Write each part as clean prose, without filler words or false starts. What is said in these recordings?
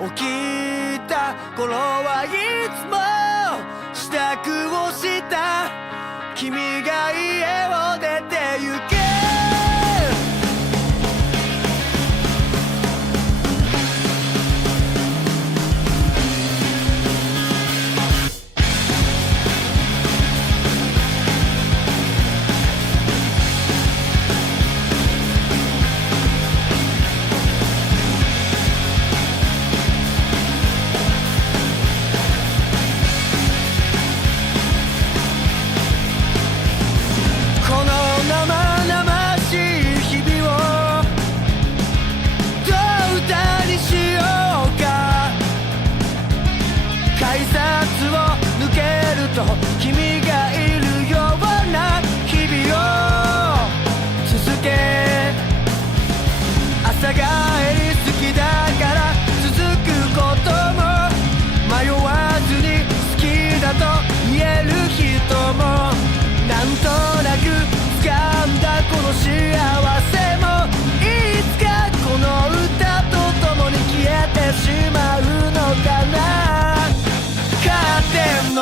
起きた頃はいつも支度をした君が家を出て行け君がいるような日々を続け朝帰り好きだから続くことも迷わずに好きだと言える人もなんとなく掴んだこの幸せもいつかこの歌と共に消えてしまうのかなカーテンの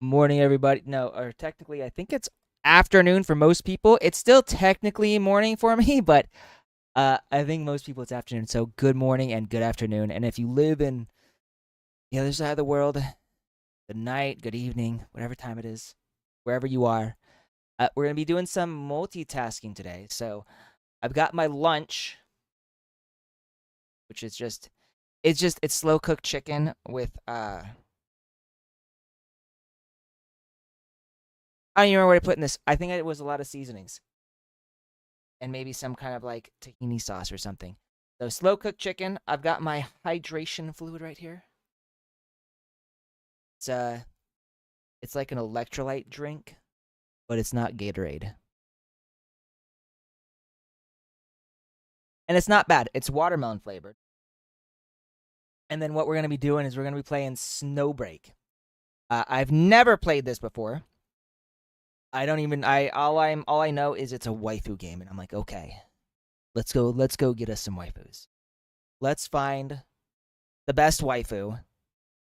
Morning, everybody. No, or technically, I think it's afternoon for most people. It's still technically morning for me, but I think most people it's afternoon. So good morning and good afternoon. And if you live in the other side of the world, good night, good evening, whatever time it is, wherever you are. We're going to be doing some multitasking today. So I've got my lunch, which is it's slow cooked chicken with I don't even remember what I put in this. I think it was a lot of seasonings. And maybe some kind of like tahini sauce or something. So slow cooked chicken. I've got my hydration fluid right here. It's like an electrolyte drink, but it's not Gatorade. And it's not bad. It's watermelon flavored. And then what we're going to be doing is we're going to be playing Snowbreak. I've never played this before. All I know is it's a waifu game, and I'm like, okay, let's go get us some waifus. Let's find the best waifu. We're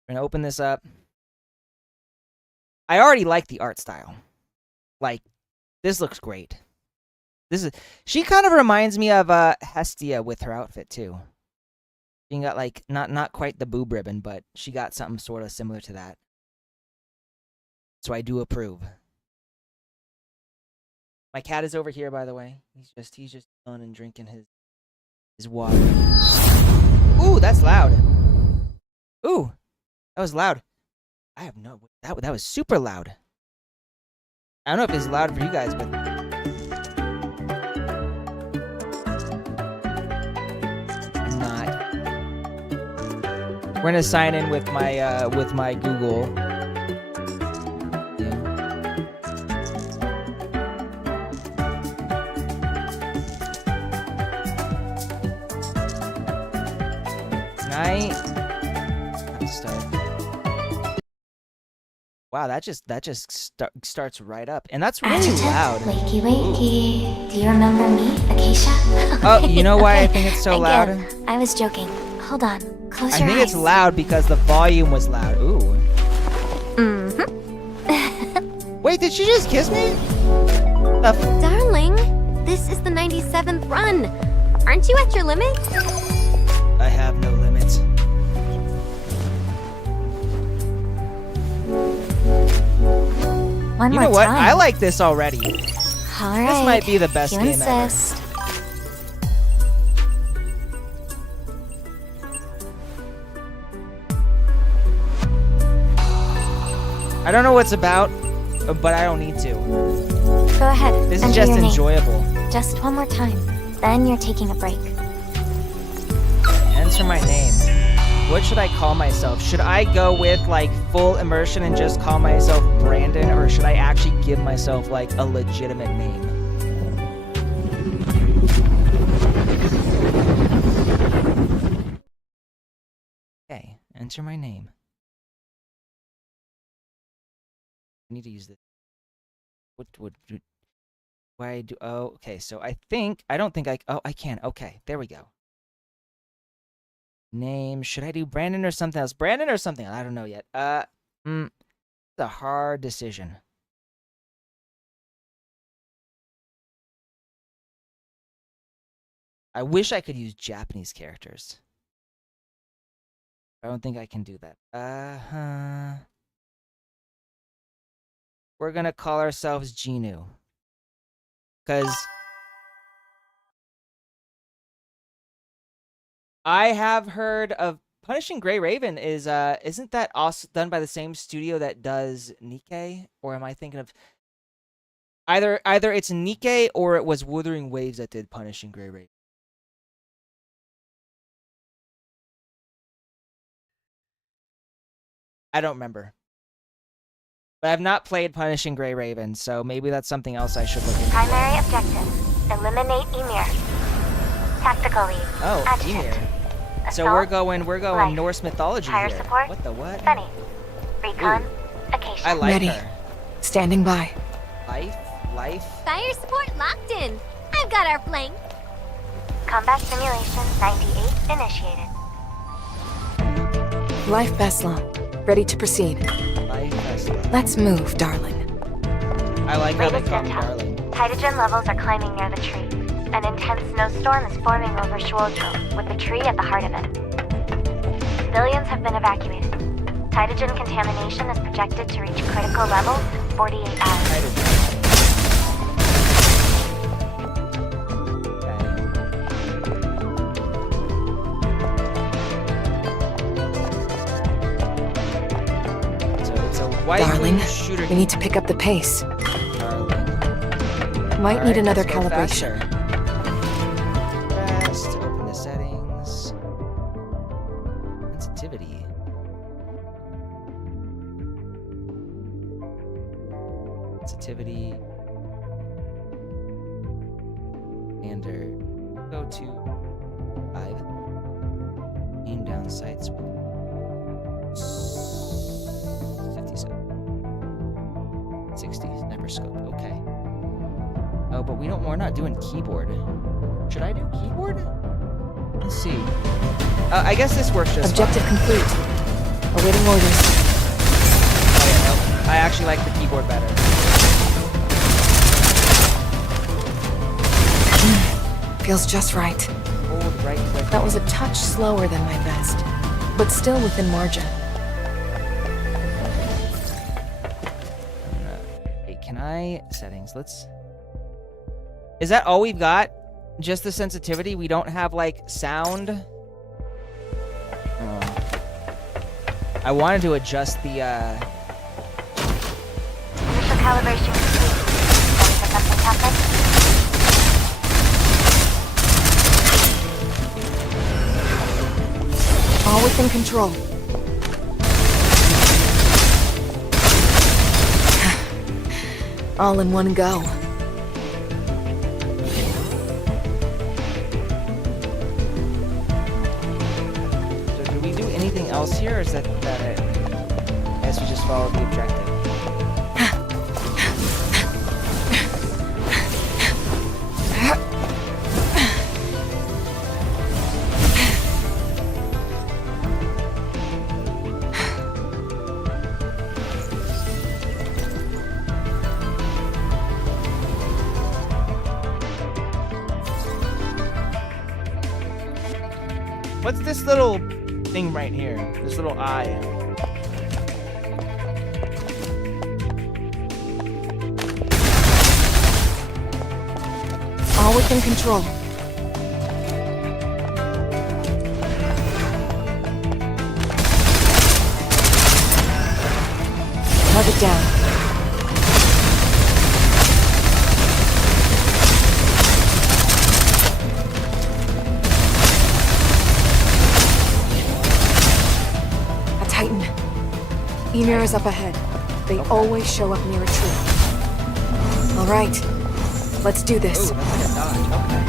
gonna open this up. I already like the art style. Like, this looks great. She kind of reminds me of Hestia with her outfit too. She got like not quite the boob ribbon, but she got something sort of similar to that. So I do approve. My cat is over here, by the way. He's just chilling and drinking his water. Ooh, that's loud. Ooh, that was loud. I have no that was super loud. I don't know if it's loud for you guys, but not. We're gonna sign in with my Google. start. Wow, that just starts right up, and that's really Adjutant, loud. wakey wakey. Do you remember me, Acacia? Oh, you know why I think it's so loud? Again, I was joking. Hold on. Close I your think eyes. it's loud because the volume was loud. Ooh. Mm-hmm. Wait, did she just kiss me? Darling, this is the 97th run. Aren't you at your limit? I have no limits. One You more know what? time. I like this already. All right. This might be the best you game ever. insist. I don't know what's about, but I don't need to. Go ahead. This is enter just your name. enjoyable. Just one more time. Then you're taking a break. Enter my name. What should I call myself? Should I go with like full immersion and just call myself Brandon, or should I actually give myself like a legitimate name? Okay, enter my name. I need to use this. Why do? Oh, okay. So I don't think I. Oh, I can. Okay, there we go. Name. Should I do Brandon or something else? Brandon or something? I don't know yet. It's a hard decision. I wish I could use Japanese characters. I don't think I can do that. We're gonna call ourselves Genu. Because I have heard of Punishing Gray Raven isn't that also done by the same studio that does Nikkei? Or am I thinking of either it's Nikkei or it was Wuthering Waves that did Punishing Gray Raven? I don't remember. But I've not played Punishing Gray Raven, so maybe that's something else I should look into. Primary objective: eliminate Emir. Tactical lead. Oh, Adjutant. Emir. So Assault, we're going Life. Norse mythology Fire here. support, What the what? Sunny. Recon. Ooh. Acacia. I like Ready. her. Standing by. Life. Fire support locked in. I've got our flank. Combat simulation 98 initiated. Life Besla. Ready to proceed. Life Vesla. Let's move, darling. I like how they Latest call me intel. darling. Hydrogen levels are climbing near the tree. An intense snowstorm is forming over Schwoldro, with the tree at the heart of it. Civilians have been evacuated. Hydrogen contamination is projected to reach critical levels in 48 hours. So it's a white Darling, shooter. we need to pick up the pace. Darling. Might Alright, need another let's go calibration. faster. Fast, open the settings. Sensitivity. Sensitivity. Standard. Go to 5. Aim down sights. 57. 60. Sniper scope. Okay. Oh, but we're not doing keyboard. Should I do keyboard? Let's see. I guess this works just Objective fine. complete. Awaiting orders. Oh, yeah, no. I actually like the keyboard better. Feels just right. Hold right click. That was a touch slower than my best, but still within margin. Wait, can I... Settings, let's... Is that all we've got? Just the sensitivity? We don't have, like, sound? Oh. I wanted to adjust the, Initial calibration complete. Ready for something tougher? All within control. All in one go. So do we do anything else else here, or is that it? I guess we just follow the objective. What's this little thing right here? This little eye. All within control. Target down. A Titan. Ymir is up ahead. They always show up near a tree. All right. Let's do this. Ooh, that's like a dodge. Okay.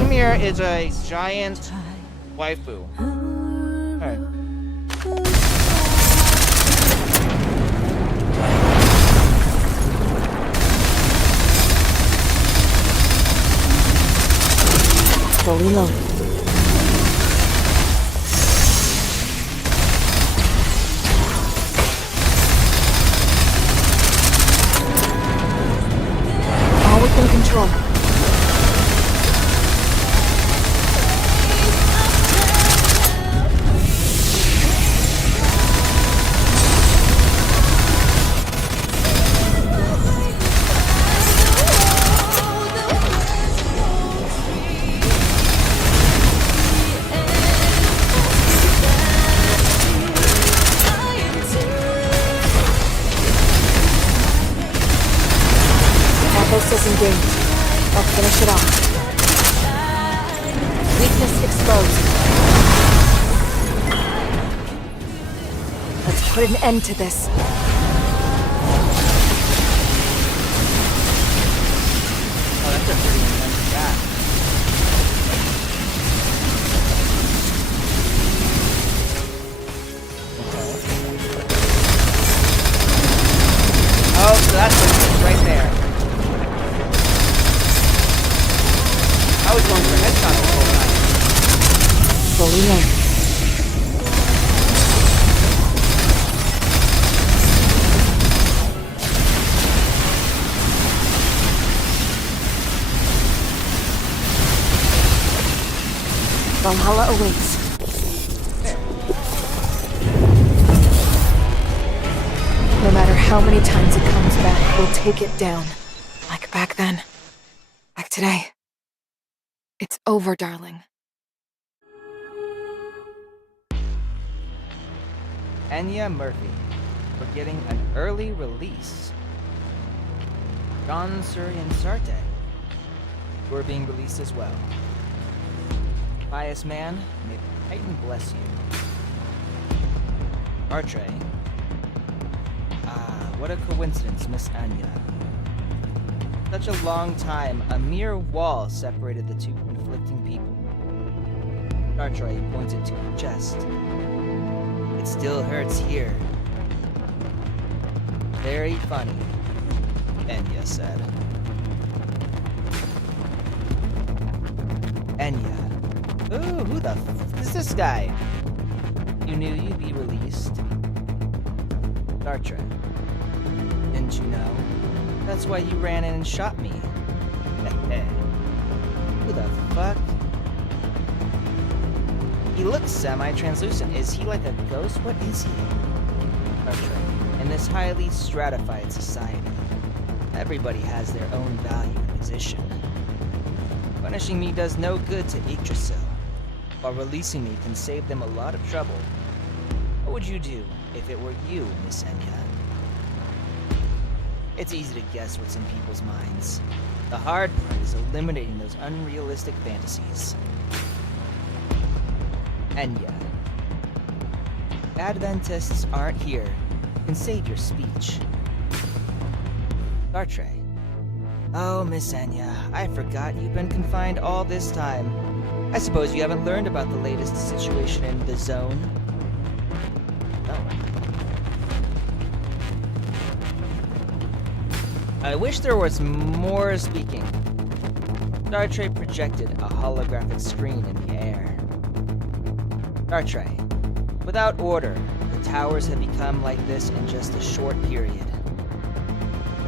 Ymir is a giant waifu. Alright. Fully loaded. All within control. Is engaged. I'll finish it off. Weakness exposed. Let's put an end to this. Oh, that's a pretty intense attack. Okay. Oh, so that's what it is right there. I was going for a headshot the whole time. Fully loaded. Valhalla awaits. No matter how many times it comes back, we'll take it down. Like back then. Like today. It's over, darling. Enya Murphy. We're getting an early release. John Surian Sarte. We're being released as well. Pious man, may the Titan bless you. Artre. What a coincidence, Miss Anya. Such a long time, a mere wall separated the two conflicting people. Artre pointed to her chest. It still hurts here. Very funny, Enya said. Enya. Ooh, who the f is this guy? You knew you'd be released. Artre. Didn't you know? That's why you ran in and shot me. Who the fuck? He looks semi-translucent. Is he like a ghost? What is he? Artre. In this highly stratified society, everybody has their own value and position. Punishing me does no good to Yggdrasil, while releasing me can save them a lot of trouble. What would you do if it were you, Miss Enya? It's easy to guess what's in people's minds. The hard part is eliminating those unrealistic fantasies. And yeah, Adventists aren't here. You can save your speech. Sartre. Oh, Miss Enya, I forgot you've been confined all this time. I suppose you haven't learned about the latest situation in the zone? Oh. I wish there was more speaking. Sartre projected a holographic screen in the air. Sartre. Without order, the towers have become like this in just a short period.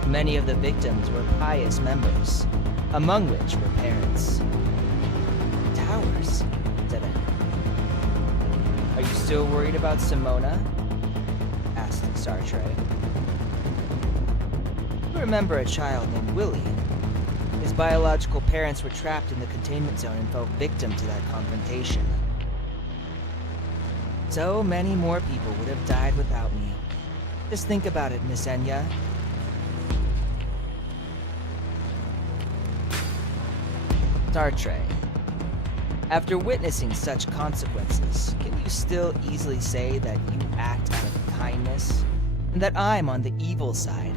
Many of the victims were pious members, among which were parents. Towers, said I. Are you still worried about Simona? Asked Sartre. You remember a child named Willie. His biological parents were trapped in the containment zone and fell victim to that confrontation. So many more people would have died without me. Just think about it, Miss Enya. Sartre. After witnessing such consequences, can you still easily say that you act out of kindness, and that I'm on the evil side?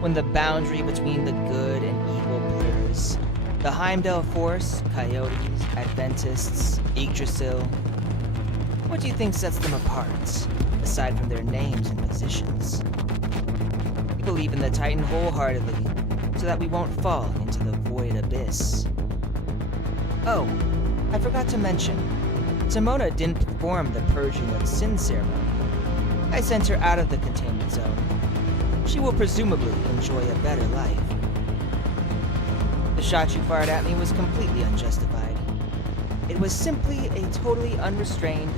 When the boundary between the good and evil blurs, the Heimdall Force, Coyotes, Adventists, Yggdrasil, what do you think sets them apart, aside from their names and positions? We believe in the Titan wholeheartedly, so that we won't fall into the void abyss. Oh, I forgot to mention, Simona didn't perform the Purging of Sin ceremony. I sent her out of the containment zone. She will presumably enjoy a better life. The shot you fired at me was completely unjustified. It was simply a totally unrestrained,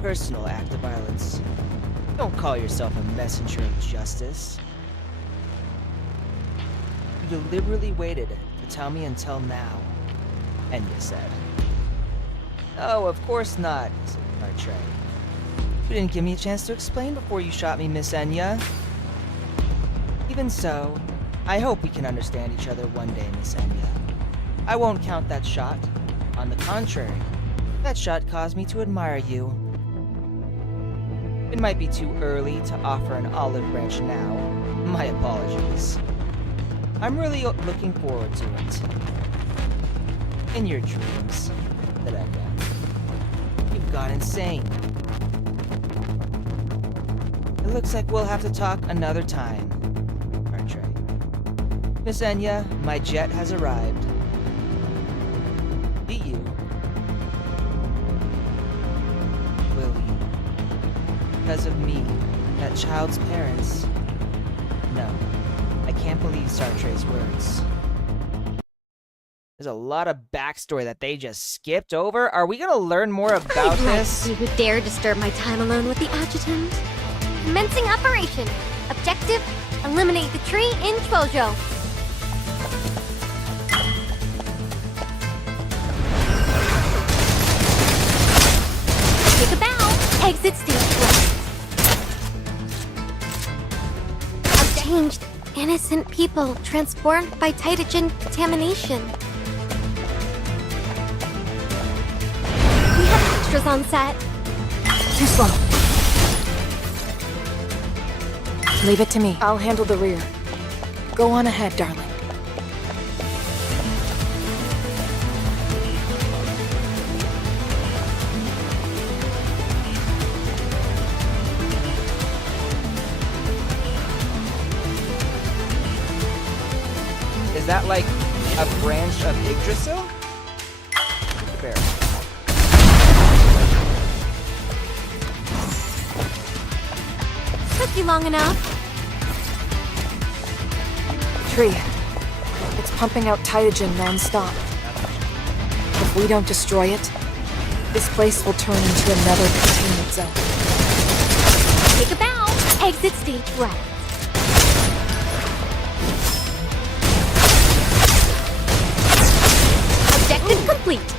personal act of violence. Don't call yourself a messenger of justice. You deliberately waited to tell me until now, Enya said. Oh, of course not, said Sartre. You didn't give me a chance to explain before you shot me, Miss Enya. Even so, I hope we can understand each other one day, Miss Enya. I won't count that shot. On the contrary, that shot caused me to admire you. It might be too early to offer an olive branch now. My apologies. I'm really looking forward to it. In your dreams, said Enya. You've gone insane. It looks like we'll have to talk another time. Miss Enya, my jet has arrived. Do you? Willie. Because of me, that child's parents. No, I can't believe Sartre's words. There's a lot of backstory that they just skipped over. Are we gonna learn more about this? You would dare disturb my time alone with the adjutant. Commencing operation. Objective, eliminate the tree in Chojo. Take a bow. Exit stage left. I've changed. Innocent people transformed by Titagen contamination. We have extras on set. Too slow. Leave it to me. I'll handle the rear. Go on ahead, darling. Is that like a branch of Yggdrasil? Fair. Took you long enough. Tree. It's pumping out Titagen non-stop. If we don't destroy it, this place will turn into another containment zone. Take a bow. Exit stage right. Objective complete.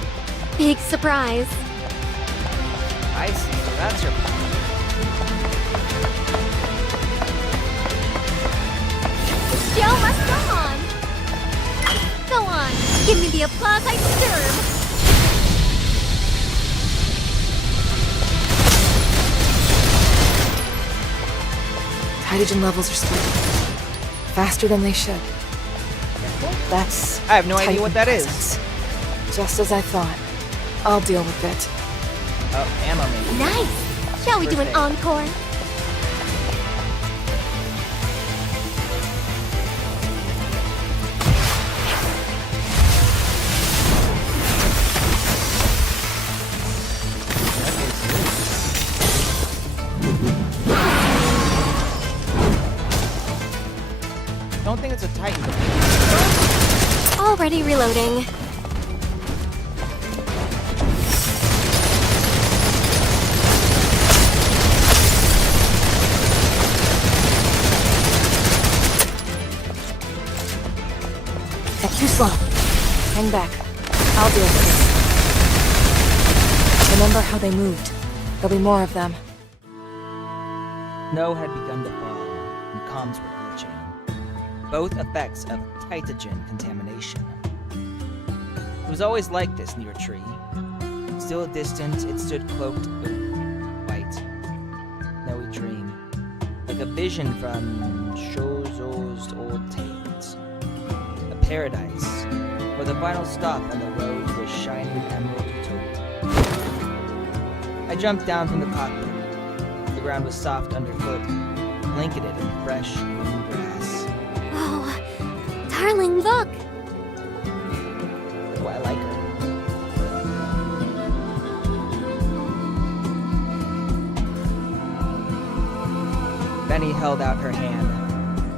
Big surprise. I see. So that's her. show must go on. Go on, give me the applause I deserve. Hydrogen levels are spiking. Faster than they should. That's I have no idea Titan what that is. presence. Just as I thought. I'll deal with it. Oh, ammo maybe. Nice. Shall we do an Perfect. encore? Don't think it's a Titan. Already reloading. That's too slow. Hang back. I'll deal with this. Remember how they moved. There'll be more of them. Snow had begun to fall, and comms were glitching. Both effects of Titagen contamination. It was always like this near a tree. Still distant, it stood cloaked in white, snowy dream, like a vision from Shozo's old tales. A paradise, where the final stop on the road was shining emerald utopia. I jumped down from the cockpit. The ground was soft underfoot, blanketed in fresh green grass. Oh, darling, look. Oh, I like her. Benny held out her hand,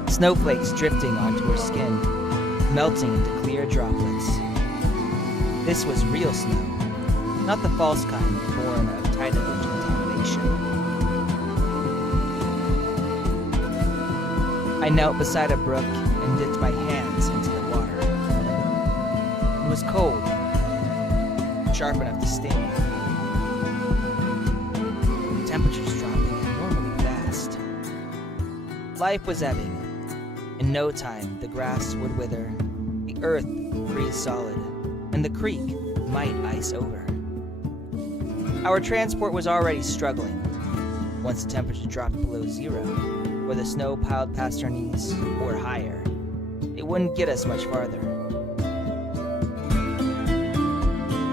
snowflakes drifting onto her skin, melting into clear droplets. This was real snow, not the false kind born of Titagen contamination. I knelt beside a brook and dipped my hands into the water. It was cold, sharp enough to sting. The temperature's dropping abnormally fast. Life was ebbing. In no time, the grass would wither, the earth freeze solid, and the creek might ice over. Our transport was already struggling. Once the temperature dropped below zero, where the snow piled past our knees, or higher, it wouldn't get us much farther.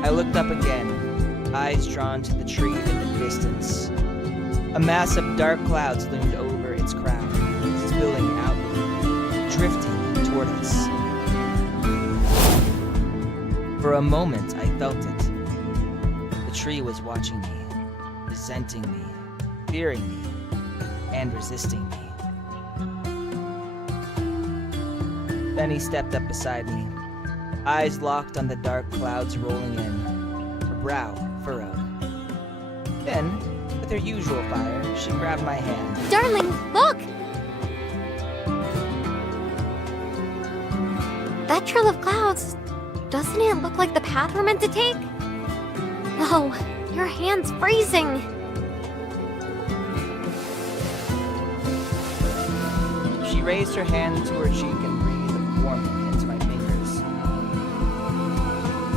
I looked up again, eyes drawn to the tree in the distance. A mass of dark clouds loomed over its crown, spilling outward, drifting toward us. For a moment, I felt it. The tree was watching me, resenting me, fearing me, and resisting me. Then he stepped up beside me, eyes locked on the dark clouds rolling in, her brow furrowed. Then, with her usual fire, she grabbed my hand. Darling, look! That trail of clouds, doesn't it look like the path we're meant to take? Whoa, your hand's freezing. She raised her hand to her cheek and breathed warmth into my fingers.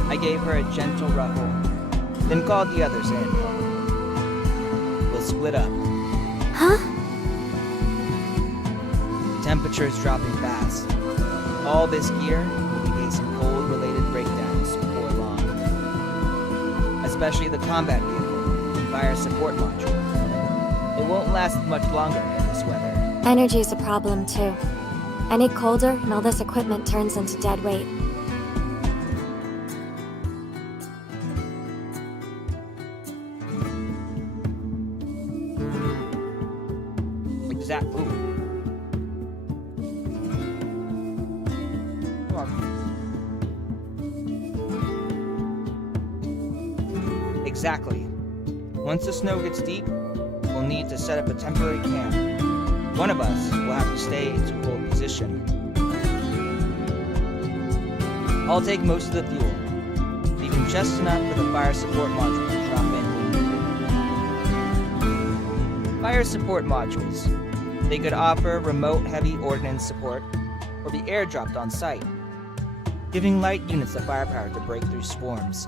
I gave her a gentle ruffle, then called the others in. We'll split up. Huh? Temperature's dropping fast. All this gear will be facing cold-related breakdowns before long. Especially the combat vehicle and fire support module. It won't last much longer in this weather. Energy's a problem, too. Any colder, and all this equipment turns into dead weight. Ooh. Come on. Exactly. Once the snow gets deep, we'll need to set up a temporary camp. One of us will have to stay to hold position. I'll take most of the fuel, leaving just enough for the fire support module to drop in when needed. Fire support modules. They could offer remote heavy ordnance support, or be airdropped on site, giving light units the firepower to break through swarms.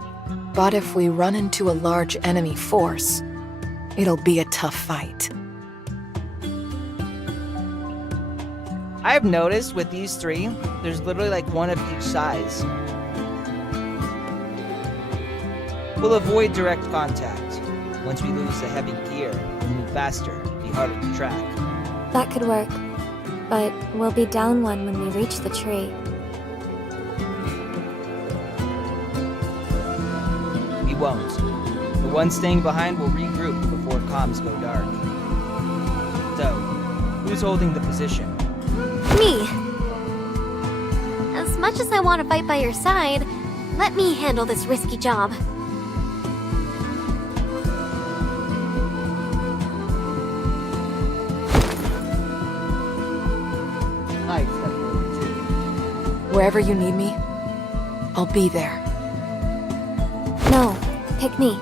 But if we run into a large enemy force, it'll be a tough fight. I've noticed with these three, there's literally like one of each size. We'll avoid direct contact. Once we lose the heavy gear, we'll move faster, be harder to track. That could work. But we'll be down one when we reach the tree. We won't. The ones staying behind will regroup before comms go dark. So, who's holding the position? Me! As much as I want to fight by your side, let me handle this risky job. I step forward too. Wherever you need me, I'll be there. No, pick me.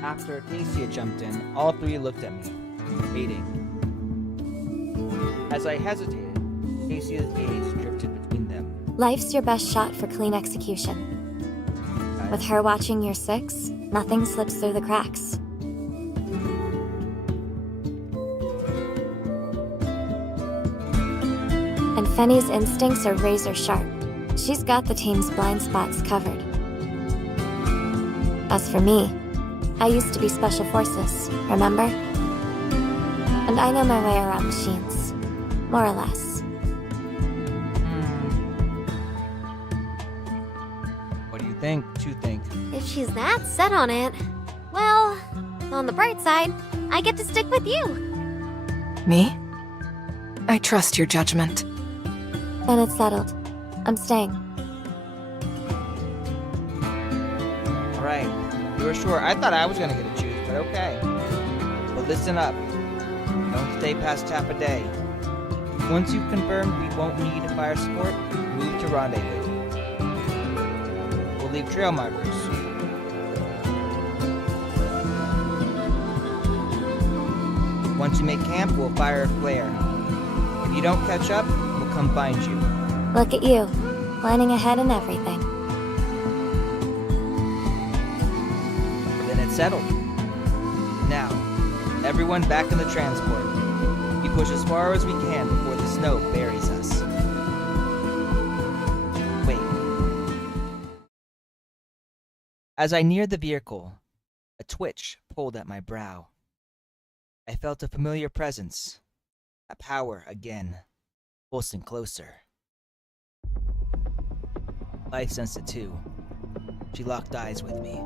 After Casey had jumped in, all three looked at me, waiting. As I hesitated, Casey's gaze drifted between them. Life's your best shot for clean execution. With her watching your six, nothing slips through the cracks. And Fenny's instincts are razor sharp. She's got the team's blind spots covered. As for me, I used to be Special Forces, remember? And I know my way around machines. More or less. What do you think? If she's that set on it, well, on the bright side, I get to stick with you. Me? I trust your judgment. Then it's settled. I'm staying. Alright, you were sure. I thought I was gonna get to choose, but okay. But listen up. Don't stay past half a day. Once you've confirmed we won't need fire support, move to rendezvous. We'll leave trail markers. Once you make camp, we'll fire a flare. If you don't catch up, we'll come find you. Look at you, planning ahead and everything. Then it's settled. Now, everyone back in the transport. We push as far as we can before the snow buries us. Wait. As I neared the vehicle, a twitch pulled at my brow. I felt a familiar presence, a power again, pulsing closer. Life sensed it too. She locked eyes with me.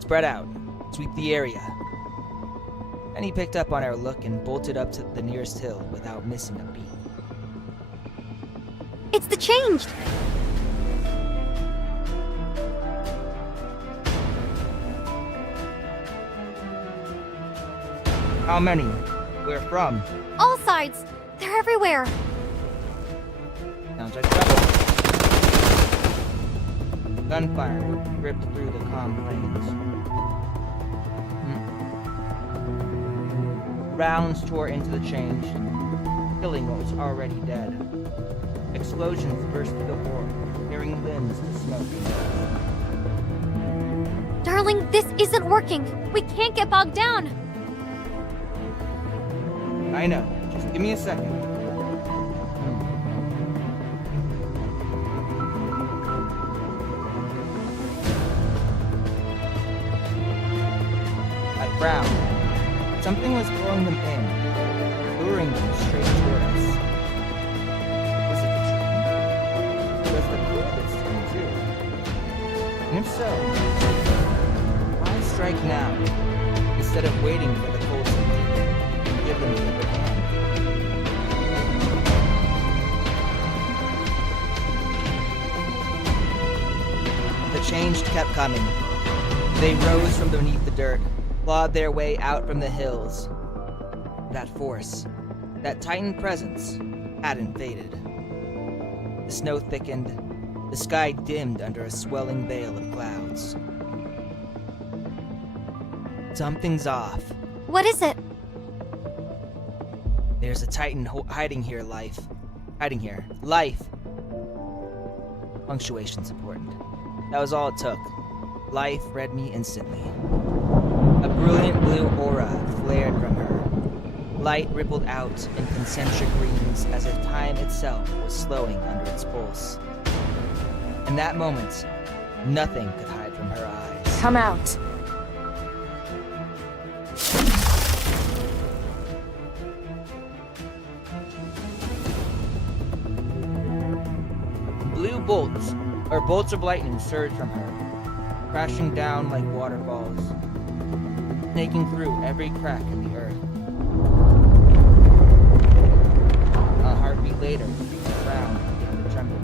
Spread out, sweep the area. And he picked up on our look and bolted up to the nearest hill without missing a beat. It's the Changed! How many? Where from? All sides! They're everywhere! Sounds like trouble. Gunfire ripped through the calm plains. Rounds tore into the Changed, killing what was already dead. Explosions burst through the war, tearing limbs to smoke. Darling, this isn't working! We can't get bogged down! I know. Just give me a second. I frowned. Something was pulling them in, luring them straight toward us. Was it the train? Was the crew this time too? And if so, why strike now, instead of waiting for the cold to give them the upper hand? The Changed kept coming. They rose from beneath the dirt, clawed their way out from the hills. That force, that Titan presence, hadn't faded. The snow thickened, the sky dimmed under a swelling veil of clouds. Something's off. What is it? There's a Titan hiding here, life. Hiding here. Life. Punctuation's important. That was all it took. Life read me instantly. A brilliant blue aura flared from her. Light rippled out in concentric rings as if time itself was slowing under its pulse. In that moment, nothing could hide from her eyes. Come out. Blue bolts, or bolts of lightning, surged from her, crashing down like waterfalls, snaking through every crack in the earth. A heartbeat later, the ground began to tremble.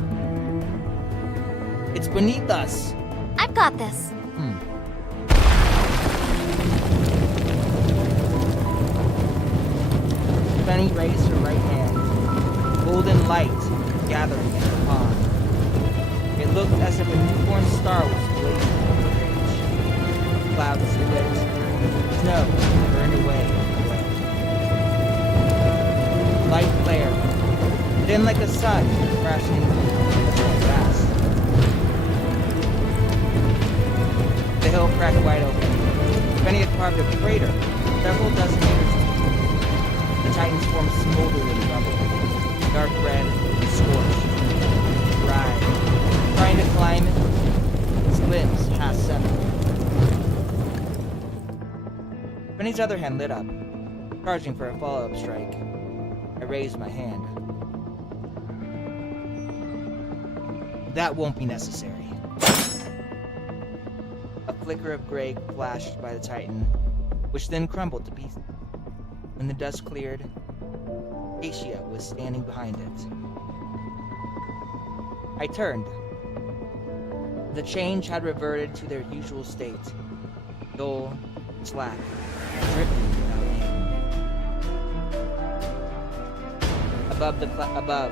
It's beneath us! I've got this. Benny raised her right hand, golden light gathering in her palm. It looked as if a newborn star was blazing on the ridge. Clouds split, snow burned away in the wind. Light flared, then like a sun crashing into the grass. The hill cracked wide open. Benny had carved a crater several dozen meters deep. The Titan's form smoldered and rumbled, dark red and scorched, dry. Trying to climb it, his limbs half severed. Benny's other hand lit up, charging for a follow-up strike. I raised my hand. That won't be necessary. A flicker of gray flashed by the Titan, which then crumbled to pieces. When the dust cleared, Acacia was standing behind it. I turned. The change had reverted to their usual state, dull, slack, dripping without aim. Above,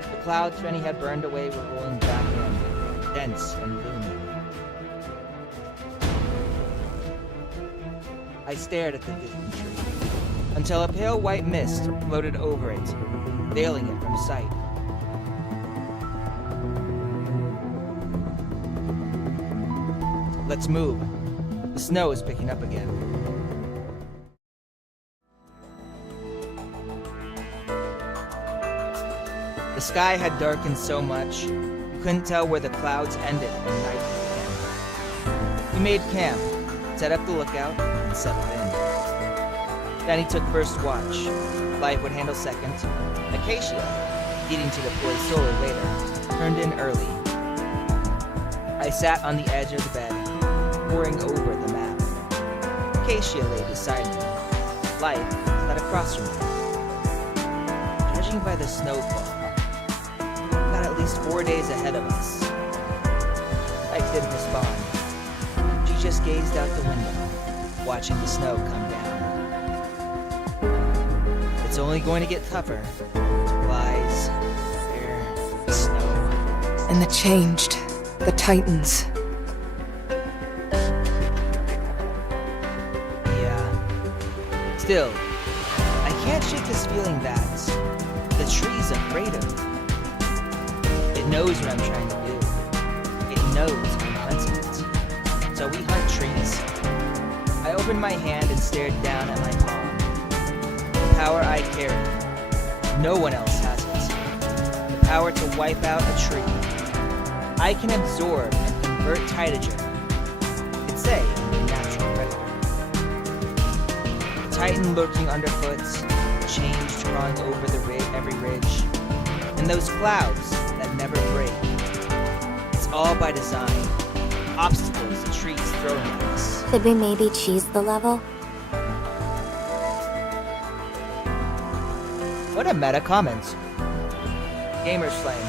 the clouds Benny had burned away were rolling back in, dense and gloomy. I stared at the distant tree, until a pale white mist floated over it, veiling it from sight. Let's move. The snow is picking up again. The sky had darkened so much, you couldn't tell where the clouds ended and night began. We made camp, set up the lookout, and settled in. Danny took first watch. Life would handle second. Acacia, needing to deploy solo later, turned in early. I sat on the edge of the bed, poring over the map. Acacia lay beside me. Life sat across from me. Judging by the snowfall, we got at least 4 days ahead of us. Life didn't respond. She just gazed out the window, watching the snow come down. It's only going to get tougher. Supplies, air, snow. And the changed. The Titans. Yeah. Still, I can't shake this feeling that the tree's afraid of me. It knows what I'm trying to do. It knows I'm hunting it. So we hunt trees. I opened my hand and stared down at my palm. The power I carry. No one else has it. The power to wipe out a tree. I can absorb and convert Titagen. You could say I'm a natural predator. The Titan lurking underfoot, change crawling over every ridge, and those clouds that never break. It's all by design. Obstacles the trees throw at us. Could we maybe cheese the level? What a meta comment. Gamer slang.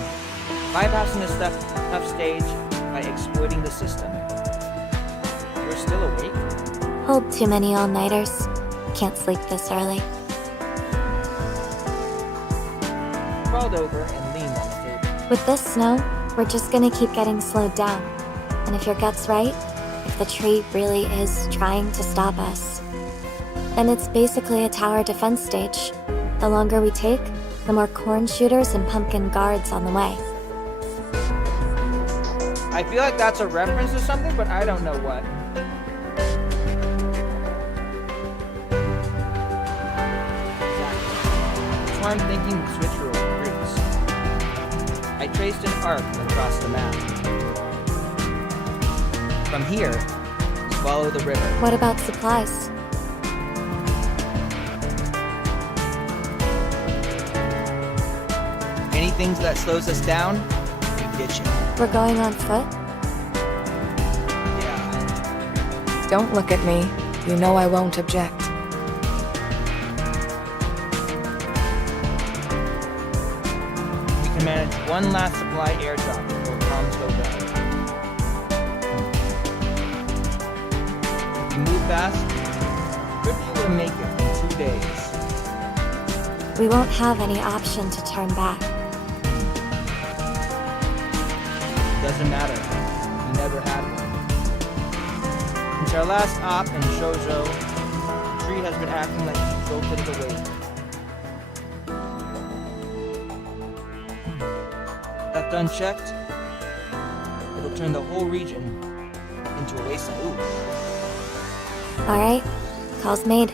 Bypassing a tough stage by exploiting the system. You're still awake? Hold too many all-nighters. Can't sleep this early. Crawled over and leaned on the table. With this snow, we're just gonna keep getting slowed down. And if your gut's right, if the tree really is trying to stop us, then it's basically a tower defense stage. The longer we take, the more corn shooters and pumpkin guards on the way. I feel like that's a reference to something, but I don't know what. That's why I'm thinking the switcheroo routes. I traced an arc across the map. From here, we follow the river. What about supplies? Anything that slows us down, we ditch it. We're going on foot? Yeah. Don't look at me. You know I won't object. We can manage one last supply airdrop before comms go down. If we move fast, we could be able to make it in 2 days. We won't have any option to turn back. Doesn't matter. We never had one. Since our last op in Shoujo, the tree has been acting like it jolted it away. That done checked, it'll turn the whole region into a wasteland. Ooh, Alright, call's made.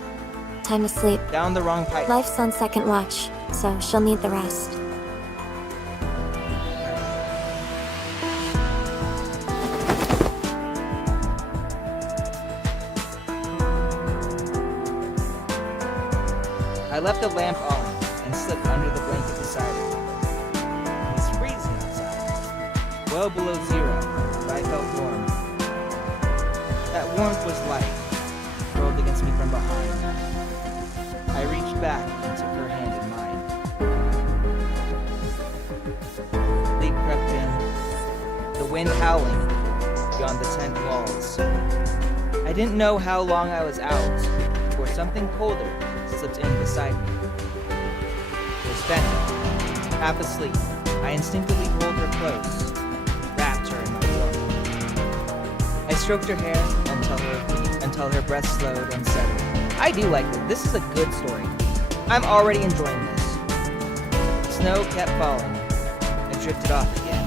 Time to sleep. down the wrong pipe. Life's on second watch, so she'll need the rest. I left the lamp on and slipped under the blanket beside it. It was freezing outside, well below zero, but I felt warm. That warmth was light, rolled against me from behind. I reached back and took her hand in mine. Sleep crept in, the wind howling beyond the tent walls. I didn't know how long I was out, before something colder slipped in beside me. It was Fenny, half asleep. I instinctively pulled her close, wrapped her in my warmth. I stroked her hair until her breath slowed and settled. I do like this. This is a good story. I'm already enjoying this. Snow kept falling. I drifted off again.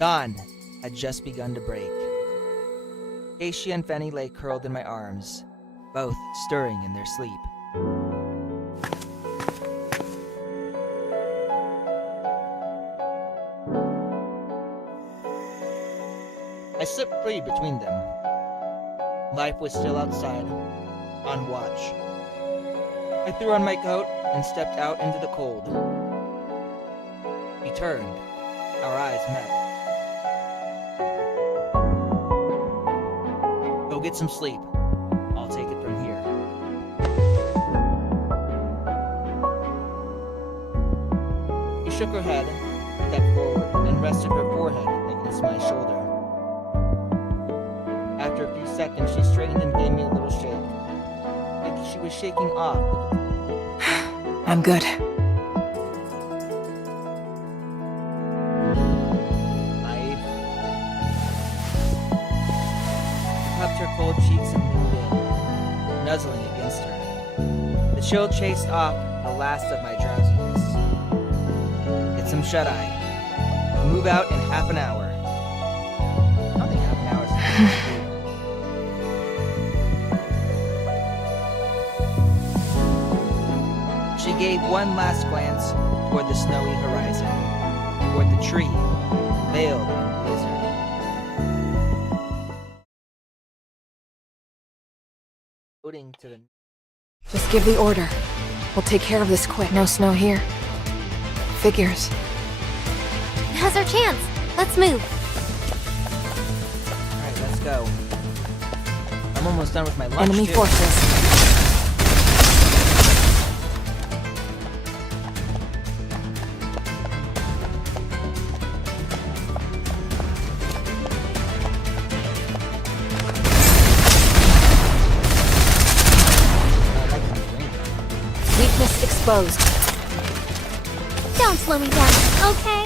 Dawn had just begun to break. Aisha and Fenny lay curled in my arms, both stirring in their sleep. I slipped free between them. Life was still outside, on watch. I threw on my coat and stepped out into the cold. We turned. Our eyes met. Go get some sleep. I'll take it from here. She shook her head, stepped forward, and rested her forehead against my shoulder. After a few seconds, she straightened and gave me a little shake, like she was shaking off. I'm good. I cupped her cold cheeks and leaned in, nuzzling against her. The chill chased off the last of my drowsiness. Get some shut-eye. Move out in half an hour. I don't think half an hour is She gave one last glance toward the snowy horizon, toward the tree, veiled in blizzard. Floating to the... Just give the order. We'll take care of this quick. No snow here. Figures. Now's our chance. Let's move. Alright, let's go. I'm almost done with my lunch, Enemy too. forces. Weakness exposed. Don't slow me down, okay?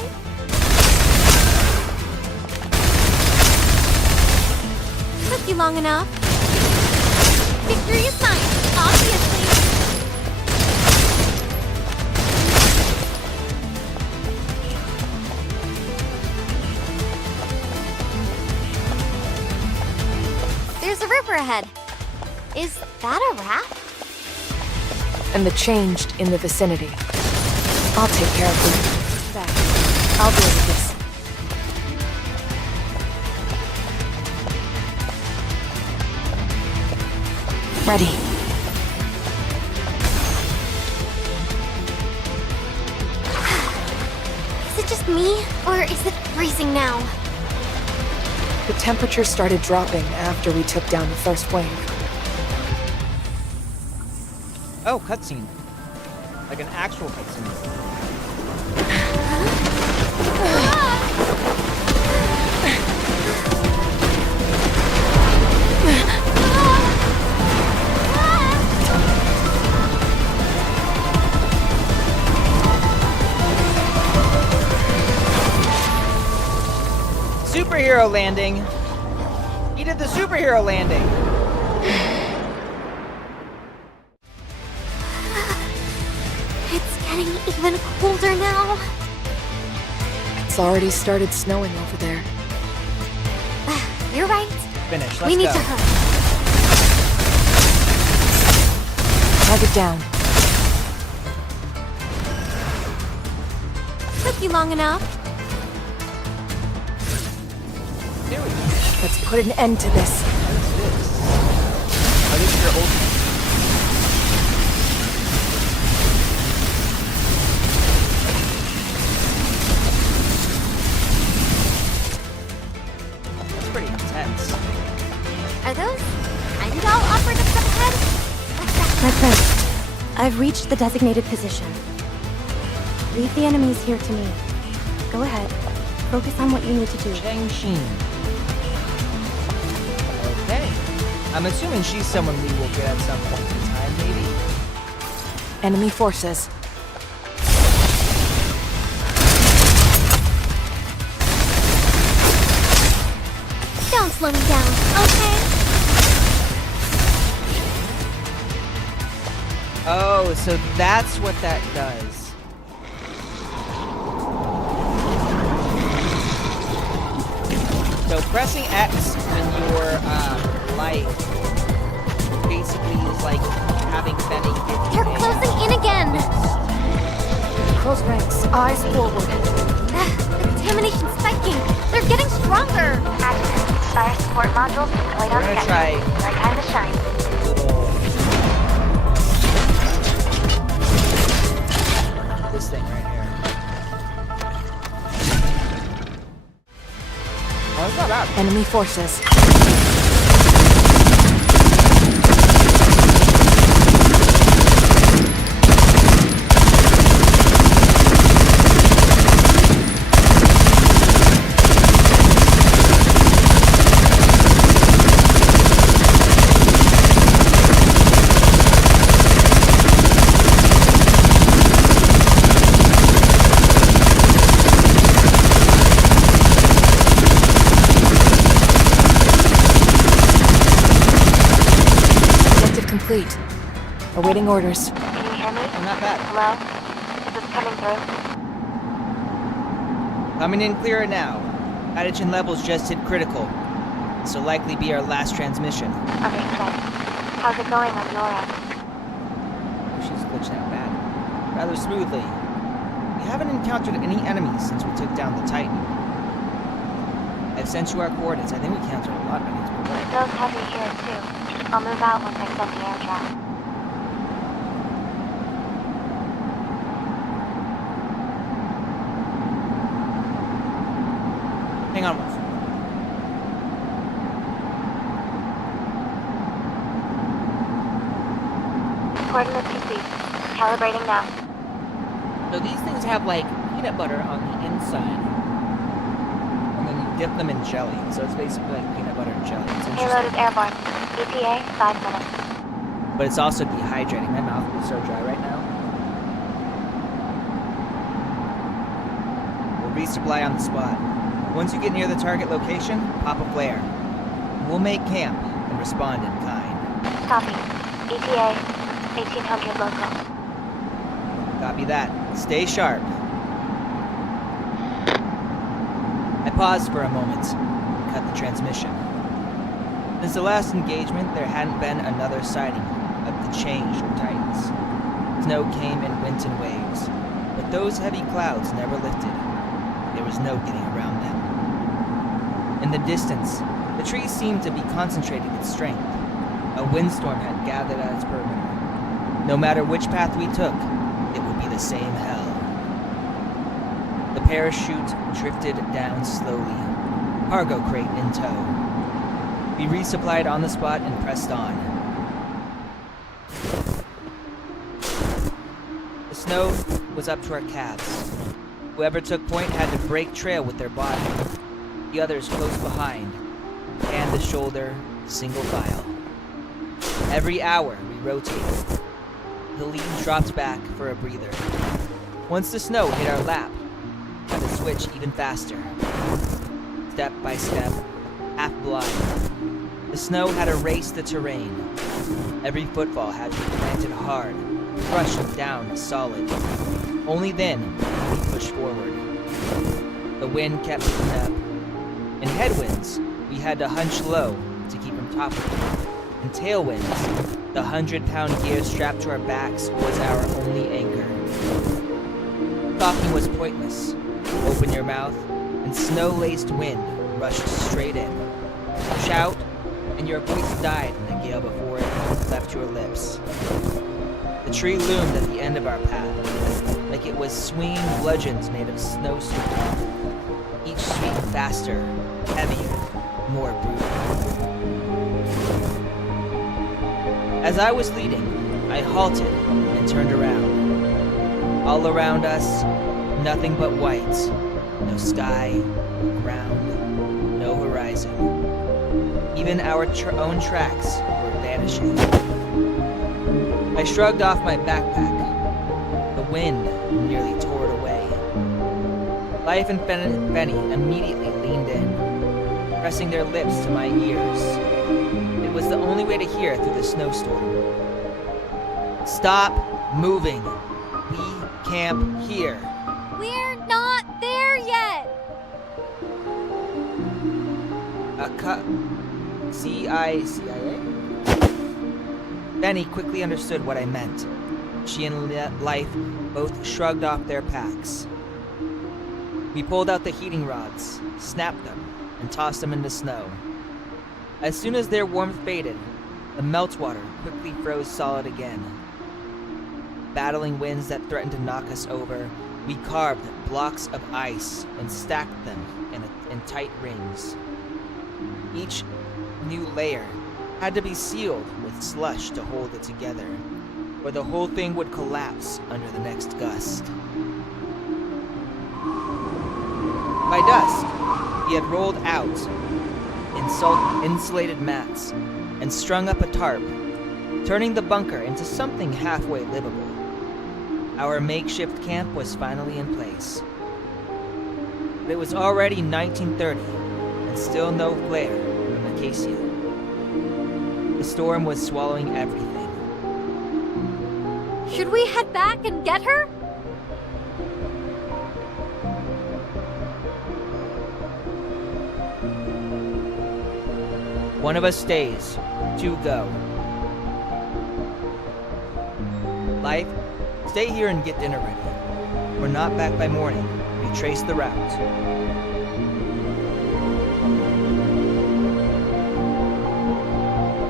Took you long enough. Victory is mine, obviously. There's a river ahead. Is that a raft? And the changed in the vicinity. I'll take care of them. Back. I'll deal with this. Ready. Is it just me, or is it freezing now? The temperature started dropping after we took down the first wave. Oh, cutscene. Like an actual cutscene. Superhero landing. He did the superhero landing. It's getting even colder now. It's already started snowing over there. You're right. Finish. Let's We need go. to hurry. Target down. Took you long enough. Here we go. Let's put an end to this. Oh, this is your ultimate. That's pretty intense. Are those Heimdall operatives up ahead? What's that? My friend, I've reached the designated position. Leave the enemies here to me. Go ahead. Focus on what you need to do. Chang Xin. Okay. I'm assuming she's someone we will get at some point in time, maybe? Enemy forces. Don't slow me down, okay? Oh, so that's what that does. So pressing X when you're light basically is like having Benny hit you. They're closing in again. Close ranks. Eyes forward. The contamination's spiking. They're getting stronger. Fire support modules deployed We're on gonna schedule. try Their time to shine. this thing right here. Oh, it's not bad. Enemy forces. Complete. Awaiting orders. Can you hear me? Oh, not bad. Hello? Is this coming through? Coming in clearer now. Hydrogen levels just hit critical. This will likely be our last transmission. Okay, good. How's it going on your end? Oh, she's glitched out bad. Rather smoothly. We haven't encountered any enemies since we took down the Titan. I've sent you our coordinates. I think we encountered a lot of enemies. But It feels heavy here, too. I'll move out once I send the air trap. hang on one second. Coordinates complete. Calibrating now. So these things have like peanut butter on the inside. And then you dip them in jelly. So it's basically like peanut butter and jelly. It's Payload interesting. is airborne. ETA, 5 minutes. But it's also dehydrating. My mouth is so dry right now. We'll resupply on the spot. Once you get near the target location, pop a flare. We'll make camp and respond in kind. Copy. ETA, 1800 local. Copy that. Stay sharp. I paused for a moment and cut the transmission. Since the last engagement, there hadn't been another sighting of the Change or Titans. Snow came and went in waves, but those heavy clouds never lifted. There was no getting around them. In the distance, the trees seemed to be concentrating its strength. A windstorm had gathered at its perimeter. No matter which path we took, it would be the same hell. The parachute drifted down slowly, cargo crate in tow. We resupplied on the spot and pressed on. The snow was up to our calves. Whoever took point had to break trail with their body. The others close behind, hand to shoulder, single file. Every hour we rotated. The lead dropped back for a breather. Once the snow hit our lap, we had to switch even faster. Step by step, half blind. The snow had erased the terrain. Every footfall had to be planted hard, crushed down solid. Only then we pushed forward. The wind kept picking up. In headwinds, we had to hunch low to keep from toppling. In tailwinds, the 100-pound gear strapped to our backs was our only anchor. Talking was pointless. Open your mouth, and snow-laced wind rushed straight in. Shout, and your voice died in the gale before it left your lips. The tree loomed at the end of our path, like it was swinging bludgeons made of snowstorm. Each sweep faster, heavier, more brutal. As I was leading, I halted and turned around. All around us, nothing but white. No sky, no ground, no horizon. Even our own tracks were vanishing. I shrugged off my backpack. The wind nearly tore it away. Life and Benny immediately leaned in, pressing their lips to my ears. It was the only way to hear through the snowstorm. Stop moving. We camp here. We're not there yet! CIA? Benny quickly understood what I meant. She and Life both shrugged off their packs. We pulled out the heating rods, snapped them, and tossed them in the snow. As soon as their warmth faded, the meltwater quickly froze solid again. Battling winds that threatened to knock us over, we carved blocks of ice and stacked them in tight rings. Each new layer had to be sealed with slush to hold it together, or the whole thing would collapse under the next gust. By dusk, we had rolled out insulated mats and strung up a tarp, turning the bunker into something halfway livable. Our makeshift camp was finally in place. But it was already 1930, and still no flare from Acacia. The storm was swallowing everything. Should we head back and get her? One of us stays, two go. Life, stay here and get dinner ready. We're not back by morning. Retrace the route.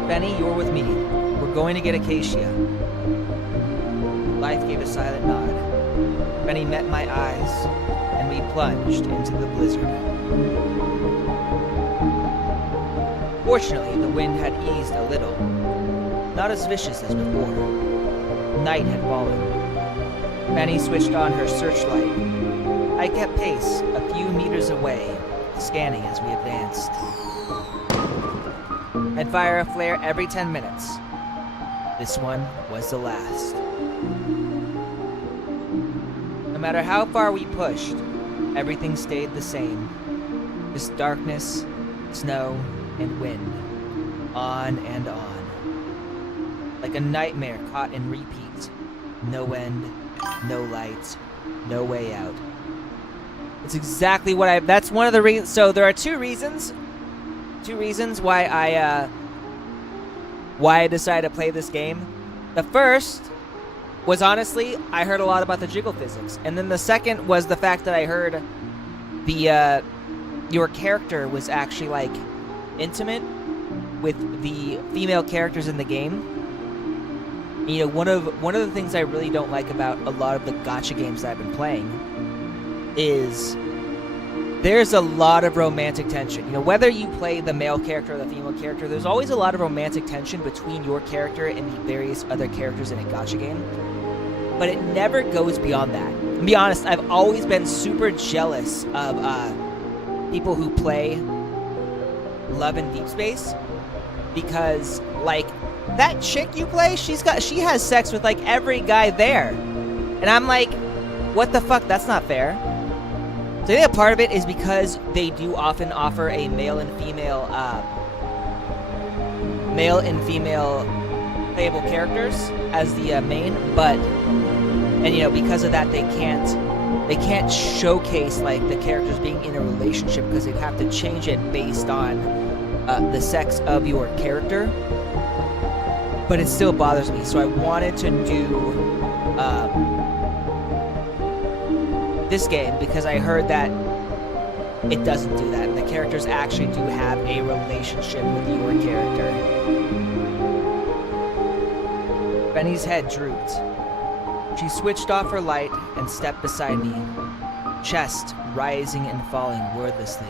Benny, you're with me. We're going to get Acacia. Life gave a silent nod. Benny met my eyes, and we plunged into the blizzard. Fortunately, the wind had eased a little. Not as vicious as before. Night had fallen. Benny switched on her searchlight. I kept pace a few meters away, scanning as we advanced. I'd fire a flare every 10 minutes. This one was the last. No matter how far we pushed, everything stayed the same. Just darkness, snow, and wind. On and on. like a nightmare caught in repeat. No end, no light, no way out. It's exactly what that's one of the reasons. So there are two reasons why I decided to play this game. The first was honestly, I heard a lot about the jiggle physics. And then the second was the fact that I heard your character was actually like intimate with the female characters in the game. You know, one of the things I really don't like about a lot of the gacha games that I've been playing is there's a lot of romantic tension. You know, whether you play the male character or the female character, there's always a lot of romantic tension between your character and the various other characters in a gacha game. But it never goes beyond that. To be honest, I've always been super jealous of people who play Love in Deep Space, because like that chick you play, she has sex with like every guy there, and I'm like, what the fuck? That's not fair. So I think a part of it is because they do often offer a male and female playable characters as the main, and you know, because of that they can't showcase like the characters being in a relationship, because they'd have to change it based on the sex of your character. But it still bothers me, so I wanted to do this game because I heard that it doesn't do that. The characters actually do have a relationship with your character. Benny's head drooped. She switched off her light and stepped beside me, chest rising and falling wordlessly.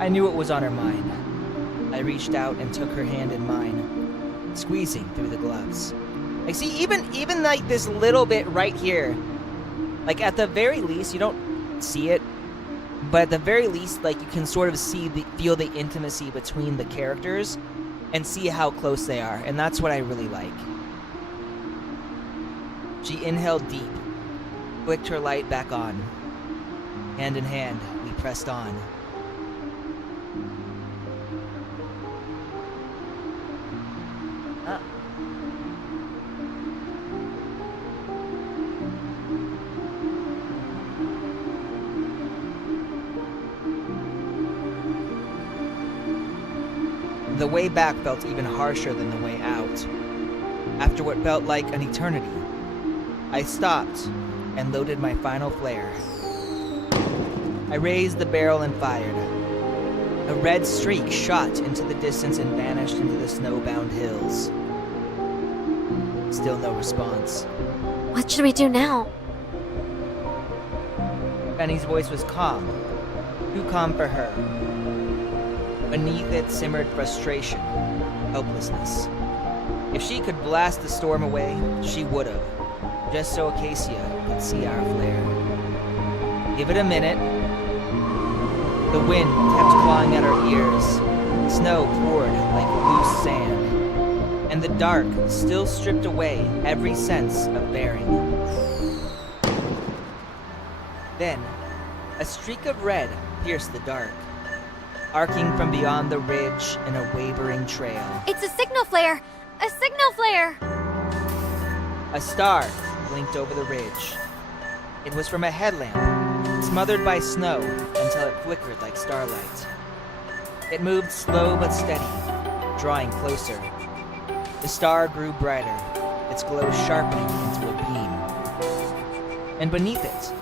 I knew what was on her mind. I reached out and took her hand in mine, squeezing through the gloves. Like, see, even like this little bit right here, like at the very least, you don't see it, but at the very least, like you can sort of feel the intimacy between the characters and see how close they are, and that's what I really like. She inhaled deep, flicked her light back on. Hand in hand, we pressed on. The way back felt even harsher than the way out. After what felt like an eternity, I stopped and loaded my final flare. I raised the barrel and fired. A red streak shot into the distance and vanished into the snowbound hills. Still no response. What should we do now? Benny's voice was calm, too calm for her. Beneath it simmered frustration, helplessness. If she could blast the storm away, she would have, just so Acacia could see our flare. Give it a minute. The wind kept clawing at our ears. Snow poured like loose sand, and the dark still stripped away every sense of bearing. Then, a streak of red pierced the dark, arcing from beyond the ridge in a wavering trail. It's a signal flare! A signal flare! A star blinked over the ridge. It was from a headlamp, smothered by snow until it flickered like starlight. It moved slow but steady, drawing closer. The star grew brighter, its glow sharpening into a beam. And beneath it,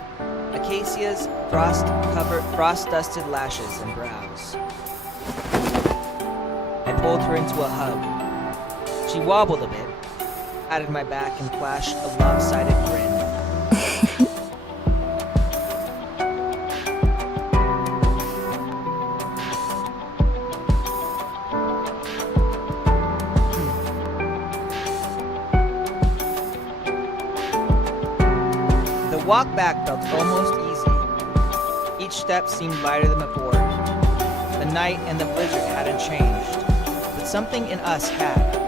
Acacia's frost-dusted lashes and brows. I pulled her into a hug. She wobbled a bit, patted my back, and flashed a lopsided grin. The walk back felt almost easy. Each step seemed lighter than before. The night and the blizzard hadn't changed, but something in us had.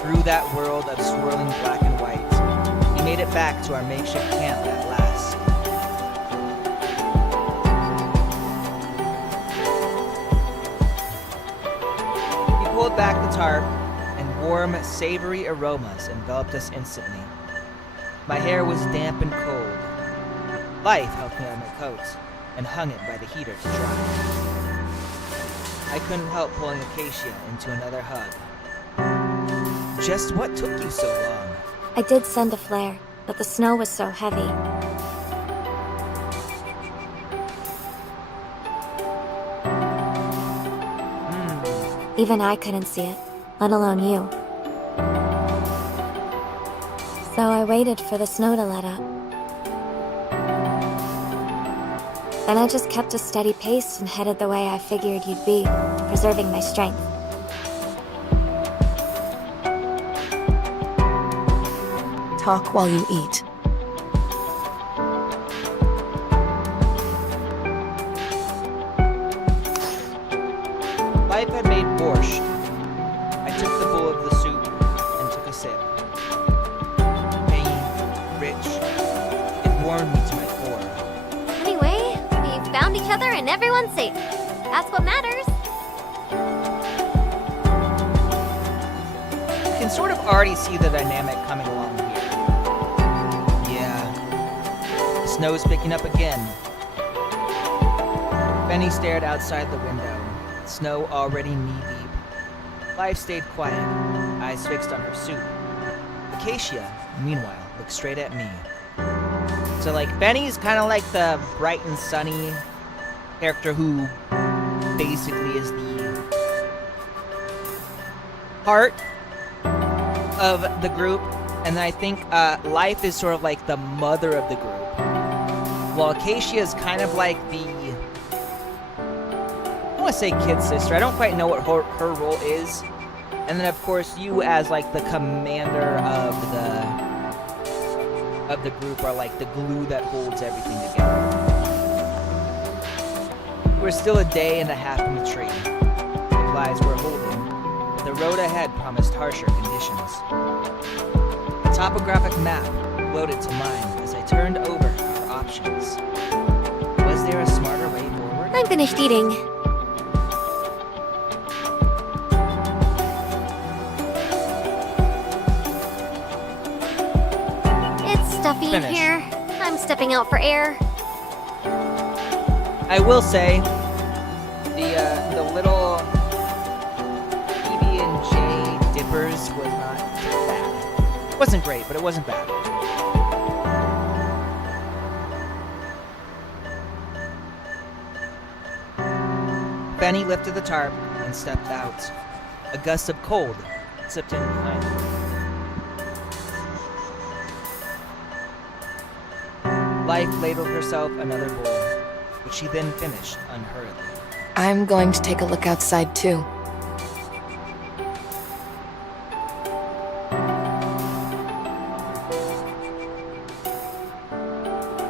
Through that world of swirling black and white, we made it back to our makeshift camp at last. pulled back the tarp, and warm, savory aromas enveloped us instantly. My hair was damp and cold. Life helped me on my coat and hung it by the heater to dry. I couldn't help pulling Acacia into another hug. Just what took you so long? I did send a flare, but the snow was so heavy. Even I couldn't see it, let alone you. So I waited for the snow to let up. Then I just kept a steady pace and headed the way I figured you'd be, preserving my strength. Talk while you eat. Life had made borscht. I took the bowl of the soup and took a sip. Tangy, rich. It warmed me to my core. Anyway, we found each other and everyone's safe. That's what matters. You can sort of already see the dynamic coming along here. Yeah. The snow's picking up again. Benny stared outside the window. Snow already knee-deep. Life stayed quiet, eyes fixed on her soup. Acacia, meanwhile, looked straight at me. So, like, Benny's kind of like the bright and sunny character who basically is the heart of the group. And I think Life is sort of like the mother of the group. While Acacia is kind of like the... I want to say kid sister. I don't quite know what her role is. And then, of course, you as like the commander of the group are like the glue that holds everything together. We're still a day and a half from the tree. Supplies were holding, but the road ahead promised harsher conditions. A topographic map floated to mind as I turned over our options. Was there a smarter way forward? I'm finished eating. Stuffy in Finish. here. I'm stepping out for air. I will say, the little PB&J dippers was not bad. It wasn't great, but it wasn't bad. Benny lifted the tarp and stepped out. A gust of cold slipped in behind him. Life ladled herself another bowl, which she then finished unhurriedly. I'm going to take a look outside too.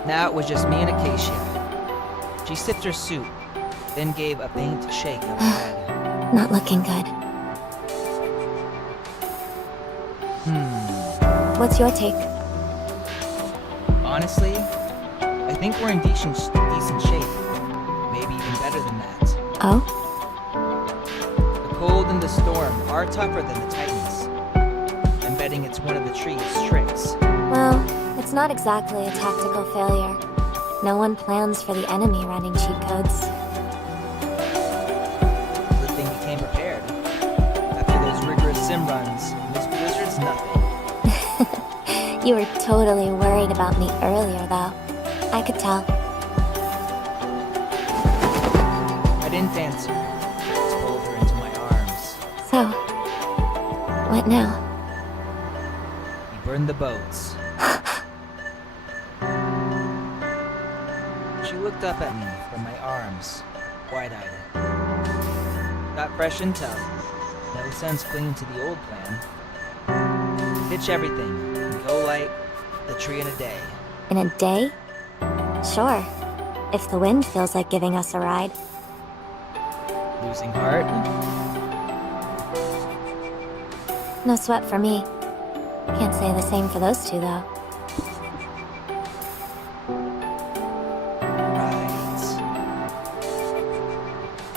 Now it was just me and Acacia. She sipped her soup, then gave a faint shake of her head. Not looking good. What's your take? Honestly, I think we're in decent shape. Maybe even better than that. Oh? The cold and the storm are tougher than the Titans. I'm betting it's one of the tree's tricks. Well, it's not exactly a tactical failure. No one plans for the enemy running cheat codes. Good thing we came prepared. After those rigorous sim runs, this blizzard's nothing. You were totally worried about me earlier, though. I could tell. I didn't answer. Just pulled her into my arms. So, what now? We burned the boats. She looked up at me from my arms, wide-eyed. Got fresh intel. No sense clinging to the old plan. Pitch everything. Go light the tree in a day. In a day? Sure. If the wind feels like giving us a ride. Losing heart? No sweat for me. Can't say the same for those two, though. Right.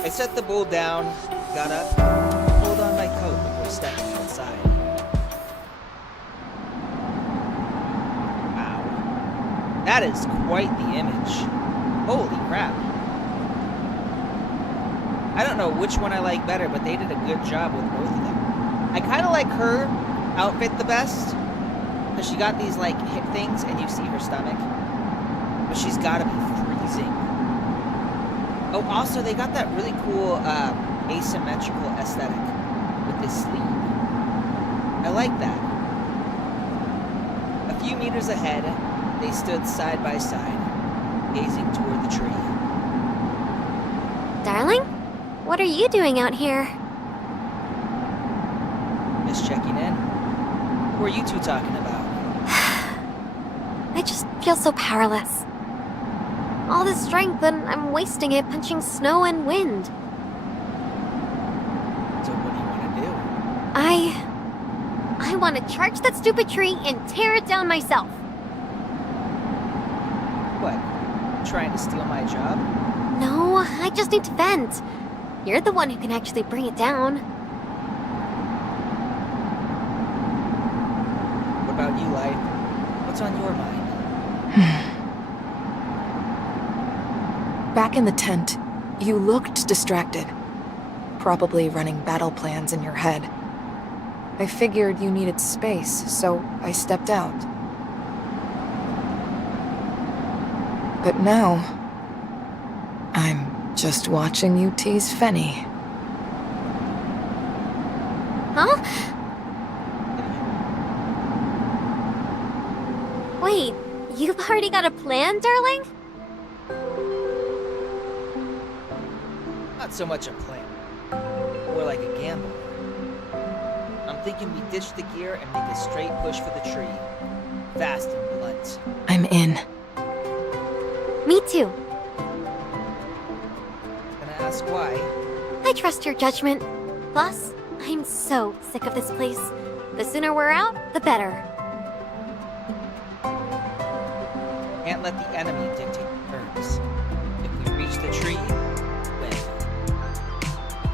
I set the bowl down, got up, pulled on my That is quite the image. Holy crap. I don't know which one I like better, but they did a good job with both of them. I kind of like her outfit the best, because she got these like hip things and you see her stomach. But she's got to be freezing. Oh, also they got that really cool asymmetrical aesthetic with this sleeve. I like that. A few meters ahead, they stood side by side, gazing toward the tree. Darling? What are you doing out here? Just checking in. Who are you two talking about? I just feel so powerless. All this strength and I'm wasting it punching snow and wind. So what do you want to do? I want to charge that stupid tree and tear it down myself. What? Trying to steal my job? No, I just need to vent. You're the one who can actually bring it down. What about you, Life? What's on your mind? Back in the tent, you looked distracted. Probably running battle plans in your head. I figured you needed space, so I stepped out. But now, I'm just watching you tease Fenny. Huh? Wait, you've already got a plan, darling? Not so much a plan. More like a gamble. I'm thinking we ditch the gear and make a straight push for the tree. Fast and blunt. I'm in. Me too. Gonna ask why? I trust your judgment. Plus, I'm so sick of this place. The sooner we're out, the better. Can't let the enemy dictate the terms. If we reach the tree, win.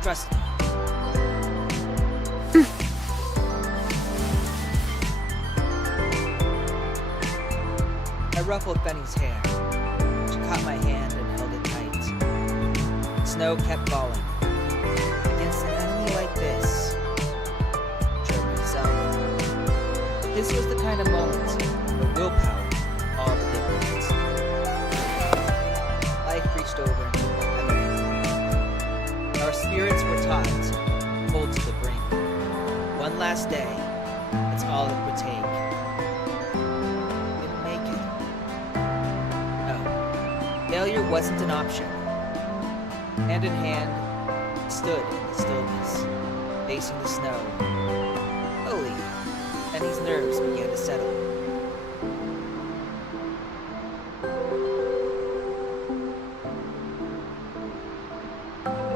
Trust me. I ruffled Benny's hair. She caught my hand and held it tight. Snow kept falling. Against an enemy like this, sure myself. This was the kind of moment where willpower made all the difference. Life reached over and took my other hand. Our spirits were taut, pulled to the brink. One last day, that's all it would take. Didn't make it. No, failure wasn't an option. Hand in hand, we stood in the stillness, facing the snow. Slowly, Benny's nerves began to settle.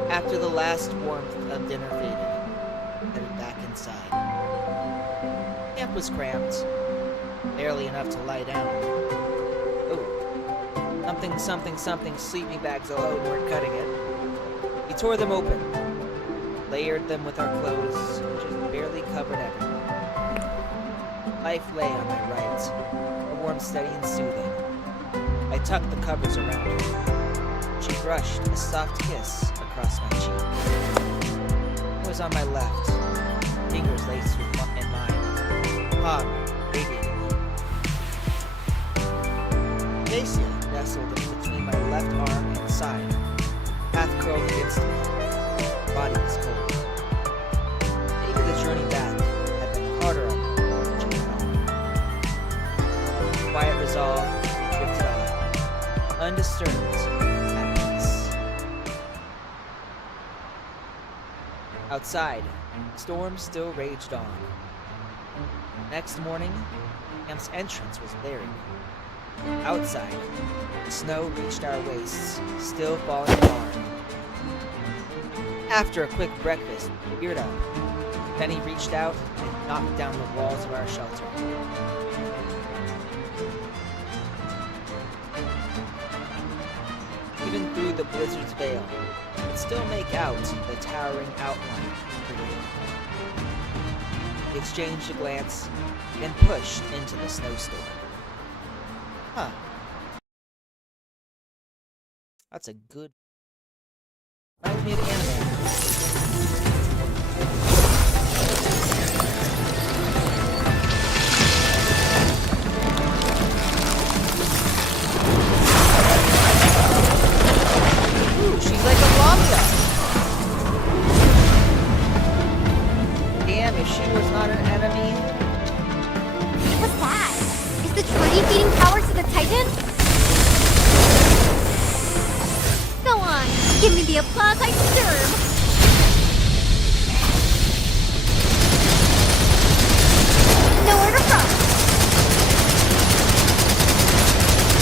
After the last warmth of dinner faded, we headed back inside. Camp was cramped, barely enough to lie down. Oh, something, sleeping bags alone weren't cutting it. We tore them open, layered them with our clothes, and just barely covered everything. Life lay on my right, her warm, steady, and soothing. I tucked the covers around her. She brushed a soft kiss across my cheek. I was on my left, fingers laced with in mine, palm radiating heat. Dacia nestled between my left arm and side, half curled against me. Body was cold. Maybe the journey back had been harder on me than she had on. Quiet resolve, we drifted on, undisturbed, at peace. Outside, the storm still raged on. Next morning, camp's entrance was buried. Outside, the snow reached our waists, still falling hard. After a quick breakfast, we geared up. Penny reached out and knocked down the walls of our shelter. Even through the blizzard's veil, I could still make out the towering outline of the tree. We exchanged a glance and pushed into the snowstorm. Huh. That's a good. Reminds me of the anime. Ooh, she's like a lamia. Damn, if she was not an enemy. What's that? Is the tree feeding power to the Titan? Go on, give me the applause I deserve. Nowhere to run.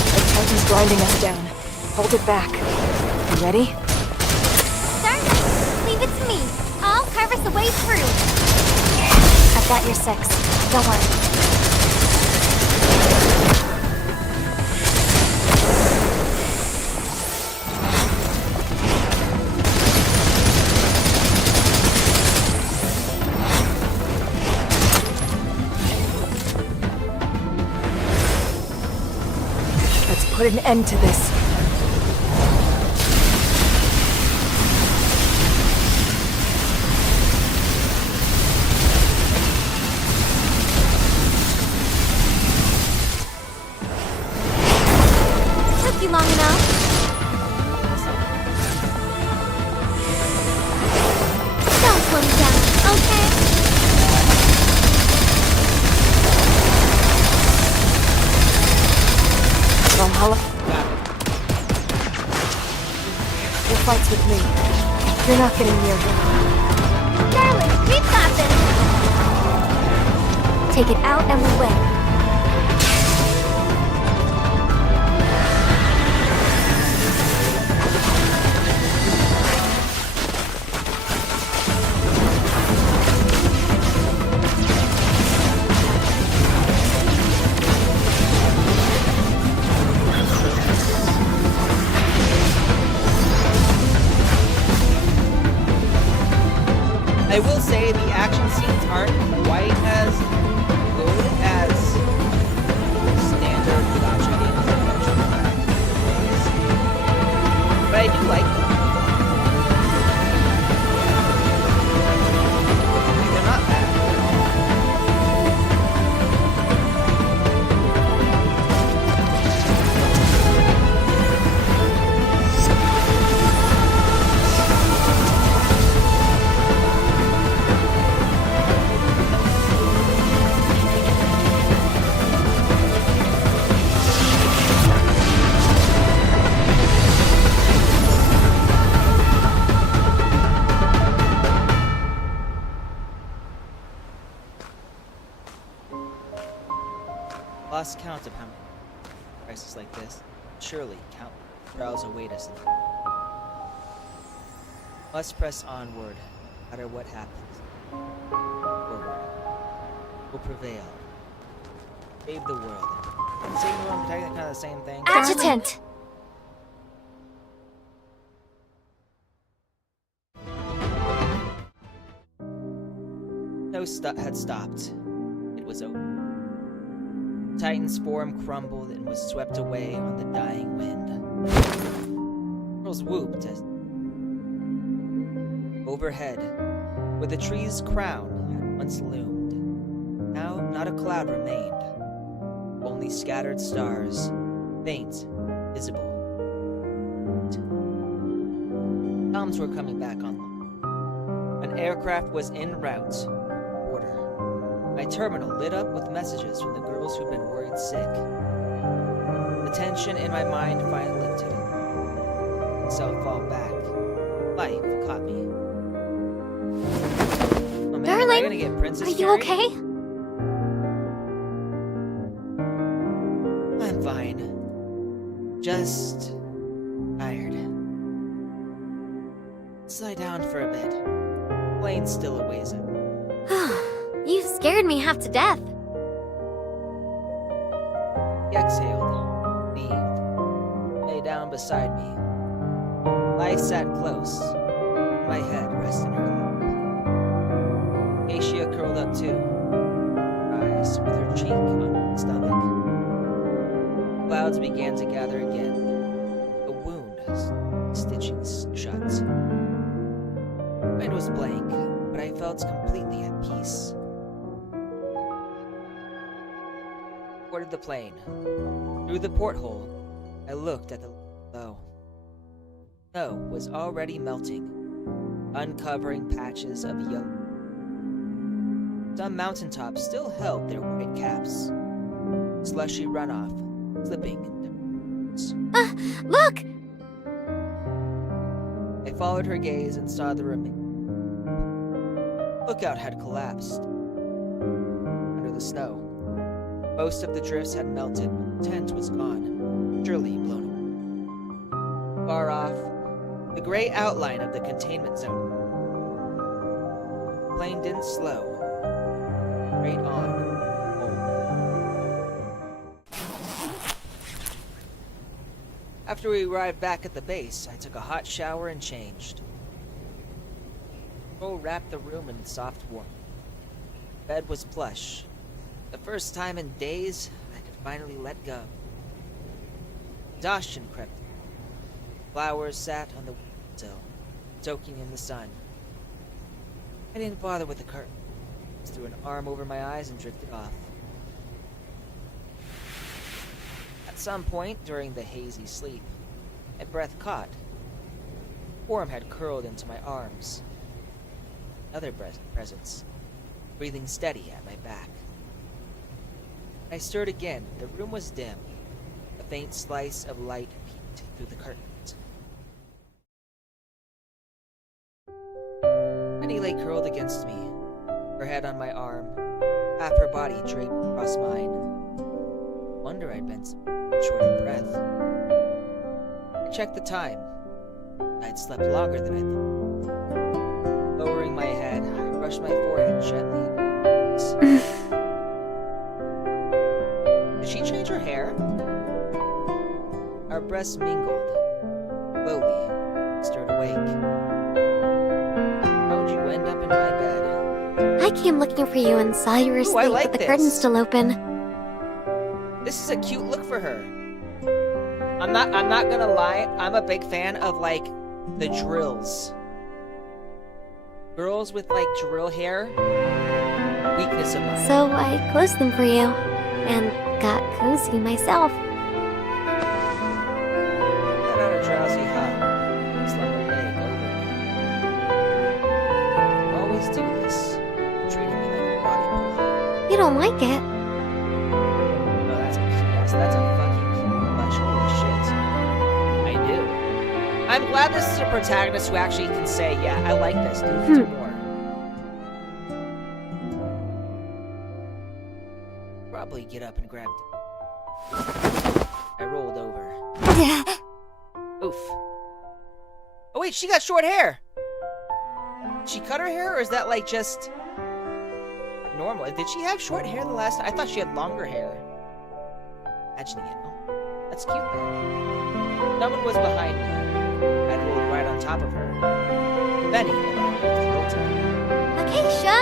The Titan's grinding us down. Hold it back. You ready? Darn, leave it to me. I'll carve us a way through. I've got your 6. Don't worry. Let's put an end to this. Took you long enough. Don't slow me down, okay? Valhalla, your fight's with me. You're not getting near him. Darling, we've got this. Take it out and we win. I will say the action scenes aren't quite as good as standard gotcha games and adventure games, but I do like them. They're not bad. Lost count of how many crises like this. Surely countless trials await us. Must press onward, no matter what happens. Forward. Will prevail. Save the world. Saving the world and protecting it, kind of the same thing. Adjutant! No had stopped. It was over. Titan's form crumbled and was swept away on the dying wind. Girls whooped as overhead, where the tree's crown had once loomed. Now not a cloud remained, only scattered stars, faint, visible. Comms were coming back online. An aircraft was en route. Order. My terminal lit up with messages from the girls who'd been worried sick. The tension in my mind finally lifted. Myself fall back. Life caught me. Oh man, am I Darling, gonna get Princess Are you Cherry? okay? I'm fine. Just tired. Let's lie down for a bit. Plane's still a ways out. You scared me half to death. He exhaled, breathed, lay down beside me. Life sat close, my head rested in her lap. Acacia curled up too, her eyes with her cheek on my stomach. Clouds began to gather again. A wound stitching shut. Mind was blank, but I felt completely at peace. Boarded the plane. Through the porthole, I looked at the below. Snow was already melting, uncovering patches of yellow. Some mountaintops still held their white caps. Slushy runoff, slipping in the Look! I followed her gaze and saw the remains. Lookout had collapsed under the snow. Most of the drifts had melted, but the tent was gone, surely blown away. Far off, the gray outline of the containment zone. The plane didn't slow. Straight on. After we arrived back at the base, I took a hot shower and changed. Patrol wrapped the room in soft warmth. The bed was plush. The first time in days, I could finally let go. Exhaustion crept in. Flowers sat on the windowsill, soaking in the sun. I didn't bother with the curtain. Just threw an arm over my eyes and drifted off. At some point during the hazy sleep, my breath caught. A form had curled into my arms. Another presence, breathing steady at my back. I stirred again. The room was dim. A faint slice of light peeked through the curtains. Penny lay curled against me, her head on my arm, half her body draped across mine. Wonder I'd been short of breath. I checked the time. I'd slept longer than I thought. Lowering my head, I brushed my forehead gently. Did she change her hair? Our breasts mingled. Slowly, stirred awake. How'd you end up in my bed? I came looking for you and saw you were asleep like with the this. curtains still open. This is a cute look for her. I'm not gonna lie, I'm a big fan of like the drills. Girls with like drill hair. Weakness of mine. So I closed them for you and got cozy myself. Let out a drowsy hum. Slung a leg over me. Always do this. Treating me like a body pillow. You don't like it? Oh, that's a fucking clutch. Holy shit. I do. I'm glad this is a protagonist who actually can say, yeah, I like this. Do more. Probably get up and grab it. I rolled over. Oof. Oh wait, she got short hair! She cut her hair, or is that like just normal? Did she have short hair the last time? I thought she had longer hair. Imagining it. Oh, that's cute though. Someone was behind me. I rolled right on top of her. Benny and I both rolled her. Acacia!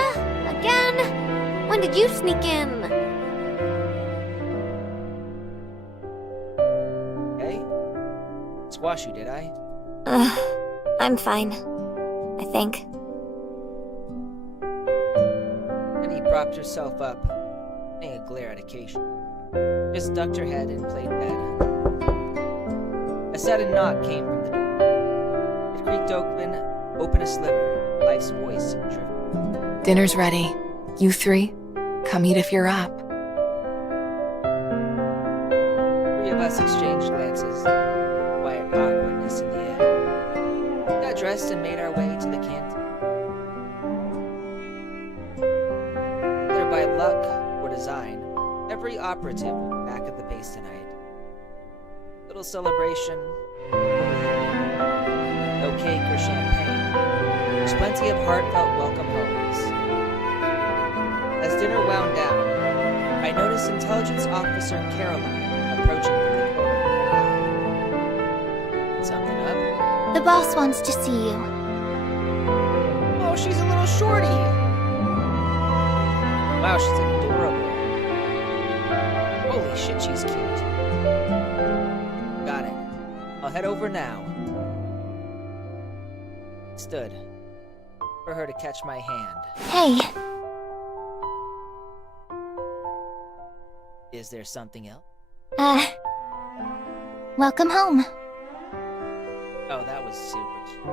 Again? When did you sneak in? Hey? Squash you, did I? I'm fine. I think. Benny propped herself up, paying a glare at Acacia. Just ducked her head and played bed. A sudden knock came from the door. It creaked open a sliver, Life's voice drifted. Dinner's ready. You three, come eat if you're up. Three of us exchanged glances, quiet awkwardness in the air. We got dressed and made our way to the canteen. Whether by luck or design, every operative will be back at the base tonight. Little celebration, no cake or champagne. There's plenty of heartfelt welcome homes. As dinner wound down, I noticed Intelligence Officer Caroline approaching from the corner of my eye. Something up? The boss wants to see you. Oh, she's a little shorty! Wow, she's adorable. Holy shit, she's cute. Got it. I'll head over now. stood for her to catch my hand. Hey, Is there something else? welcome home. Oh, that was super cute.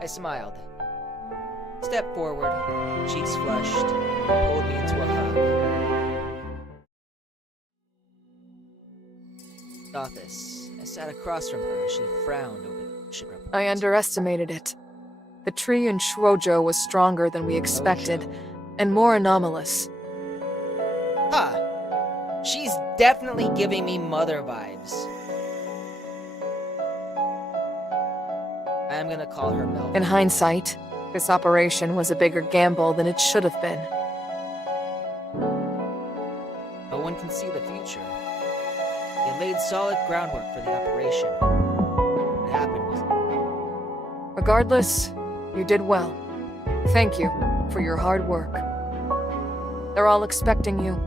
I smiled. Stepped forward, cheeks flushed, pulled me into a hug. Office. I sat across from her as she frowned over the mission report. I underestimated it. The tree in Shuojo was stronger than we expected, and more anomalous. Huh. She's definitely giving me mother vibes. I'm gonna call her Melvin. In hindsight, this operation was a bigger gamble than it should have been. No one can see the future. They laid solid groundwork for the operation. What happened was... Regardless, you did well. Thank you for your hard work. They're all expecting you.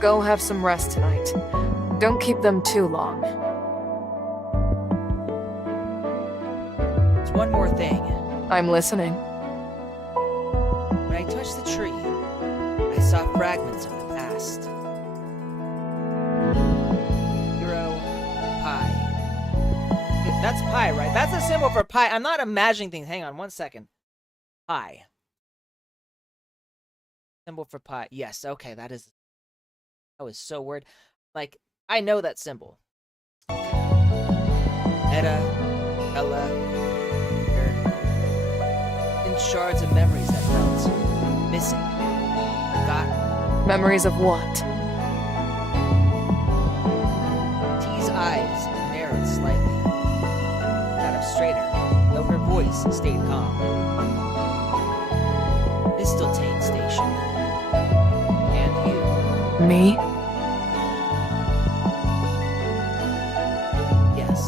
Go have some rest tonight. Don't keep them too long. There's one more thing. I'm listening. When I touched the tree, I saw fragments of the past. Hero, pi. That's pi, right? That's a symbol for pi. I'm not imagining things. Hang on one second. Pi. Symbol for pi. Yes, okay, that was so weird. Like, I know that symbol. Etta, Ella, in shards of memories that felt missing, forgotten. Memories of what? T's eyes narrowed slightly, got up straighter, though her voice stayed calm. Mistletoe Station. And you. Me? Yes.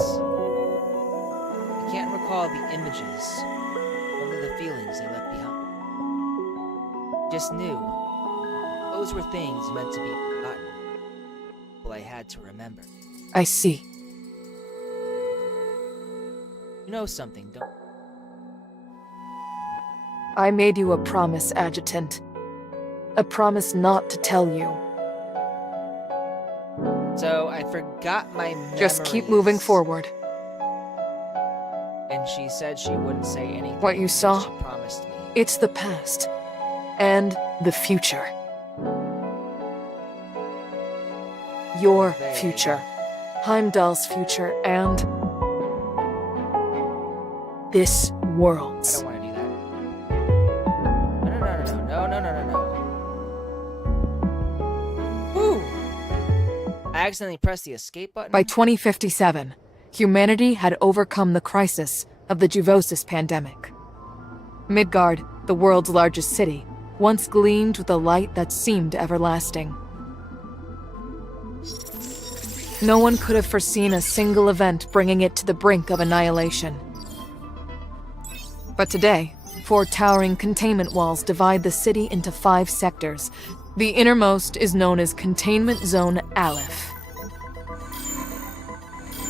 I can't recall the images, only the feelings they left behind. Just knew those were things meant to be forgotten. Well, I had to remember. I see. You know something, don't you? I made you a promise, Adjutant. A promise not to tell you. So I forgot my memories. Just keep moving forward. And she said she wouldn't say anything. What you saw? She promised me. It's the past. And the future. Your They- future. Heimdall's future and... this I world's. don't want to do that. No. Woo! I accidentally pressed the escape button. By 2057, humanity had overcome the crisis of the Juvosis pandemic. Midgard, the world's largest city, once gleamed with a light that seemed everlasting. No one could have foreseen a single event bringing it to the brink of annihilation. But today, 4 towering containment walls divide the city into 5 sectors. The innermost is known as Containment Zone Aleph.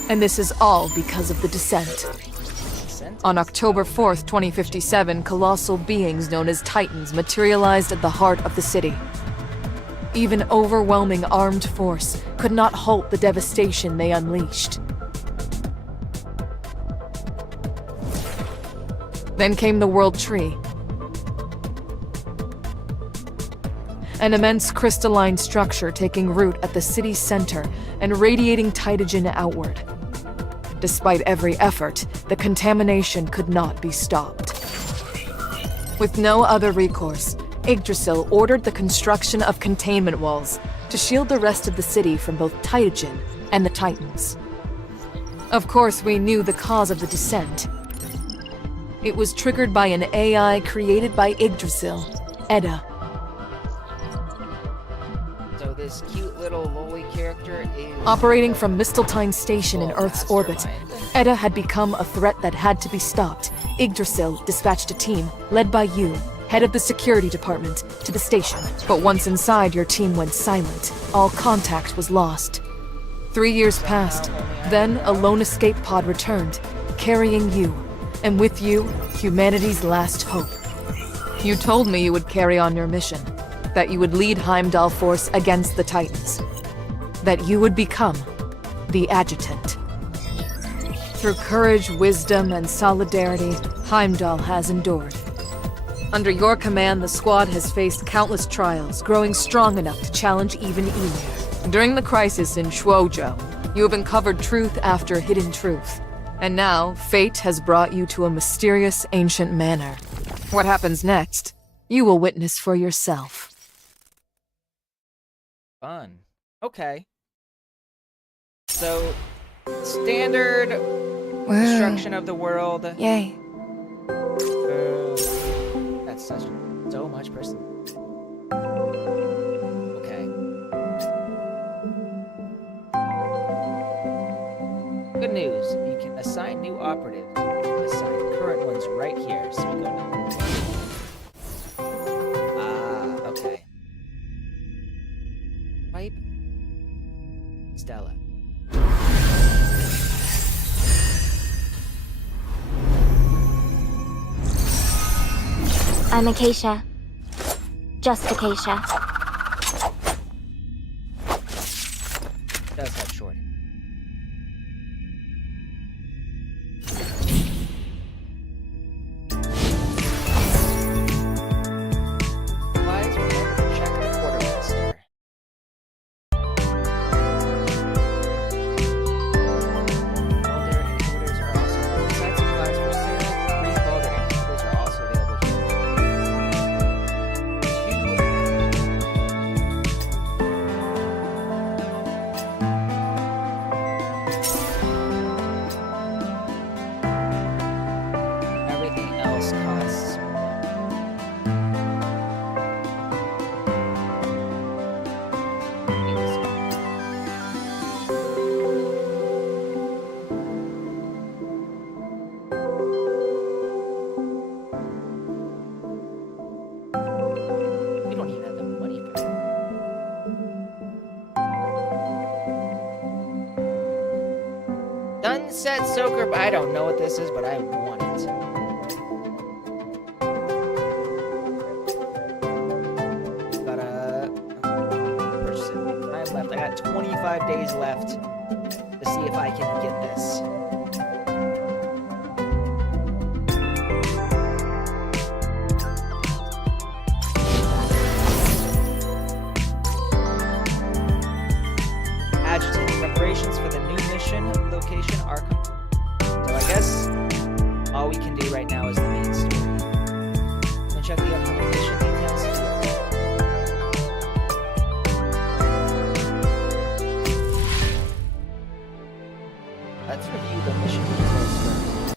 And this is all because of the descent. On October 4th, 2057, colossal beings known as Titans materialized at the heart of the city. Even overwhelming armed force could not halt the devastation they unleashed. Then came the World Tree. An immense crystalline structure taking root at the city's center and radiating Titagen outward. Despite every effort, the contamination could not be stopped. With no other recourse, Yggdrasil ordered the construction of containment walls to shield the rest of the city from both Titagen and the Titans. Of course, we knew the cause of the descent. It was triggered by an AI created by Yggdrasil, Edda. So this cute little lowly character is... Operating from Misteltein Station in Earth's orbit, Edda had become a threat that had to be stopped. Yggdrasil dispatched a team, led by you, head of the security department, to the station. But once inside, your team went silent. All contact was lost. 3 years passed. Then, a lone escape pod returned, carrying you. and with you, humanity's last hope. You told me you would carry on your mission, that you would lead Heimdall Force against the Titans, that you would become the Adjutant. Through courage, wisdom, and solidarity, Heimdall has endured. Under your command, the squad has faced countless trials, growing strong enough to challenge even Ymir. During the crisis in Shuozhou, you have uncovered truth after hidden truth. And now, fate has brought you to a mysterious ancient manor. What happens next, you will witness for yourself. Fun. Okay. So, standard destruction of the world. Yay. That's so much person. Okay. Good news. You can assign new operatives. Assign current ones right here. So we go now. Okay. Pipe. Stella. I'm Acacia. Just Acacia. Does have short. Supplies, remember to check the quartermaster. All their inhibitors are also inside supplies for sale. 3 folder inhibitors are also available here. Everything else costs. We don't even have the money for that. Sunset Soaker, I don't know what this is, but I want it. Gotta purchase it. Time left. I got 25 days left to see if I can get this. Adjutant, preparations for the new mission location are complete. So I guess all we can do right now is the main story. Gonna check the upcoming mission details here. Let's review the mission details first.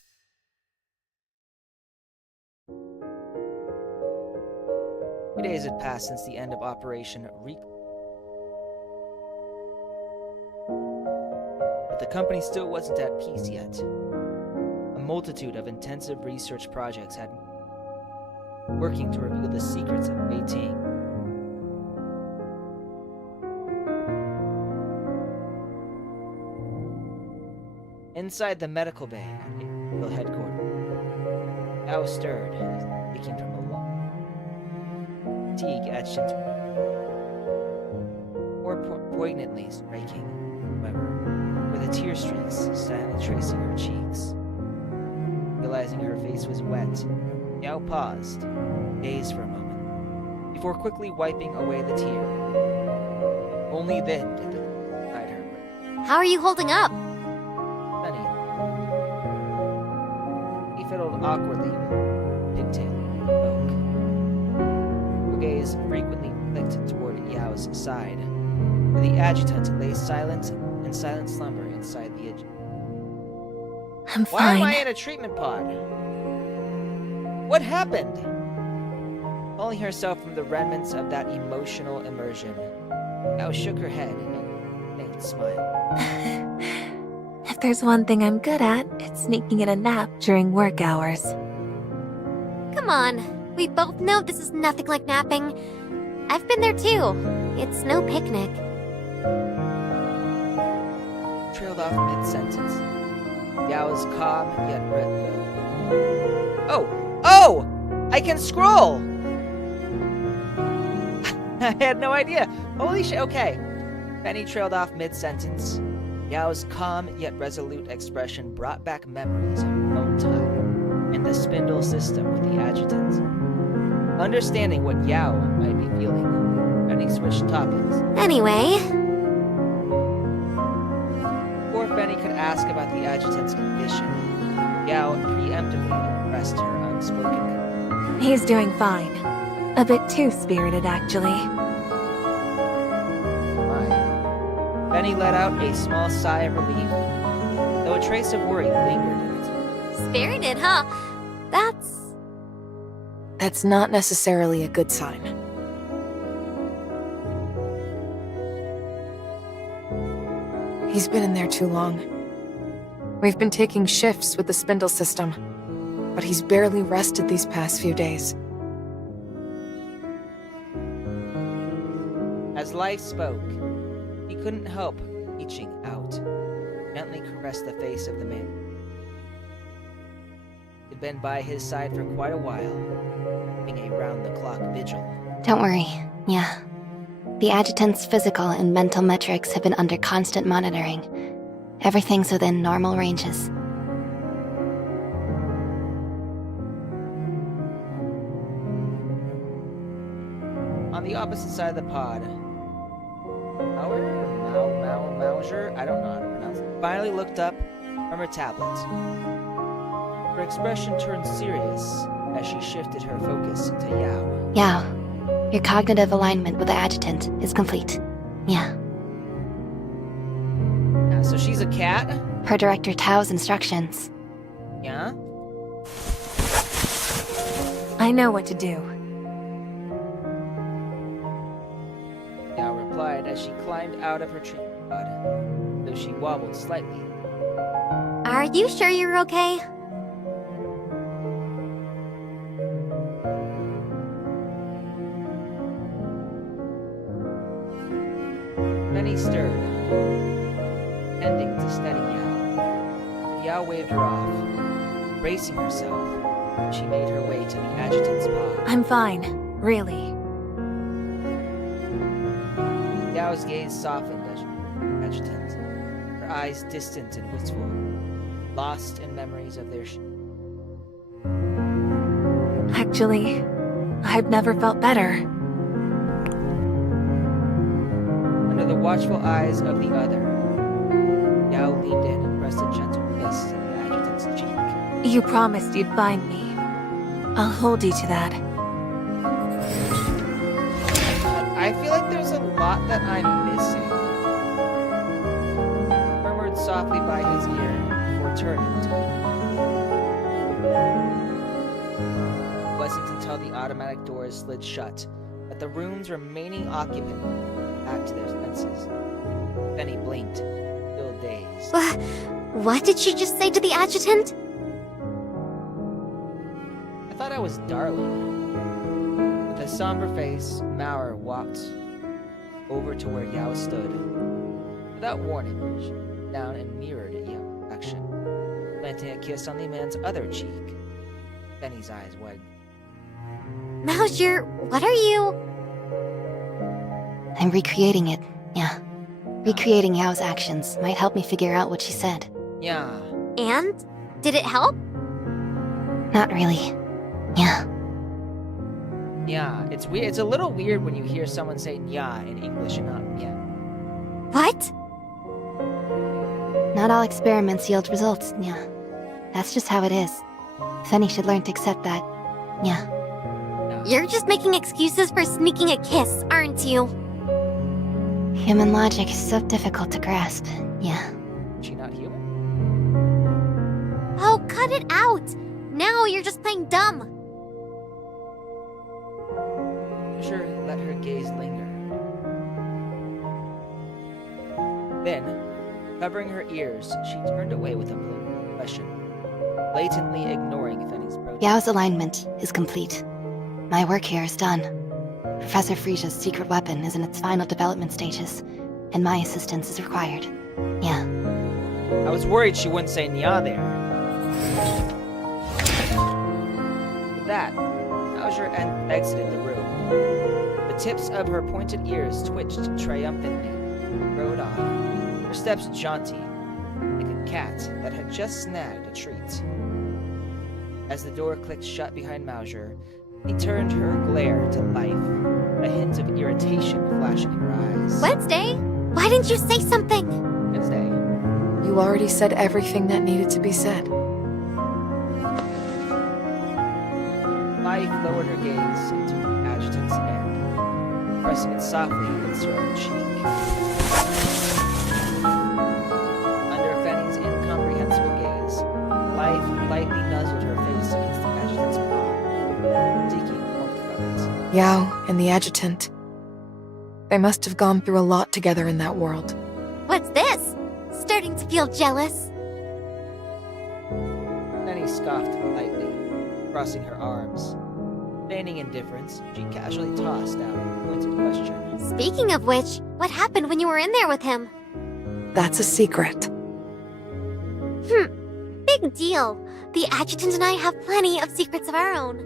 Few days had passed since the end of Operation But the company still wasn't at peace yet. A multitude of intensive research projects had working to reveal the secrets of Beijing. Inside the medical bay at Imperial headquarters, Yao stirred, speaking from a long fatigue etched into her. More poignantly striking, however, were the tear streaks silently tracing her cheeks. Realizing her face was wet, Yao paused, dazed for a moment, before quickly wiping away the tear. Only then did the guide her. How are you holding up? Honey. He fiddled awkwardly with pigtail oak. Her gaze frequently flicked toward Yao's side, where the adjutant lay silent in silent slumber inside the edge. I'm Why am I fine. in a treatment pod? What happened? Pulling herself from the remnants of that emotional immersion, Yao shook her head in a faint smile. If there's one thing I'm good at, it's sneaking in a nap during work hours. Come on. We both know this is nothing like napping. I've been there too. It's no picnic. Trailed off mid-sentence. Yao's calm yet Oh! I can scroll! I had no idea. Holy shit, okay. Benny trailed off mid-sentence. Yao's calm yet resolute expression brought back memories of her own time in the spindle system with the adjutant. Understanding what Yao might be feeling, Benny switched topics. Anyway, Before Benny could ask about the adjutant's condition, Yao preemptively pressed her unspoken comment. He's doing fine. A bit too spirited, actually. My. Benny let out a small sigh of relief, though a trace of worry lingered in its voice. spirited, huh? That's not necessarily a good sign. He's been in there too long. We've been taking shifts with the spindle system, but he's barely rested these past few days. As life spoke, he couldn't help reaching out, gently caressed the face of the man. He'd been by his side for quite a while, keeping a round-the-clock vigil. Don't worry. Yeah. The adjutant's physical and mental metrics have been under constant monitoring. Everything's within normal ranges. On the opposite side of the pod, Mauser, I don't know how to pronounce it, finally looked up from her tablet. Her expression turned serious as she shifted her focus to Yao. Yao, your cognitive alignment with the adjutant is complete. Yeah. So she's a cat? Per Director Tao's instructions. Yeah? I know what to do. Yao replied as she climbed out of her tree pod, though she wobbled slightly. Are you sure you're okay? Benny stirred, tending to steady Yao. Yao waved her off, bracing herself. She made her way to the adjutant's pod. I'm fine, really. Yao's gaze softened as the adjutant, her eyes distant and wistful, lost in memories of their Actually, I've never felt better. Under the watchful eyes of the other, Yao leaned in and pressed a gentle kiss to the adjutant's cheek. You promised you'd find me. I'll hold you to that. I feel like there's a lot that I'm missing. Murmured softly by his ear before turning to him. It wasn't until the automatic doors slid shut that the room's remaining occupant went back to their senses. Benny blinked, still dazed. What did she just say to the adjutant? I thought I was darling. With a somber face, Maurer walked over to where Yao stood. Without warning, she bent down and mirrored Yao's action, planting a kiss on the man's other cheek. Benny's eyes widened. Mauser, what are you? I'm recreating it, yeah. Recreating Yao's actions might help me figure out what she said. Yeah. And? Did it help? Not really. Yeah. Yeah, it's weird. It's a little weird when you hear someone say "nya" in English and not "yeah." What? Not all experiments yield results, yeah. That's just how it is. Fenny should learn to accept that. Yeah. You're just making excuses for sneaking a kiss, aren't you? Human logic is so difficult to grasp, yeah. Is she not human? Oh, cut it out! Now you're just playing dumb. Sure, let her gaze linger. Then, covering her ears, she turned away with a blue expression, blatantly ignoring Fenny's protest. Yao's alignment is complete. My work here is done. Professor Frisia's secret weapon is in its final development stages, and my assistance is required. Yeah. I was worried she wouldn't say "nya" there. that, Mauser exited the room. The tips of her pointed ears twitched triumphantly. Rode on, her steps jaunty, like a cat that had just snagged a treat. As the door clicked shut behind Mauser, he turned her glare to life, a hint of irritation flashing in her eyes. Wednesday? Why didn't you say something? Wednesday. You already said everything that needed to be said. Life lowered her gaze into the adjutant's hand, pressing it softly against her own cheek. Under Fenny's incomprehensible gaze, Life lightly nuzzled her face against the adjutant's palm, seeking warmth from it. Yao and the adjutant. They must have gone through a lot together in that world. What's this? Starting to feel jealous. Fenny scoffed lightly, crossing her arms. Feigning indifference, she casually tossed out a pointed question. Speaking of which, what happened when you were in there with him? That's a secret. Big deal. The adjutant and I have plenty of secrets of our own.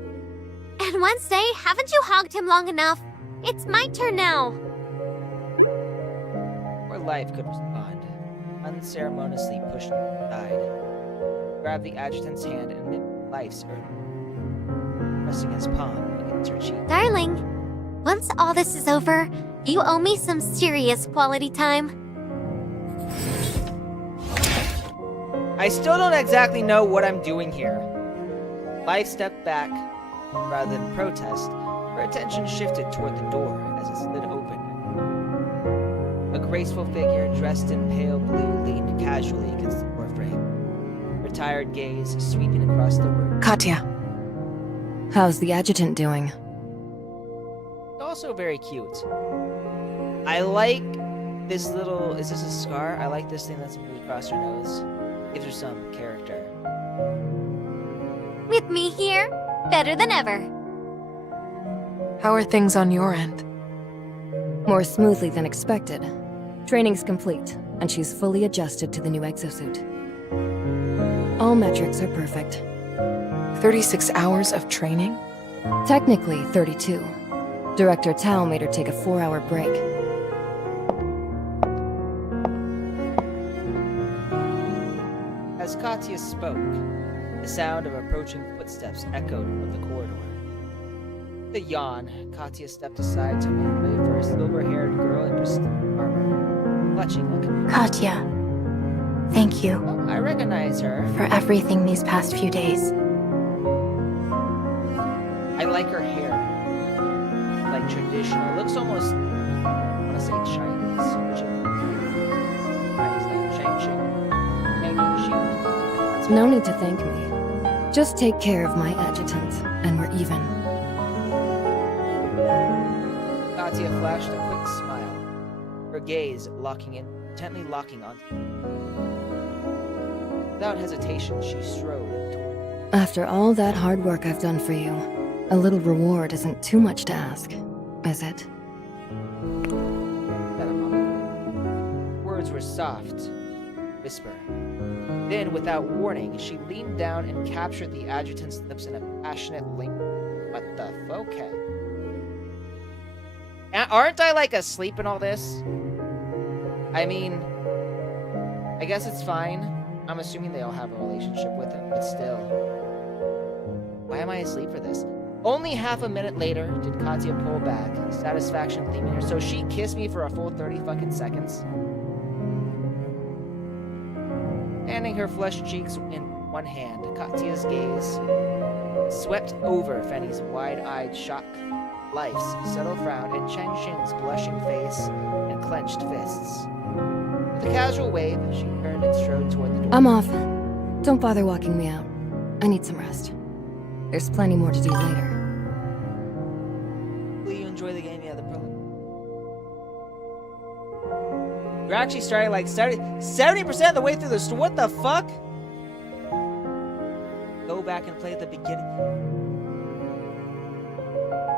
And Wednesday, haven't you hogged him long enough? It's my turn now. Before Life could respond, unceremoniously pushed her aside, grabbed the adjutant's hand and nipped Life's earth, pressing his palm against her cheek. Darling, once all this is over, you owe me some serious quality time. I still don't exactly know what I'm doing here. Life stepped back. Rather than protest, her attention shifted toward the door as it slid open. A graceful figure dressed in pale blue leaned casually against the door frame, her tired gaze sweeping across the room. Katya. How's the adjutant doing? Also very cute. I like this little... Is this a scar? I like this thing that's moved across her nose. Gives her some character. With me here, better than ever. How are things on your end? More smoothly than expected. Training's complete, and she's fully adjusted to the new exosuit. All metrics are perfect. 36 hours of training? Technically, 32. Director Tao made her take a 4-hour break. As Katya spoke, the sound of approaching footsteps echoed from the corridor. With a yawn, Katya stepped aside to make way for a silver-haired girl in pristine armor, clutching like a... Katya, thank you Oh, I recognize her. for everything these past few days. I like her hair. Like traditional. It looks almost... I want to say Chinese. Which is name? Shang-Chi. No need to thank me. Just take care of my adjutant, and we're even. Katya flashed a quick smile, her gaze intently locking on. Without hesitation, she strode toward. After all that hard work I've done for you, a little reward isn't too much to ask, is it? Words were soft, whisper. Then, without warning, she leaned down and captured the adjutant's lips in a passionate link. What the f? Okay. Aren't I, like, asleep in all this? I mean, I guess it's fine. I'm assuming they all have a relationship with him, but still. Why am I asleep for this? Only half a minute later did Katya pull back, satisfaction gleaming her. So she kissed me for a full 30 fucking seconds? Standing her flushed cheeks in one hand, Katya's gaze swept over Fenny's wide-eyed shock, Life's subtle frown, and Cheng Xing's blushing face and clenched fists. With a casual wave, she turned and strode toward the door. I'm off. Don't bother walking me out. I need some rest. There's plenty more to do later. Will you enjoy the game? Yeah, the prologue. You're actually starting like 70% of the way through the story. What the fuck? Go back and play at the beginning.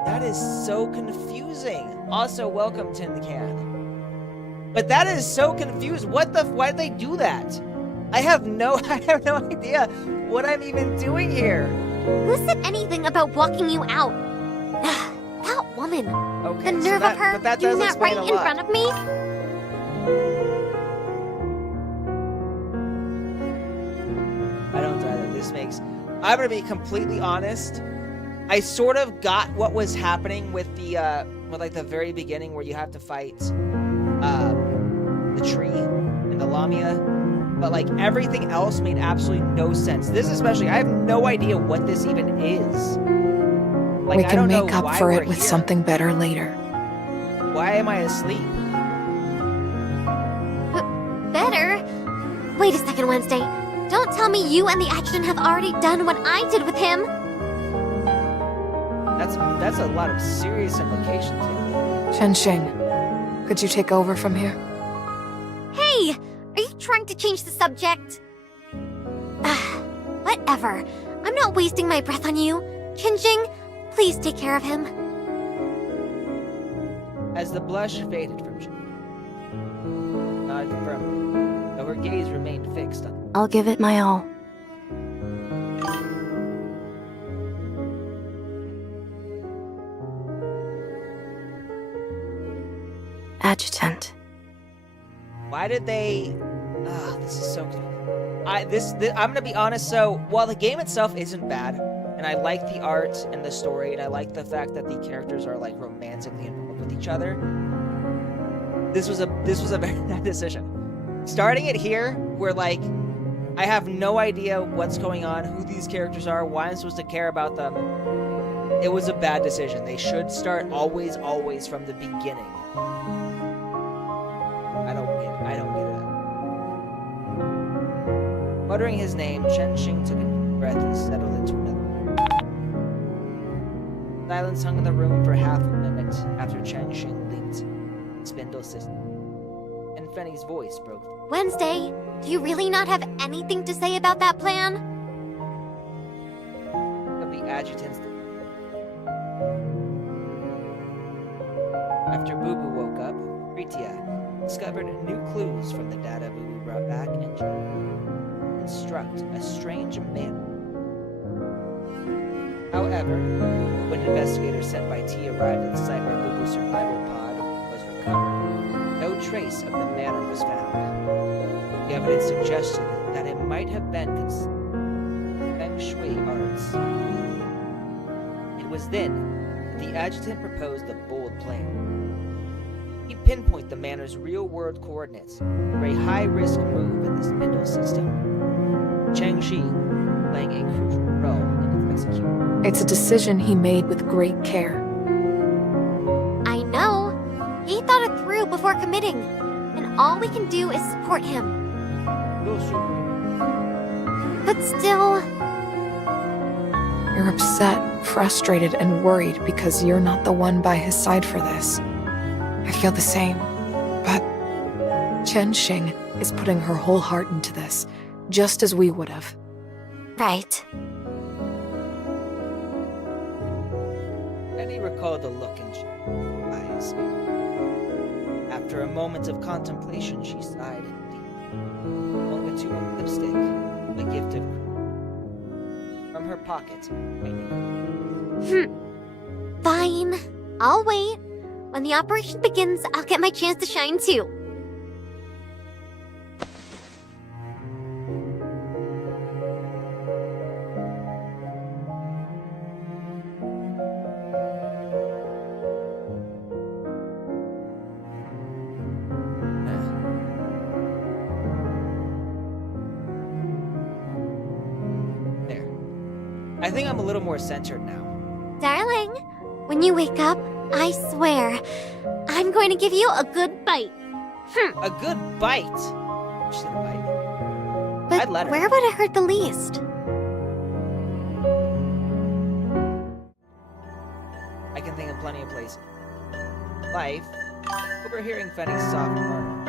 That is so confusing. Also, welcome Tin Can. But that is so confused. What the? Why did they do that? I have no idea what I'm even doing here. Who said anything about walking you out? That woman. Okay, The so nerve that, of her but that doing does that right explain a in lot. front of me? I don't either. This makes... I'm gonna be completely honest. I sort of got what was happening with the like the very beginning where you have to fight the tree and the Lamia, but like everything else made absolutely no sense. This especially, I have no idea what this even is. Like, We I can don't know make up why for we're it with here. something better later. Why am I asleep? Better? Wait a second, Wednesday. Don't tell me you and the adjutant have already done what I did with him. That's a lot of serious implications here. Chenxing, could you take over from here? Hey! Are you trying to change the subject? Whatever. I'm not wasting my breath on you. Chenxing, please take care of him. As the blush faded from Jen, nodded firmly, though her gaze remained fixed on. I'll give it my all. Adjutant. Why did they? This is so. I'm gonna be honest. So while the game itself isn't bad, and I like the art and the story, and I like the fact that the characters are like romantically involved with each other, this was a very bad decision. Starting it here, where like I have no idea what's going on, who these characters are, why I'm supposed to care about them. It was a bad decision. They should start always from the beginning. I don't get it. Muttering his name, Chenxing took a deep breath and settled into another. Silence hung in the room for half a minute after Chenxing leaped spindle system. And Fenny's voice broke. Wednesday, do you really not have anything to say about that plan? Of the adjutant's. After Boo Boo woke up, Ritia discovered new clues from the data Boo Boo brought back and instruct a strange manner. However, when investigators sent by T arrived at the site where Boo Boo's survival pod was recovered, no trace of the manor was found. The evidence suggested that it might have been Feng Shui arts. It was then that the adjutant proposed a bold plan. He pinpointed the manor's real-world coordinates for a high-risk move in the spindle system. Changxi playing a crucial role in its execution. It's a decision he made with great care. I know. He thought it through before committing. And all we can do is support him. But still... You're upset, frustrated, and worried because you're not the one by his side for this. I feel the same. But Chenxing is putting her whole heart into this, just as we would have. Right. And he recalled the look in Jen's eyes. After a moment of contemplation, she sighed deeply, pointed to a lipstick, a gift of from her pocket. Fine. I'll wait. When the operation begins, I'll get my chance to shine too. There. I think I'm a little more centered now. Darling, when you wake up, I swear, I'm going to give you a good bite. A good bite. She's gonna bite me. But I'd let her. where would it hurt the least? I can think of plenty of places. Life, overhearing Fenning's soft murmur,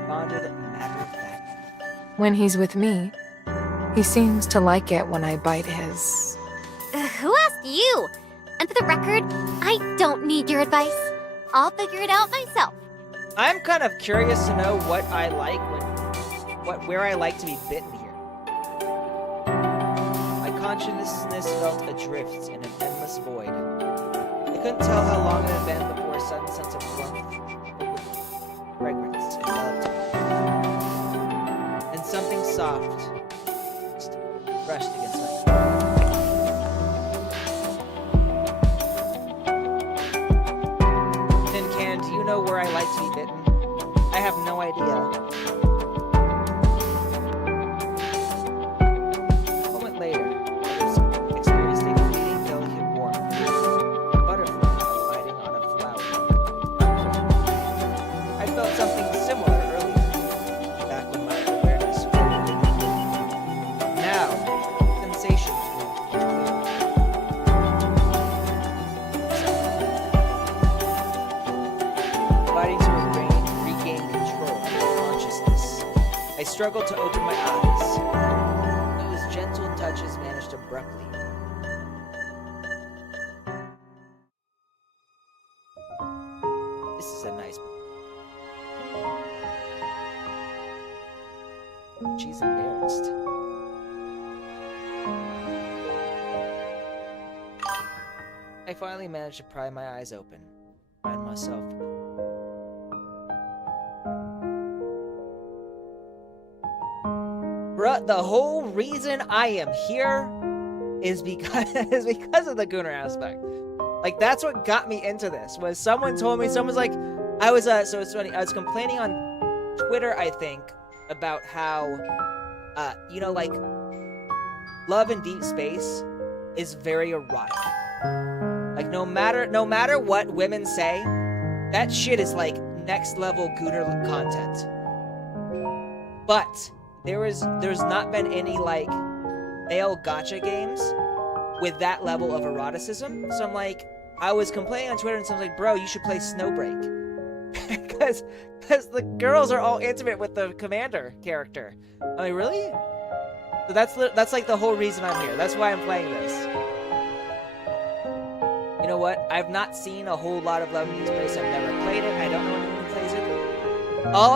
responded matter of fact. When he's with me, he seems to like it when I bite his... Who asked you? And for the record, I don't need your advice. I'll figure it out myself. I'm kind of curious to know what I like where I like to be bitten here. My consciousness felt adrift in an endless void. I couldn't tell how long it had been before a sudden sense of warmth, fragrance enveloped me. And something soft just brushed against my throat. Tin Can, do you know where I like to be bitten? I have no idea. A moment later, I was experiencing a fleeting, delicate warmth. A butterfly biting on a flower. I felt something similar earlier, back when my awareness was limited. Now, sensations were clear. Fighting to regain control of consciousness. I struggled to open my eyes. Those gentle touches vanished abruptly. This is a nice. She's embarrassed. I finally managed to pry my eyes open. Find myself. Bruh, the whole reason I am here is because of the Gooner aspect. Like, that's what got me into this. Was someone told me, someone's like, I was so it's funny. I was complaining on Twitter, I think, about how, like, love in deep space is very erotic. Like, no matter what women say, that shit is like next level Gooner content. But there's not been any like male gacha games with that level of eroticism. So I'm like, I was complaining on Twitter and someone's like, bro, you should play Snowbreak. because the girls are all intimate with the commander character. I'm like, really? So that's like the whole reason I'm here. That's why I'm playing this. You know what? I've not seen a whole lot of Love in Deep Space. I've never played it. I don't know anyone who plays it. All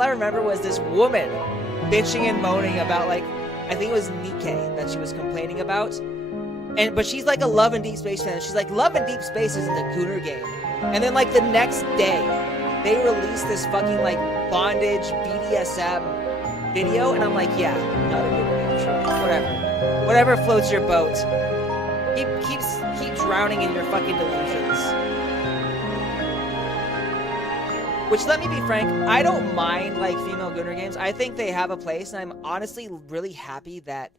I remember was this woman bitching and moaning about, like, I think it was Nikkei that she was complaining about. But she's like a Love in Deep Space fan. She's like, Love in Deep Space isn't a Gooner game. And then like the next day, they released this fucking like bondage BDSM video, and I'm like, yeah, not a Gooner game, sure, whatever floats your boat. Keep drowning in your fucking delusions. Which, let me be frank, I don't mind, like, female Gooner games. I think they have a place, and I'm honestly really happy that,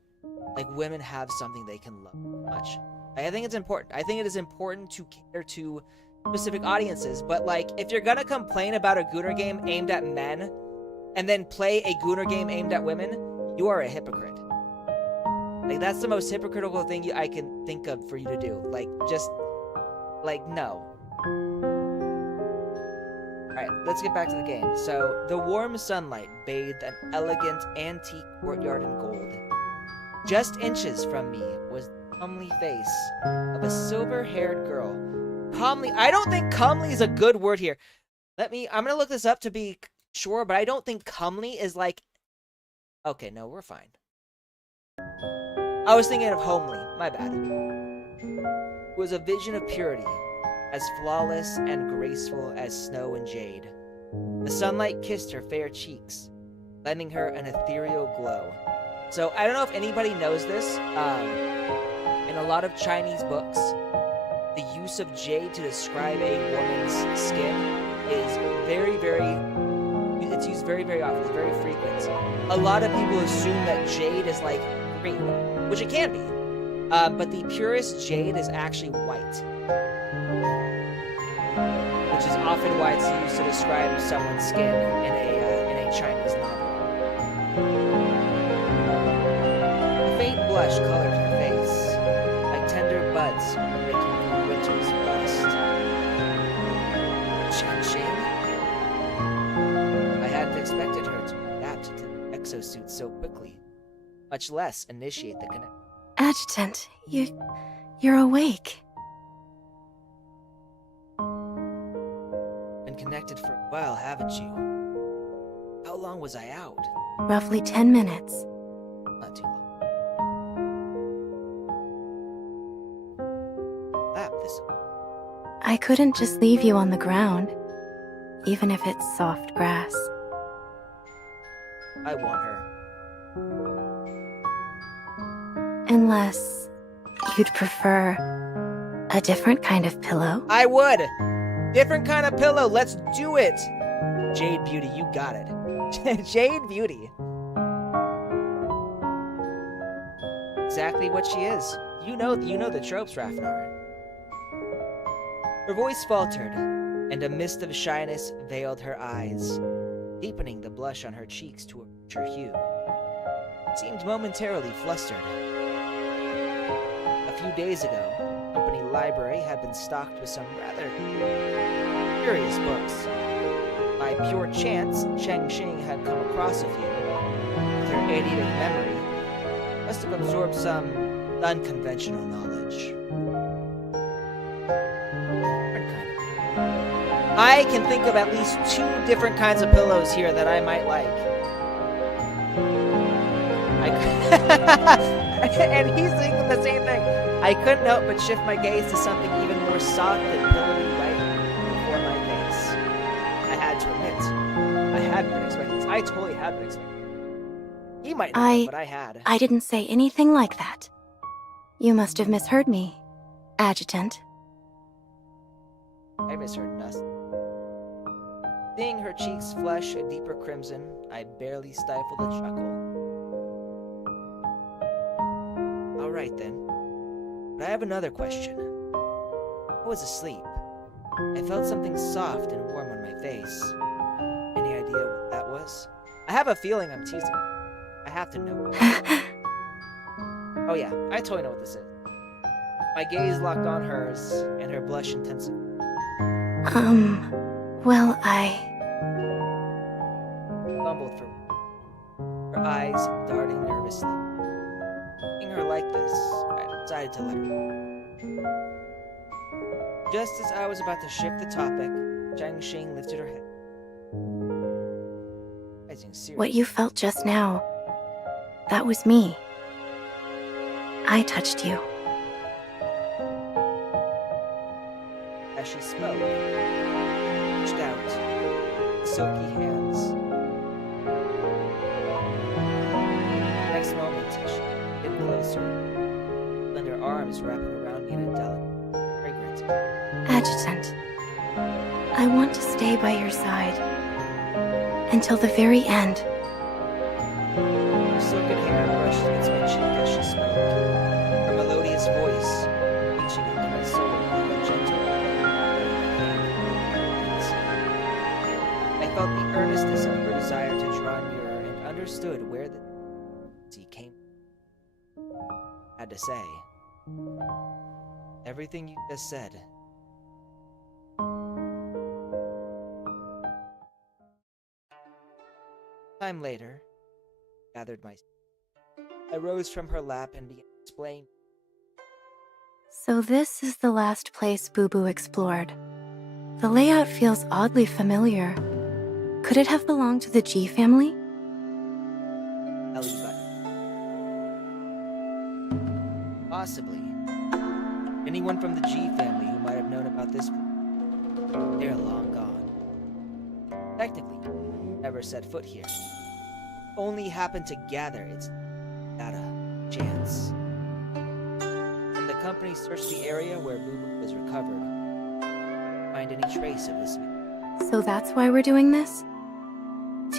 like, women have something they can love much. I think it's important. I think it is important to cater to specific audiences, but, like, if you're gonna complain about a Gooner game aimed at men, and then play a Gooner game aimed at women, you are a hypocrite. Like, that's the most hypocritical thing I can think of for you to do. Like, just, like, no. Alright, let's get back to the game. So, the warm sunlight bathed an elegant antique courtyard in gold. Just inches from me was the comely face of a silver-haired girl. Comely, I don't think comely is a good word here. I'm gonna look this up to be sure, but I don't think comely is like... Okay, no, we're fine. I was thinking of homely, my bad. It was a vision of purity, as flawless and graceful as snow and jade. The sunlight kissed her fair cheeks, lending her an ethereal glow. So, I don't know if anybody knows this, in a lot of Chinese books, the use of jade to describe a woman's skin is it's used very, very often, it's very frequent. A lot of people assume that jade is like green, which it can be, but the purest jade is actually white. Which is often why it's used to describe someone's skin in a Chinese novel. A faint blush colored her face, like tender buds breaking through winter's rust. Chen-Ching? I hadn't expected her to adapt to the exosuit so quickly, much less initiate the connection. Adjutant, you're awake. Been connected for a while, haven't you? How long was I out? Roughly 10 minutes. Not too long. I couldn't just leave you on the ground, even if it's soft grass. I want her. Unless you'd prefer a different kind of pillow. I would! Different kind of pillow, let's do it! Jade Beauty, you got it. Jade Beauty. Exactly what she is. You know the tropes, Rafnar. Her voice faltered, and a mist of shyness veiled her eyes, deepening the blush on her cheeks to a richer hue. Seemed momentarily flustered. A few days ago, the company library had been stocked with some rather curious books. By pure chance, Cheng Xing had come across a few. With her 80-day memory, must have absorbed some unconventional knowledge. I can think of at least 2 different kinds of pillows here that I might like. And he's thinking the same thing. I couldn't help but shift my gaze to something even more soft and pillowy right before my face. I had to admit, I hadn't been expecting this. I totally had been expecting this. He might not have, but I had. I didn't say anything like that. You must have misheard me, Adjutant. I misheard nothing. Seeing her cheeks flush a deeper crimson, I barely stifled a chuckle. Alright then. But I have another question. I was asleep. I felt something soft and warm on my face. Any idea what that was? I have a feeling I'm teasing. I have to know. Oh yeah, I totally know what this is. My gaze locked on hers, and her blush intensified. Well, I Fumbled for her eyes darting nervously. Seeing her like this, I decided to let her. Just as I was about to shift the topic, Cheng Xing lifted her head. What you felt just now, that was me. I touched you. As she spoke, reached out, silky hands. Next moment, she came closer, and her arms wrapping around me in a delicate, fragrant. Adjutant, I want to stay by your side until the very end. Her silken hair brushed against my cheek as she spoke, her melodious voice reaching into my soul like a gentle I felt the earnestness of her desire to draw nearer and understood where the sea came from. Had to say, everything you just said. Time later, gathered my. I rose from her lap and began to explain. So this is the last place Boo Boo explored. The layout feels oddly familiar. Could it have belonged to the G family? Belly button. Possibly. Anyone from the G family who might have known about this, they're long gone. Technically, never set foot here. Only happened to gather its data, chance. And the company searched the area where Boo Boo was recovered. Find any trace of this. So that's why we're doing this?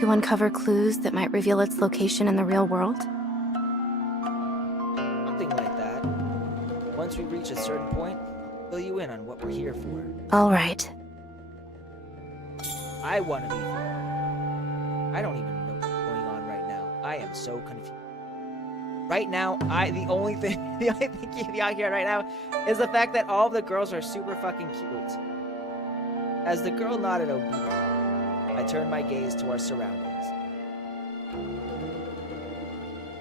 To uncover clues that might reveal its location in the real world? Something like that. Once we reach a certain point, I'll fill you in on what we're here for. All right. I want to be here. I don't even know what's going on right now. I am so confused. Right now, the only thing keeping me out here right now is the fact that all of the girls are super fucking cute. As the girl nodded obediently, I turned my gaze to our surroundings.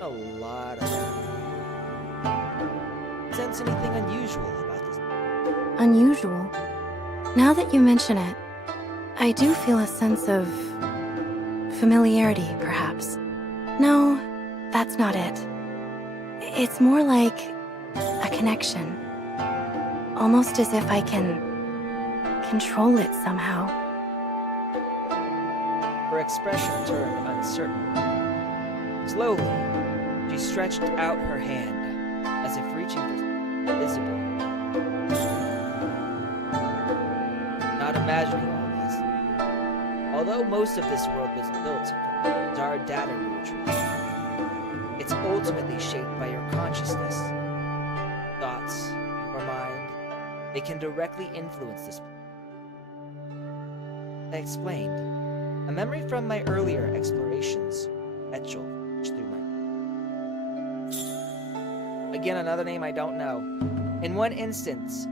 A lot of them. Sense anything unusual about this? Unusual? Now that you mention it, I do feel a sense of familiarity, perhaps. No, that's not it. It's more like a connection. Almost as if I can control it somehow. Her expression turned uncertain. Slowly, she stretched out her hand, as if reaching for something invisible. Not imagining all this. Although most of this world was built from our data we retrieved, it's ultimately shaped by your consciousness. Thoughts, your mind, they can directly influence this. I explained. A memory from my earlier explorations, Etchel, through my... Again, another name I don't know. In one instance,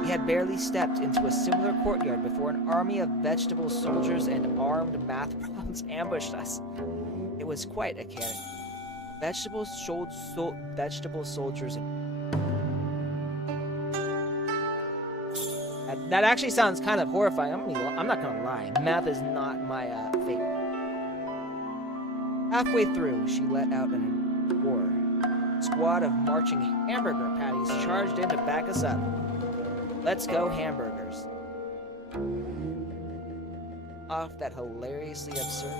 we had barely stepped into a similar courtyard before an army of vegetable soldiers and armed math problems ambushed us. It was quite a chaos. Vegetable soldiers and... That actually sounds kind of horrifying. I'm not gonna lie. Math is not my favorite. Halfway through, she let out an roar. A squad of marching hamburger patties charged in to back us up. Let's go, hamburgers. Off that hilariously absurd,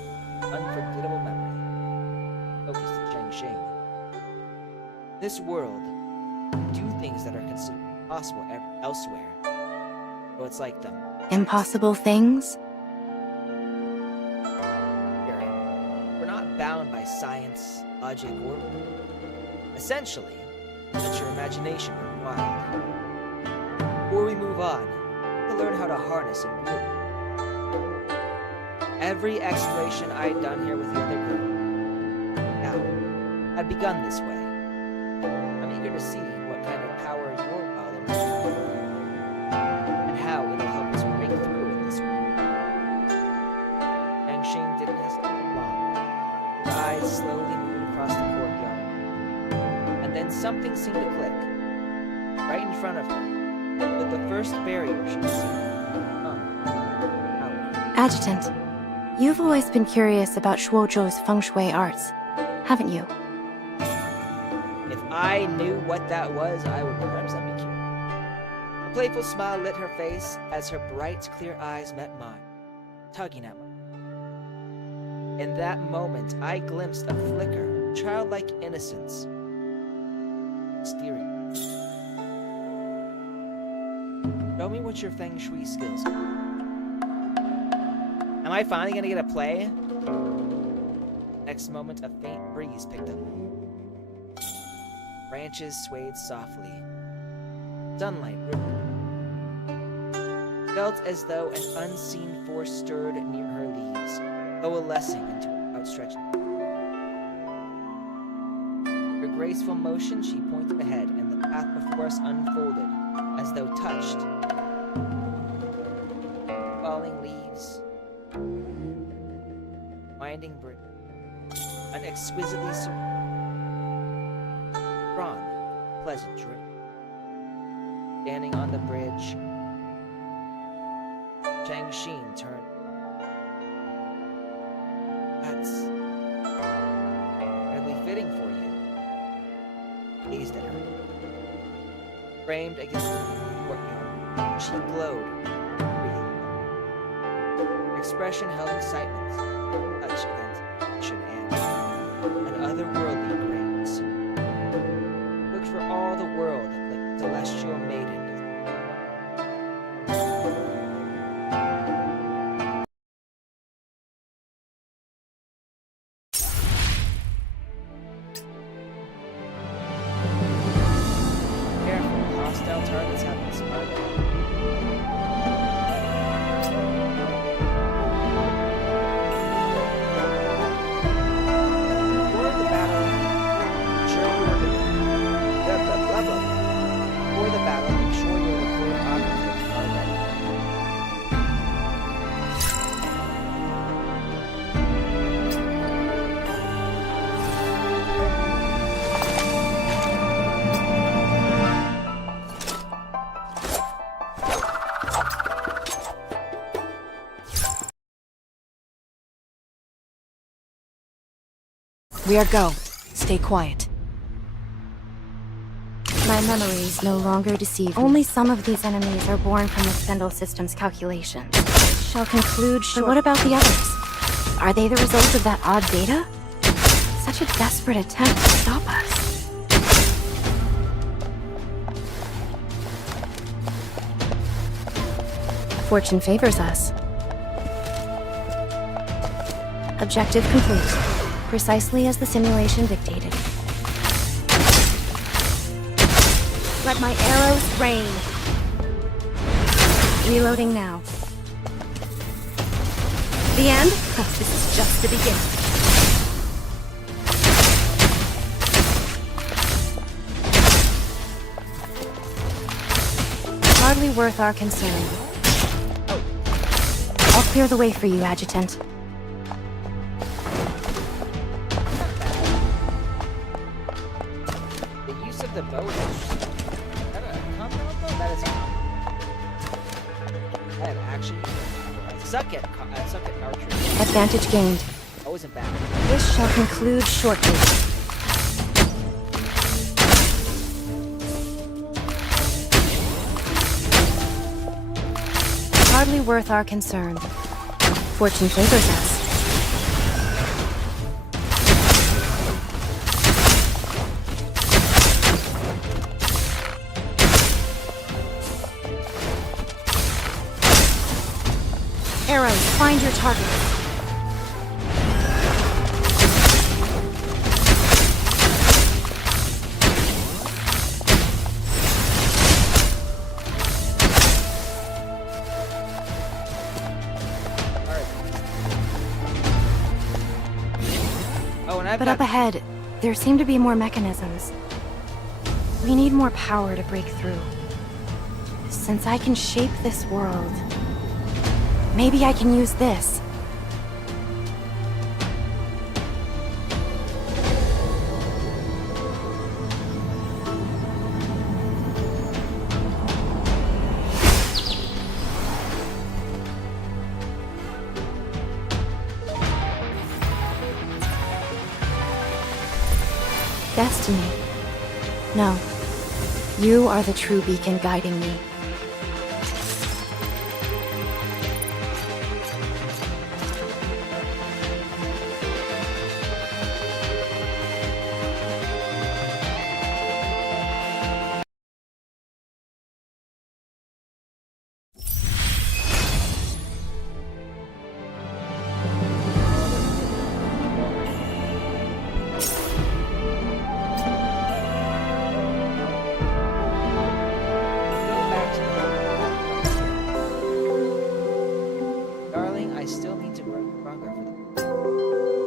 unforgettable memory. Focused to Changxing. This world can do things that are considered impossible elsewhere. So it's like them. Impossible things? We're not bound by science, logic, or... Essentially, let your imagination run wild. Before we move on, to learn how to harness and wield it. Every exploration I'd done here with the other group, now, had begun this way. I'm eager to see what kind of power your knowledge and how it'll help us break through in this world. And Shane didn't hesitate long. Her eyes slowly moved across the courtyard. And then something seemed to click. Right in front of her, with the first barrier she'd seen. Adjutant, you've always been curious about Shuozhou's feng shui arts, haven't you? If I knew what that was, I would perhaps be curious. A playful smile lit her face as her bright, clear eyes met mine, tugging at mine. In that moment, I glimpsed a flicker of childlike innocence. Mysterious. Show me what your feng shui skills are. Am I finally gonna get a play? Next moment, a faint breeze picked up. Branches swayed softly. Sunlight rippled. Felt as though an unseen force stirred near her leaves, coalescing into an outstretched. Her graceful motion, she pointed ahead, and the path before us unfolded, as though touched. Falling leaves, winding bridge, an exquisitely drawn, pleasant trip. Standing on the bridge, Changxing turned. That's hardly fitting for you. Gazed at her. Framed against the courtyard, she glowed. Her expression held excitement, touch against action and otherworldly grace. Looked for all the world like celestial maiden. Careful, hostile targets have been spotted. Before the battle, make sure your recorded objectives are ready. We are go. Stay quiet. My memories no longer deceive me. Only some of these enemies are born from the Stendhal system's calculations. Shall conclude But what about the others? Are they the result of that odd data? Such a desperate attempt to stop us. Fortune favors us. Objective complete. Precisely as the simulation dictated. Let my arrows rain. Reloading now. The end? This is just the beginning. Hardly worth our concern. I'll clear the way for you, Adjutant. The use of the bow is that a compound bow? That is a I have actually I suck at archery. Advantage gained. I wasn't bad. This shall conclude shortly. Hardly worth our concern. Fortune favors us. Arrows, find your target. Oh, and I've But got up ahead, there seem to be more mechanisms. We need more power to break through. Since I can shape this world, maybe I can use this. Destiny. No. You are the true beacon guiding me. Darling, I still need to grow stronger for them.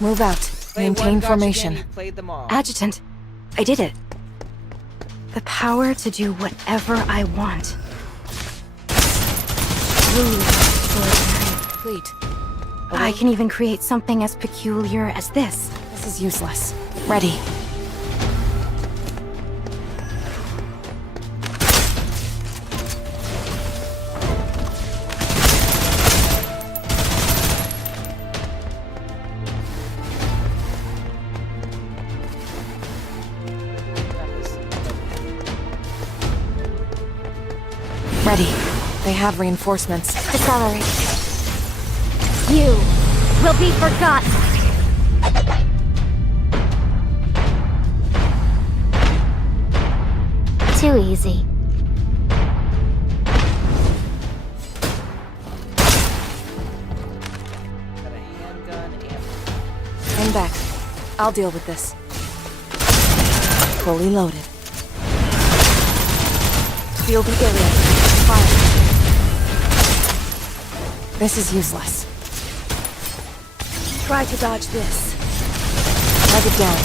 Move out. Play one Maintain gotcha formation. game, you played them all. Adjutant, I did it. The power to do whatever I want. Truly extraordinary. Complete. I can even create something as peculiar as this. This is useless. Ready. Ready. They have reinforcements. Accelerate. You will be forgotten. Too easy. Got a handgun and Hang back. I'll deal with this. Fully loaded. Feel the area. Fire. This is useless. Try to dodge this. Target down.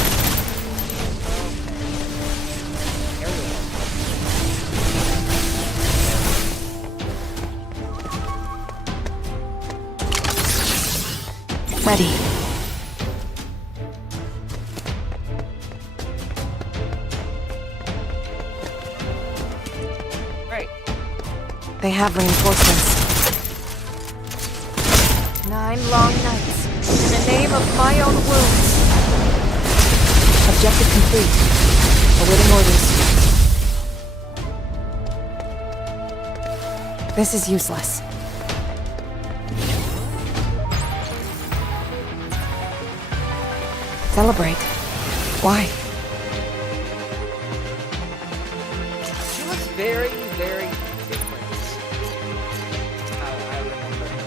Ready. Right. They have reinforcements. 9 long nights, in the name of my own wounds. Objective complete. Awaiting orders. This is useless. Celebrate. Why? She looks very, very different. How I remember her.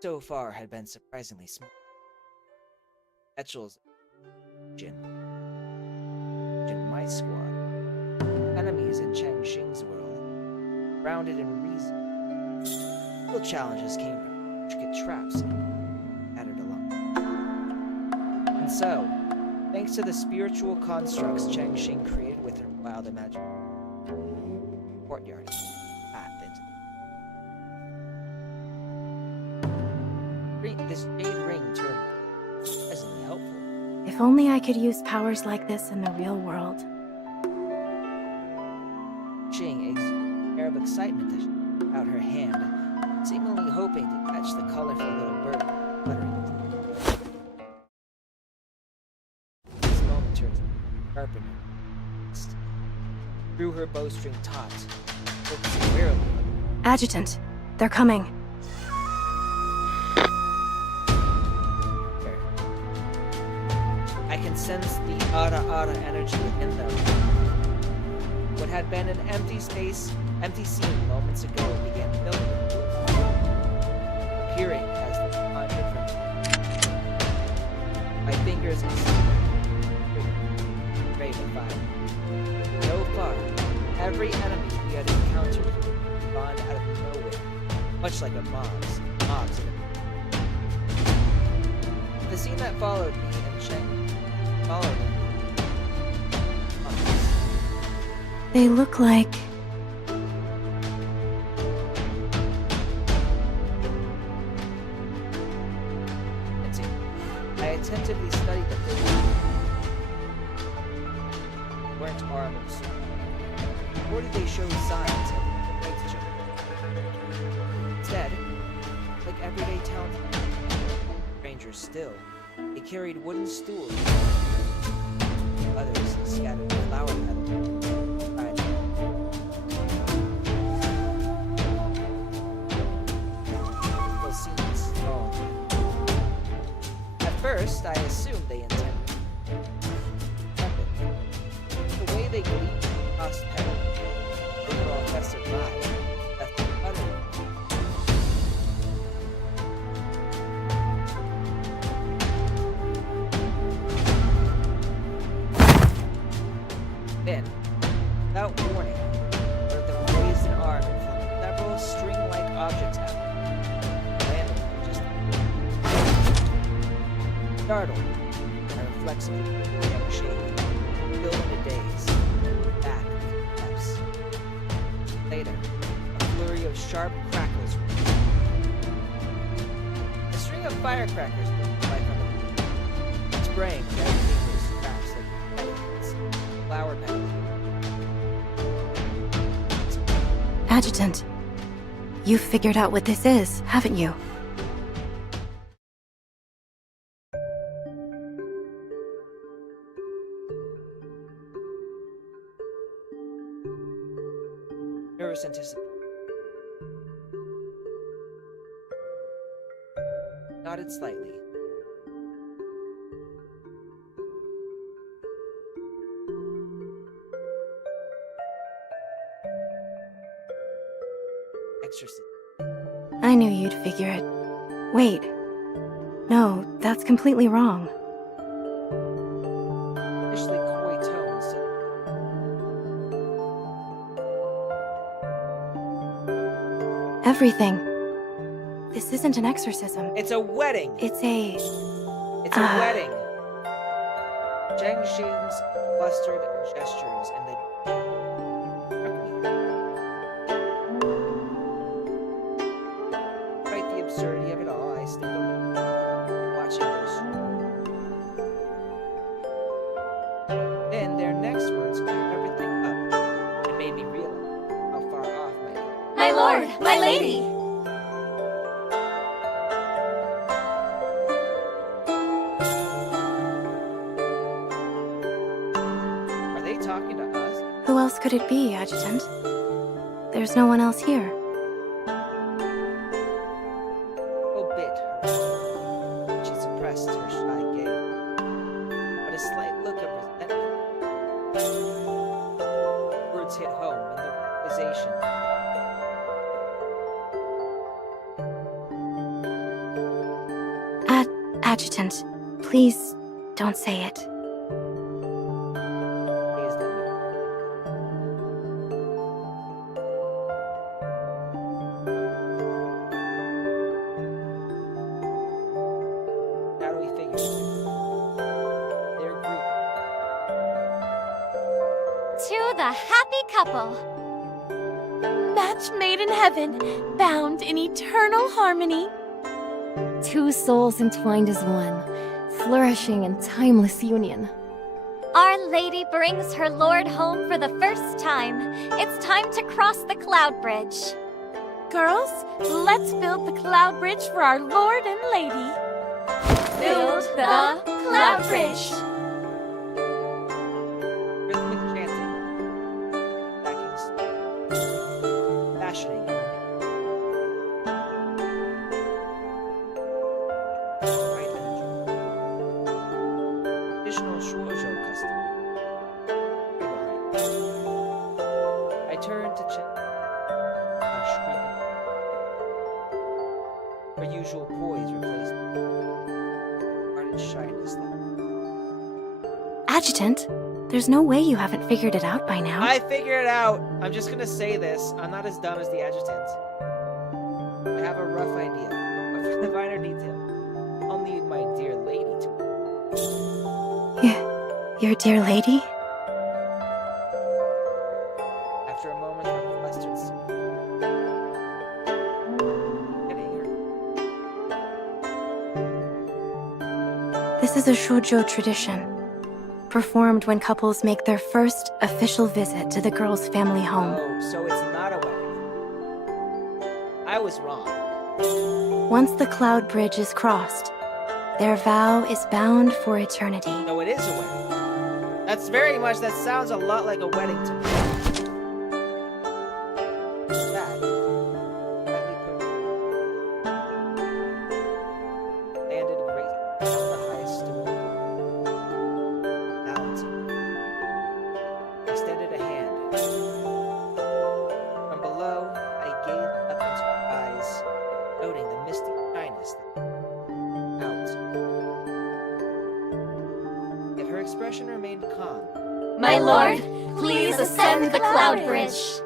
So far had been surprisingly smooth. Etchel's Jin, my squad. Enemies in Chang Xing's world, grounded in reason. Real challenges came from intricate traps added along. And so, thanks to the spiritual constructs Chang Xing created with her wild imagination, courtyard path into this jade ring turned surprisingly helpful. If only I could use powers like this in the real world. Xing exuded an air of excitement as she put out her hand, seemingly hoping to catch the colorful little bird fluttering. This moment turns sharpened her wrist. Threw her bowstring taut, focusing warily on Adjutant, they're coming. her. I can sense the Ara energy within them. What had been an empty scene moments ago began filling with blue, appearing as the conjured from my fingers brave and fire. So far, every enemy we had encountered spawned out of nowhere, much like a mobs. The scene that followed me and Cheng followed him. They look like... I attentively studied the figures. They weren't armed or sword, nor did they show signs of relationship. Instead, like everyday townsmen, strangers still, they carried wooden stools. Others scattered flower petals. First, I assumed they intended weapon. The way they gleamed across heaven, overall best of lives, left them utterly. Then, without warning, one of them raised an arm and flung several string-like objects at me, landing just startled, her flexible young shade, filled into daze, back of steps. Later, a flurry of sharp crackles. A string of firecrackers blew by from it, spraying red paper scraps like petals, flower petals. Adjutant, you've figured out what this is, haven't you? Nervous anticipation. Nodded slightly. Exorcism. I knew you'd figure it. Wait. No, that's completely wrong. Initially coy tones. Everything. This isn't an exorcism. It's a wedding. It's a... It's a wedding. Zheng Xing's flustered gestures and the despite the absurdity of it all, I stayed alone, watching those. Then their next words cleared everything up and made me realize how far off My lord, my lady! Are they talking to us? Who else could it be, Adjutant? There's no one else here. Oh, bit her. She suppressed her shy gaze, but a slight look of resentment. Words hit home, and the realization. Adjutant, please don't say it. Gazed at me. Shadowy figures. Their group. To the happy couple. Match made in heaven, bound in eternal harmony. Two souls entwined as one, flourishing in timeless union. Our lady brings her lord home for the first time. It's time to cross the cloud bridge. Girls, let's build the cloud bridge for our lord and lady. Build the cloud bridge. Rhythmic chanting. Backing. Fashioning. Right energy. Traditional shoujo custom. I turned to check. Her usual poise replaced ardent shyness. Adjutant, there's no way you haven't figured it out by now. I figured it out. I'm just gonna say this. I'm not as dumb as the adjutant. I have a rough idea, but for the finer detail, I'll need my dear lady to. Your dear lady? After a moment of flustered getting her. This is a shoujo tradition, performed when couples make their first official visit to the girl's family home. Oh, so it's not a wedding. I was wrong. Once the cloud bridge is crossed, their vow is bound for eternity. No, it is a wedding. That sounds a lot like a wedding to me. That. Let me put landed gracefully on the highest stool. Balancing. Extended a hand. From below, I gazed up into her eyes, noting the misty shyness that out. Yet her expression remained calm. My lord, please ascend the cloud bridge.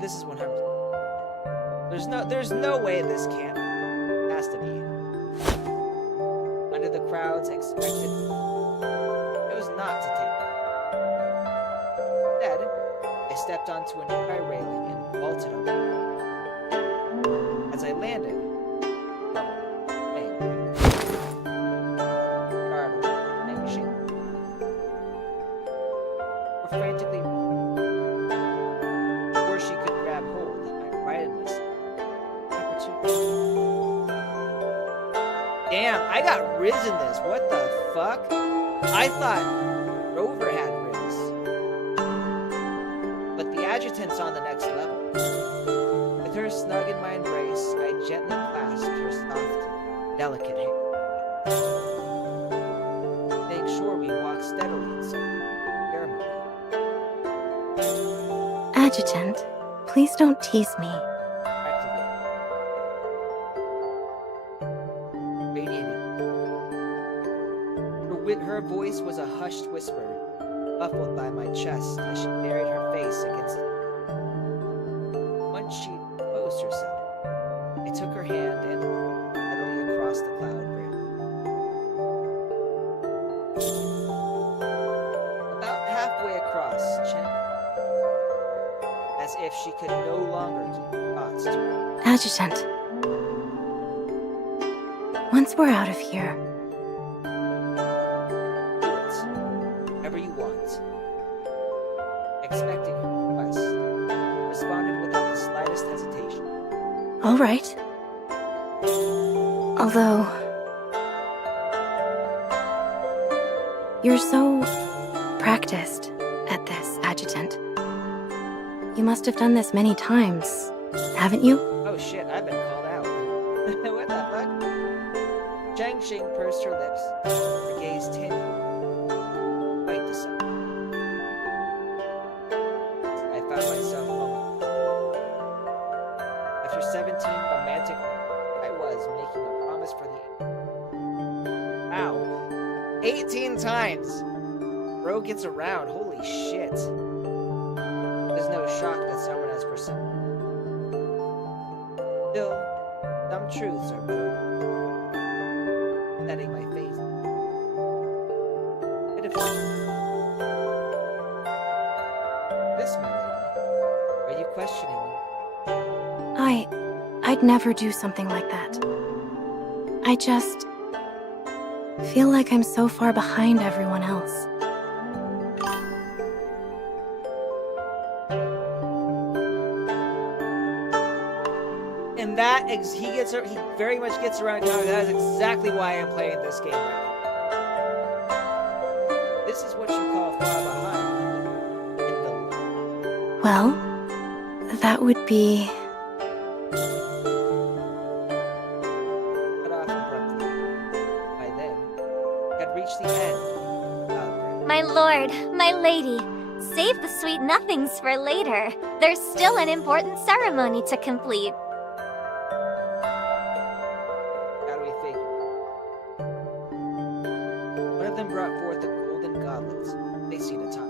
This is 100%. There's no way this can't. It has to be. Under the crowd's expected, it was not to take. Instead, I stepped onto a nearby railing and vaulted up. As I landed, frantically before she could grab hold, I righted myself. Opportunity. Damn, I got Riz in this. What the fuck? I thought Rover had Riz. But the adjutant's on the next level. With her snug in my embrace, I gently clasped her soft, delicate hand. Make sure we walk steadily in some ceremony. Adjutant, please don't tease me. Radiating. Her voice was a hushed whisper, muffled by my chest as she buried her face against it. Once she posed herself, I took her hand and steadily across the cloud bridge. boss, Chen. As if she could no longer keep her thoughts to her. Adjutant. Once we're out of here, Do it. Whatever you want. Expecting her request, responded without the slightest hesitation. all right. Although, you're so practiced at this, Adjutant. You must have done this many times, haven't you? Oh shit, I've been called out. What the fuck? Zhang Xing pursed her lips, her gaze tinged, quite deceptive. I found myself alone. After 17 romantic months, I was making a promise for the... Ow. 18 times! Bro gets around, holy shit. There's no shock that someone has perception. Still, some truths are better. Setting my face. Bit of this, my lady. Are you questioning me? I'd never do something like that. I just feel like I'm so far behind everyone else. And that he very much gets around. That is exactly why I'm playing this game right now. This is what you call far behind. In the Well, that would be... cut off abruptly. By then, had reached the end. My lord, my lady, save the sweet nothings for later. There's still an important ceremony to complete. How do we figure? One of them brought forth the golden goblets. They see the top.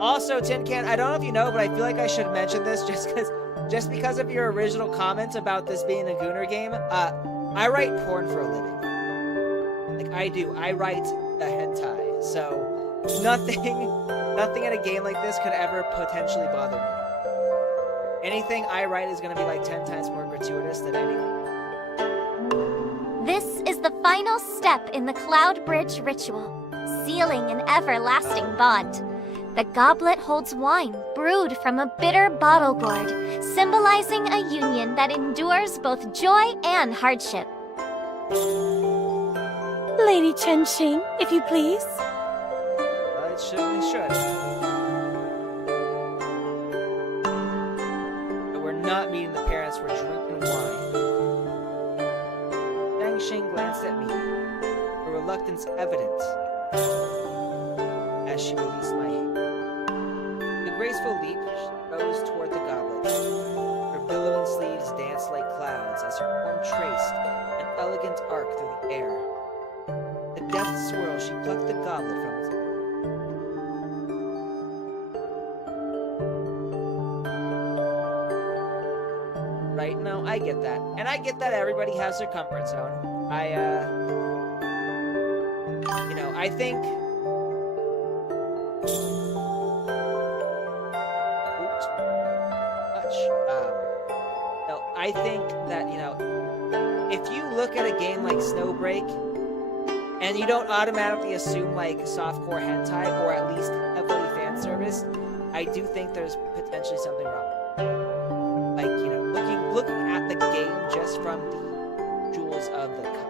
Also, Tin Can, I don't know if you know, but I feel like I should mention this just because of your original comments about this being a Gooner game. I write porn for a living. Like, I do. I write the hentai. So, nothing in a game like this could ever potentially bother me. Anything I write is going to be like 10 times more gratuitous than anything. This is the final step in the Cloud Bridge ritual, sealing an everlasting bond. The goblet holds wine brewed from a bitter bottle gourd, symbolizing a union that endures both joy and hardship. Lady Chen Xing, if you please. It certainly should. But we're not meeting the parents, we're drinking wine. Zhang Xing glanced at me, her reluctance evident as she released my hand. With a graceful leap, she rose toward the goblet. Her billowing sleeves danced like clouds as her form traced an elegant arc through the air. The deft swirl, she plucked the goblet from its right? No, I get that. And I get that everybody has their comfort zone. I think... Oops. Much. No, I think that, if you look at a game like Snowbreak, and you don't automatically assume, like, softcore hentai, or at least heavily fan service, I do think there's potentially something wrong. Like, looking at the game just from the jewels of the cover,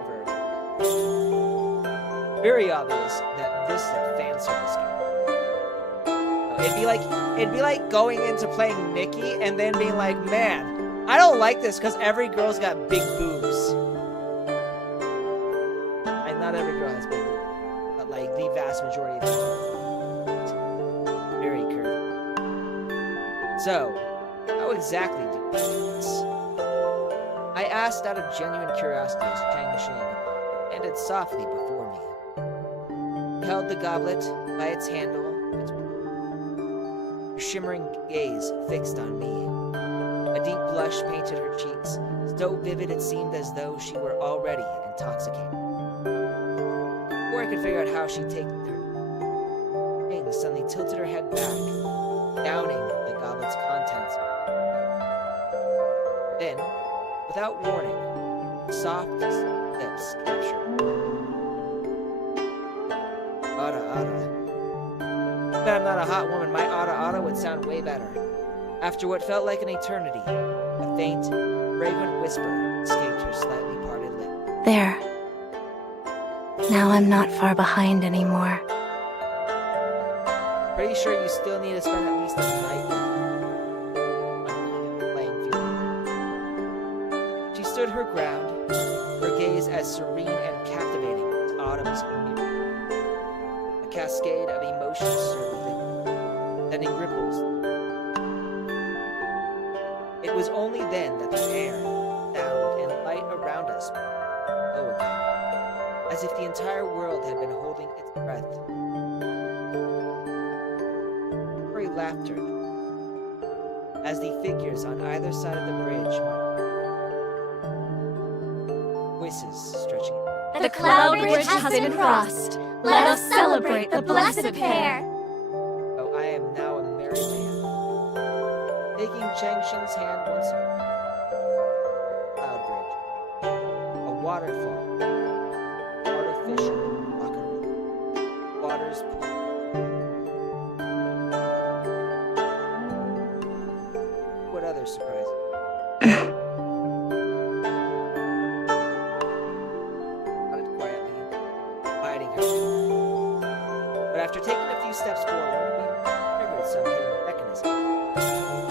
very obvious that this is a fan service game. It'd be like going into playing Nikki and then being like, man, I don't like this because every girl's got big boobs. And not every girl has big boobs, but like the vast majority of them. Very curvy. So, how exactly do this? I asked out of genuine curiosity as Chang Xing landed softly before me. He held the goblet by its handle, her shimmering gaze fixed on me. A deep blush painted her cheeks, so vivid it seemed as though she were already intoxicated. Before I could figure out how she'd take her things being suddenly tilted her head back, downing the goblet's contents. Then, without warning, soft lips captured. Ada. But I'm not a hot woman, my Ada would sound way better. After what felt like an eternity, a faint, fragrant whisper escaped her slightly parted lip. There. Now I'm not far behind anymore. Pretty sure you still need to spend at least a night on even playing field. She stood her ground, her gaze as serene and captivating as autumn's mirror. A cascade of emotions stirred within, sending ripples. It was only then that the air, sound, and light around us glow again, as if the entire world had been holding its breath. Furry laughter as the figures on either side of the bridge voices stretching. The cloud bridge has been crossed. Let us celebrate the blessed pair. Oh, I am now a married man. Taking Changxing's hand once more. Cloud bridge. A waterfall. Artificial mockery. Waters pool. What other surprises? Nodded quietly, biding her. But after taking a few steps forward, we triggered some hidden mechanism.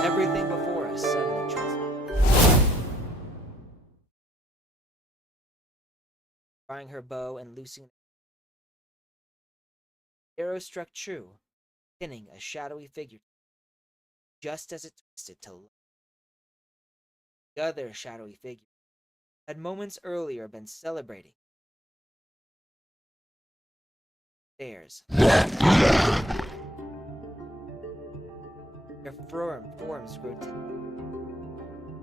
Everything before us suddenly transformed. Drawing her bow and loosing the arrow struck true, pinning a shadowy figure just as it twisted to life. The other shadowy figure had moments earlier been celebrating. Stairs. Their forms grew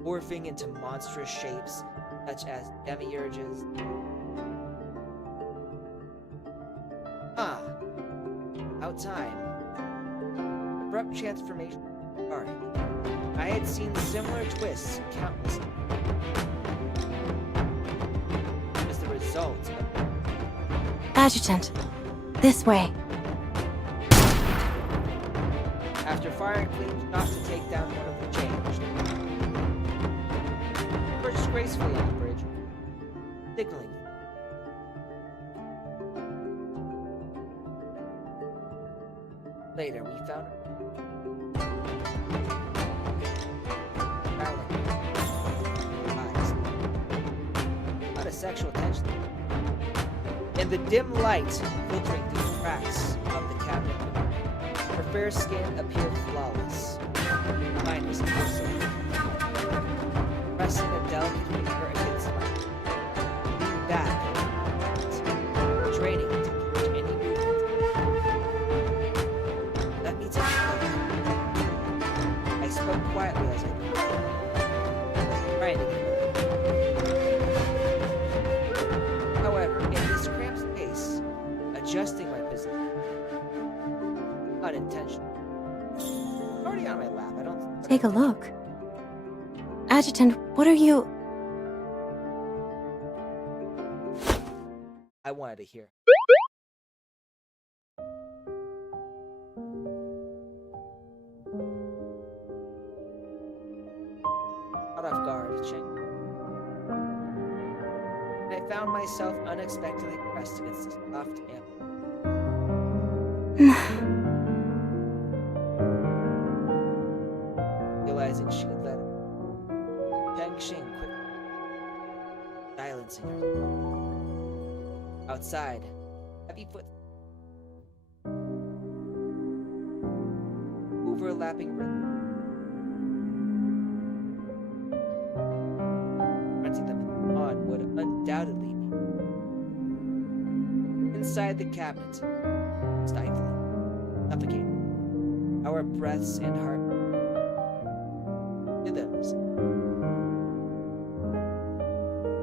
morphing into monstrous shapes such as demiurges. About time. Abrupt transformation. Sorry. I had seen similar twists countless times. As the result of Adjutant, this way. after firing clean shots to take down one of the changed. Perched gracefully on the bridge, signaling. Later, we found eyes. Not a sexual tension. In the dim light filtering through the cracks of the cabinet, her fair skin appeared flawless, minus porcelain. Pressing a delicate finger against my back, training to catch any movement. Let me take a look. I spoke quietly as I could, trying to get moving. However, in this cramped space, adjusting my position, unintentional. Already on my lap, I don't. Take a look. Adjutant, what are you... I wanted to hear. Caught off guard, Cheng. I found myself unexpectedly pressed against the soft amp. Realizing she had let Cheng Xing quickly, silencing her. Outside, heavy foot overlapping rhythm, fronting them on would undoubtedly be inside the cabinet, stifling, suffocating, our breaths and heart rhythms.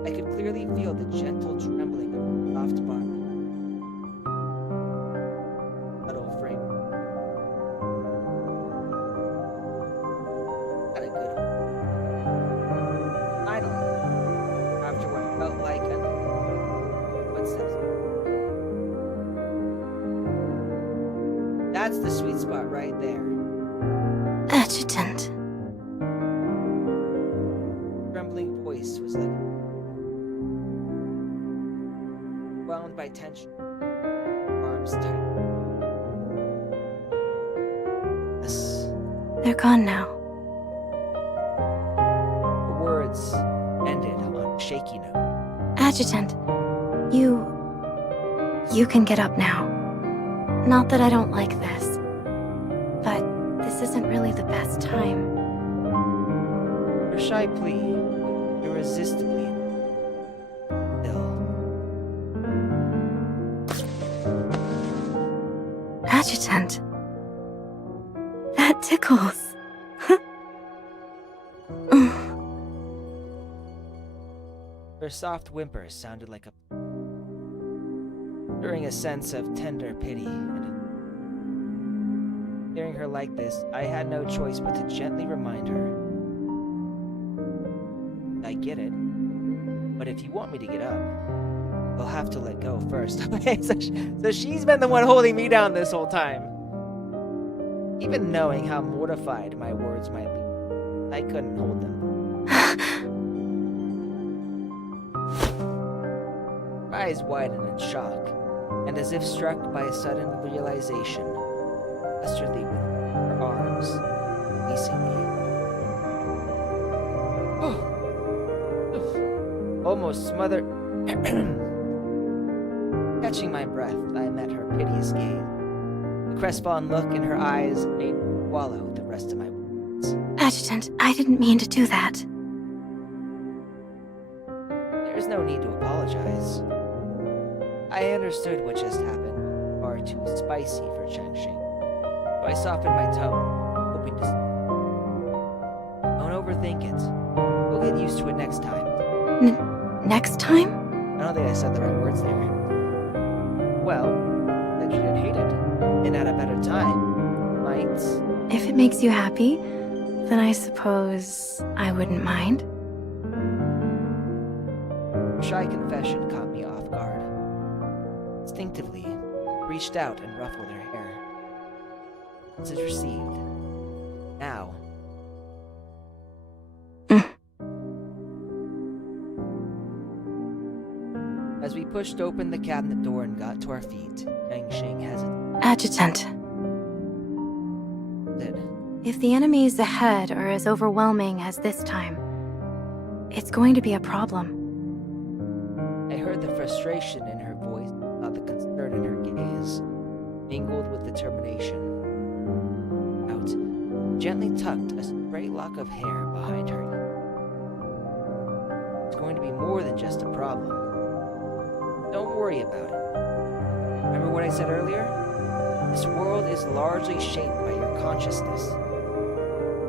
I could clearly feel the gentle trembling of her soft body. Subtle frame. spot right there. Adjutant. Trembling voice was like wound by tension. Arms tight. Yes. They're gone now. The words ended on a shaky note. Adjutant, you can get up now. Not that I don't like this, but this isn't really the best time. Her shy plea, irresistibly ill. Adjutant. That tickles. Her soft whimper sounded like a stirring a sense of tender pity. And hearing her like this, I had no choice but to gently remind her. I get it, but if you want me to get up, you'll have to let go first. Okay, so she's been the one holding me down this whole time. Even knowing how mortified my words might be, I couldn't hold them. Her eyes widened in shock, and as if struck by a sudden realization, dastardly with her arms, releasing me. Almost smothered. Catching my breath, I met her piteous gaze. The crestfallen look in her eyes made me swallow the rest of my words. Adjutant, I didn't mean to do that. There's no need to apologize. I understood what just happened, far too spicy for Changxing. So I softened my tone, hoping to... Don't overthink it. We'll get used to it next time. Next time? I don't think I said the right words there. Well, that you didn't hate it. And at a better time, might... If it makes you happy, then I suppose I wouldn't mind. Shy confession caught me off guard. Instinctively, reached out and ruffled her hair. Message received. Now. As we pushed open the cabinet door and got to our feet, Changxing hesitated. Adjutant, if the enemies ahead are as overwhelming as this time, it's going to be a problem. I heard the frustration in her voice, not the concern in her gaze, mingled with determination. Out, gently tucked a stray lock of hair behind her. It's going to be more than just a problem. Don't worry about it. Remember what I said earlier? This world is largely shaped by your consciousness.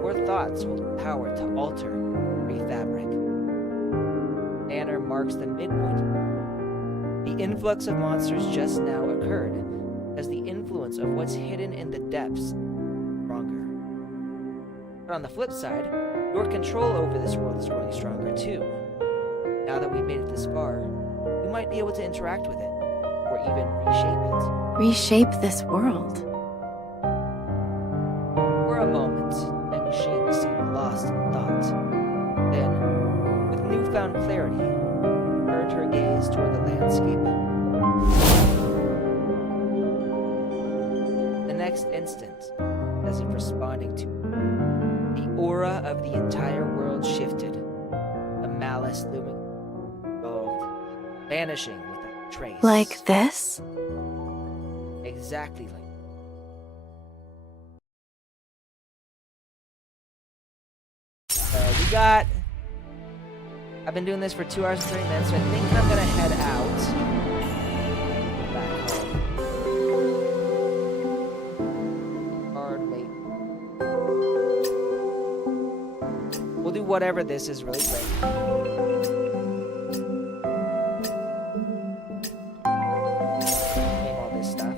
Your thoughts will have power to alter every fabric. Banner marks the midpoint. The influx of monsters just now occurred as the influence of what's hidden in the depths is stronger. But on the flip side, your control over this world is growing stronger too. Now that we've made it this far, you might be able to interact with it, or even reshape it. Reshape this world? For a moment, Changxing seemed lost in thought. Then, with newfound clarity, turned her gaze toward the landscape. The next instant, as if responding to the aura of the entire world shifted, the malice looming dissolved, vanishing without trace. Like this? Exactly like. We got... I've been doing this for 2 hours and 30 minutes, so I think I'm gonna head out. Back home. Hard late. We'll do whatever this is really quick. Name all this stuff.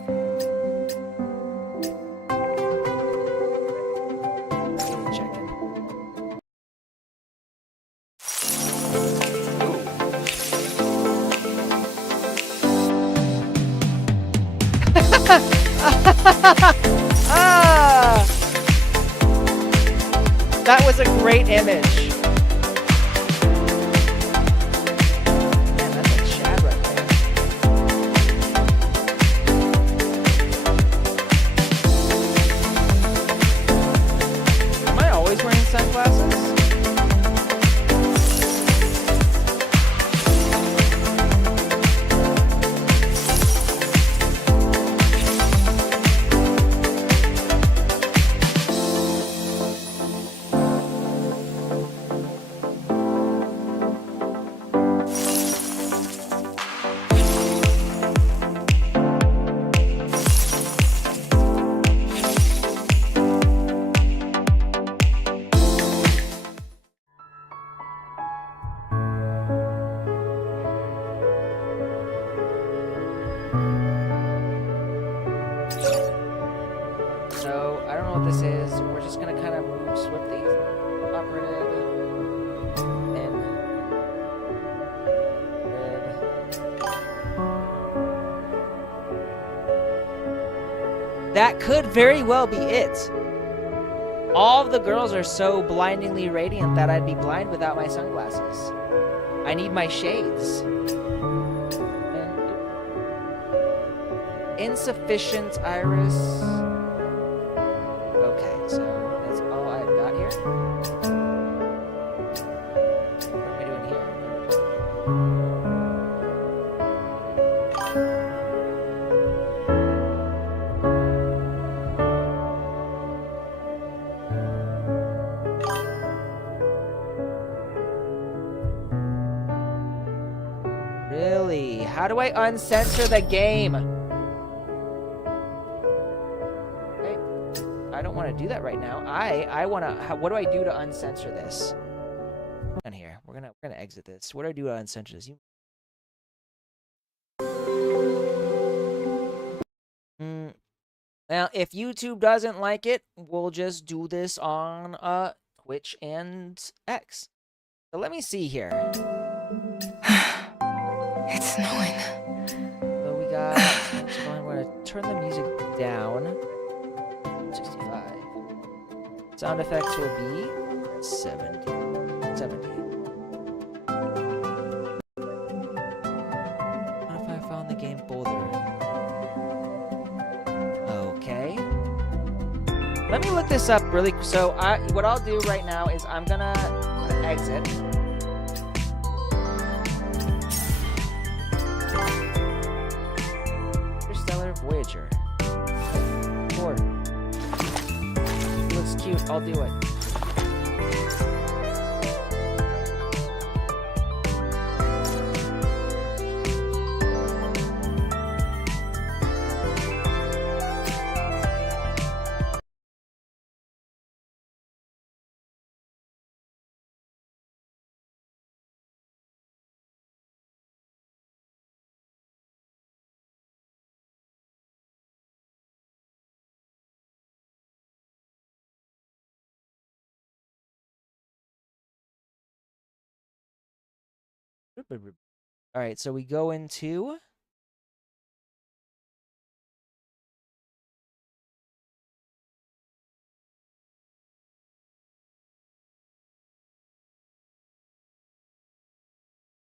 Check it. Ah! That was a great image. Man, that's a Chad right there. Am I always wearing sunglasses? So, I don't know what this is. We're just gonna kind of move swiftly. Operative. In. That could very well be it. All of the girls are so blindingly radiant that I'd be blind without my sunglasses. I need my shades. Insufficient iris. Okay, so that's all I've got here. What am I doing here? Really? How do I uncensor the game? I don't want to do that right now. I want to. What do I do to uncensor this? On here, we're gonna exit this. What do I do to uncensor this? Now, if YouTube doesn't like it, we'll just do this on Twitch and X. So let me see here. It's snowing. So we got. We're gonna turn the music down. 65. Sound effects will be 70. What if I found the game folder? Okay. Let me look this up really. So what I'll do right now is I'm gonna exit. Interstellar Voyager. 4. Looks cute. I'll do it. All right, so we go into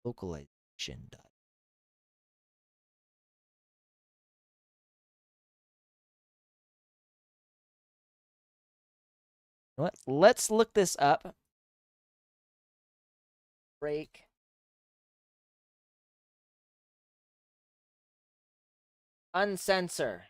localization. You know what? Let's look this up. Break. Uncensor.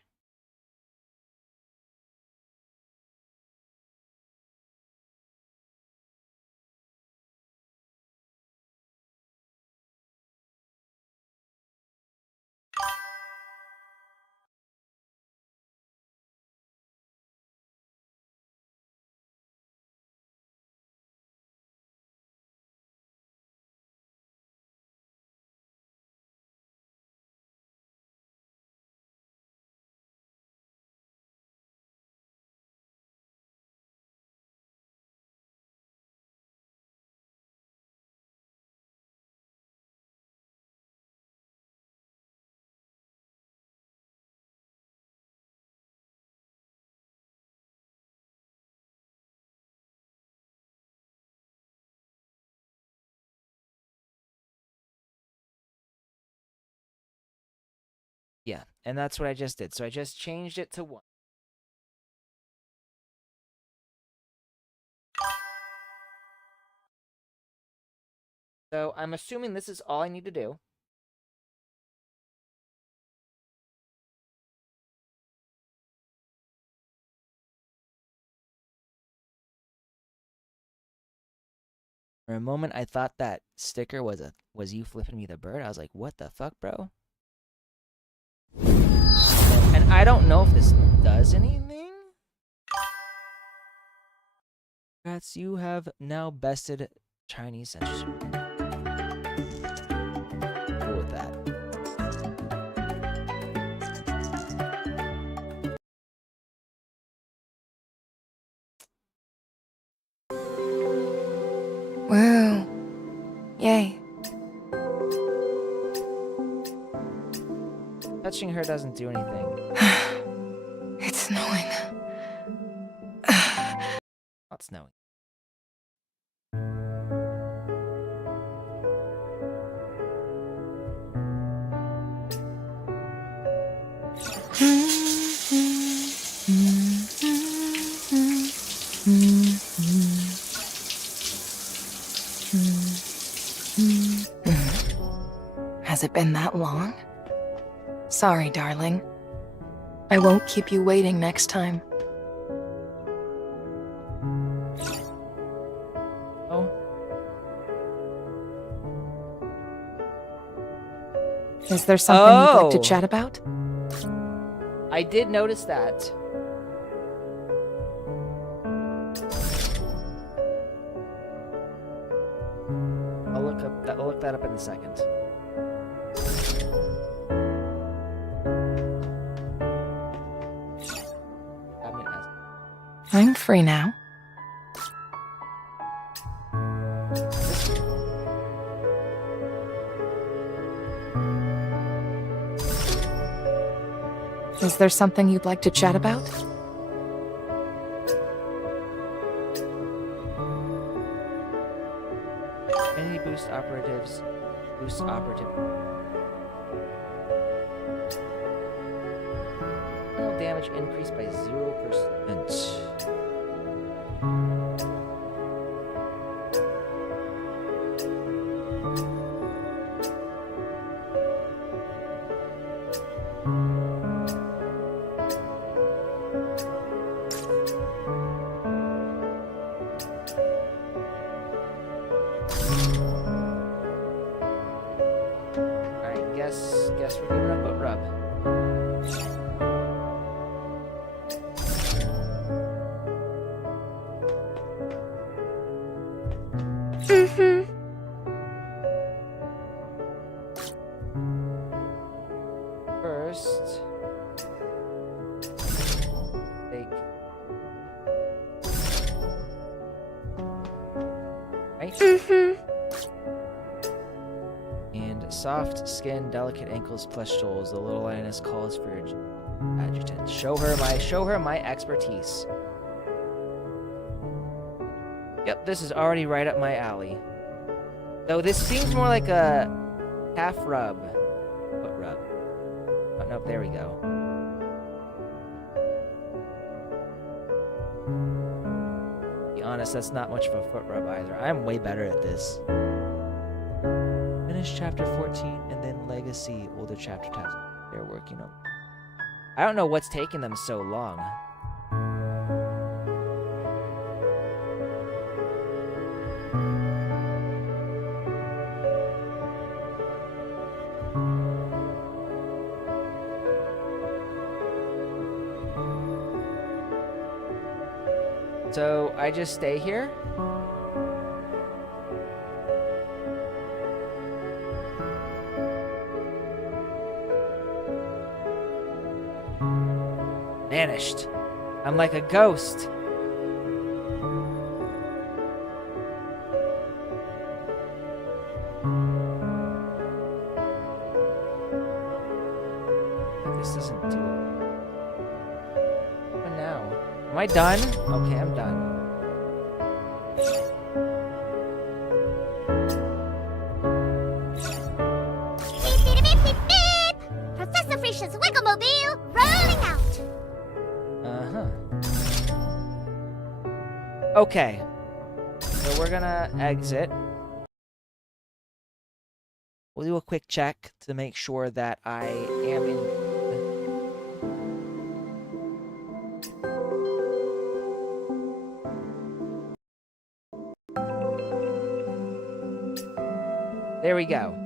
And that's what I just did. So I just changed it to 1. So I'm assuming this is all I need to do. For a moment, I thought that sticker was you flipping me the bird. I was like, what the fuck, bro? And I don't know if this does anything. Congrats, you have now bested Chinese censorship. Cool with that. Woo. Yay. Touching her doesn't do anything. It's snowing. Not snowing. Has it been that long? Sorry, darling. I won't keep you waiting next time. Oh. Is there something you'd like to Oh. chat about? I did notice that. I'll look that up in a second. I'm free now. Is there something you'd like to chat about? Any boost operatives. Boost operative. Total damage increased by 0%. Alright, guess we're giving up a rub. First, take right. And soft skin, delicate ankles, plush soles. The little lioness calls for your adjutant. Show her my expertise. Yep, this is already right up my alley. Though this seems more like a half rub. Foot rub. Oh, nope, there we go. To be honest, that's not much of a foot rub either. I'm way better at this. Finish chapter 14 and then legacy, older chapter tasks they're working on. I don't know what's taking them so long. So I just stay here? Vanished. I'm like a ghost. This doesn't do it. What now? Am I done? Okay, I'm done. Professor Frisia's Wiggle-Mobile Okay. So we're gonna exit. We'll do a quick check to make sure that I am in. There we go.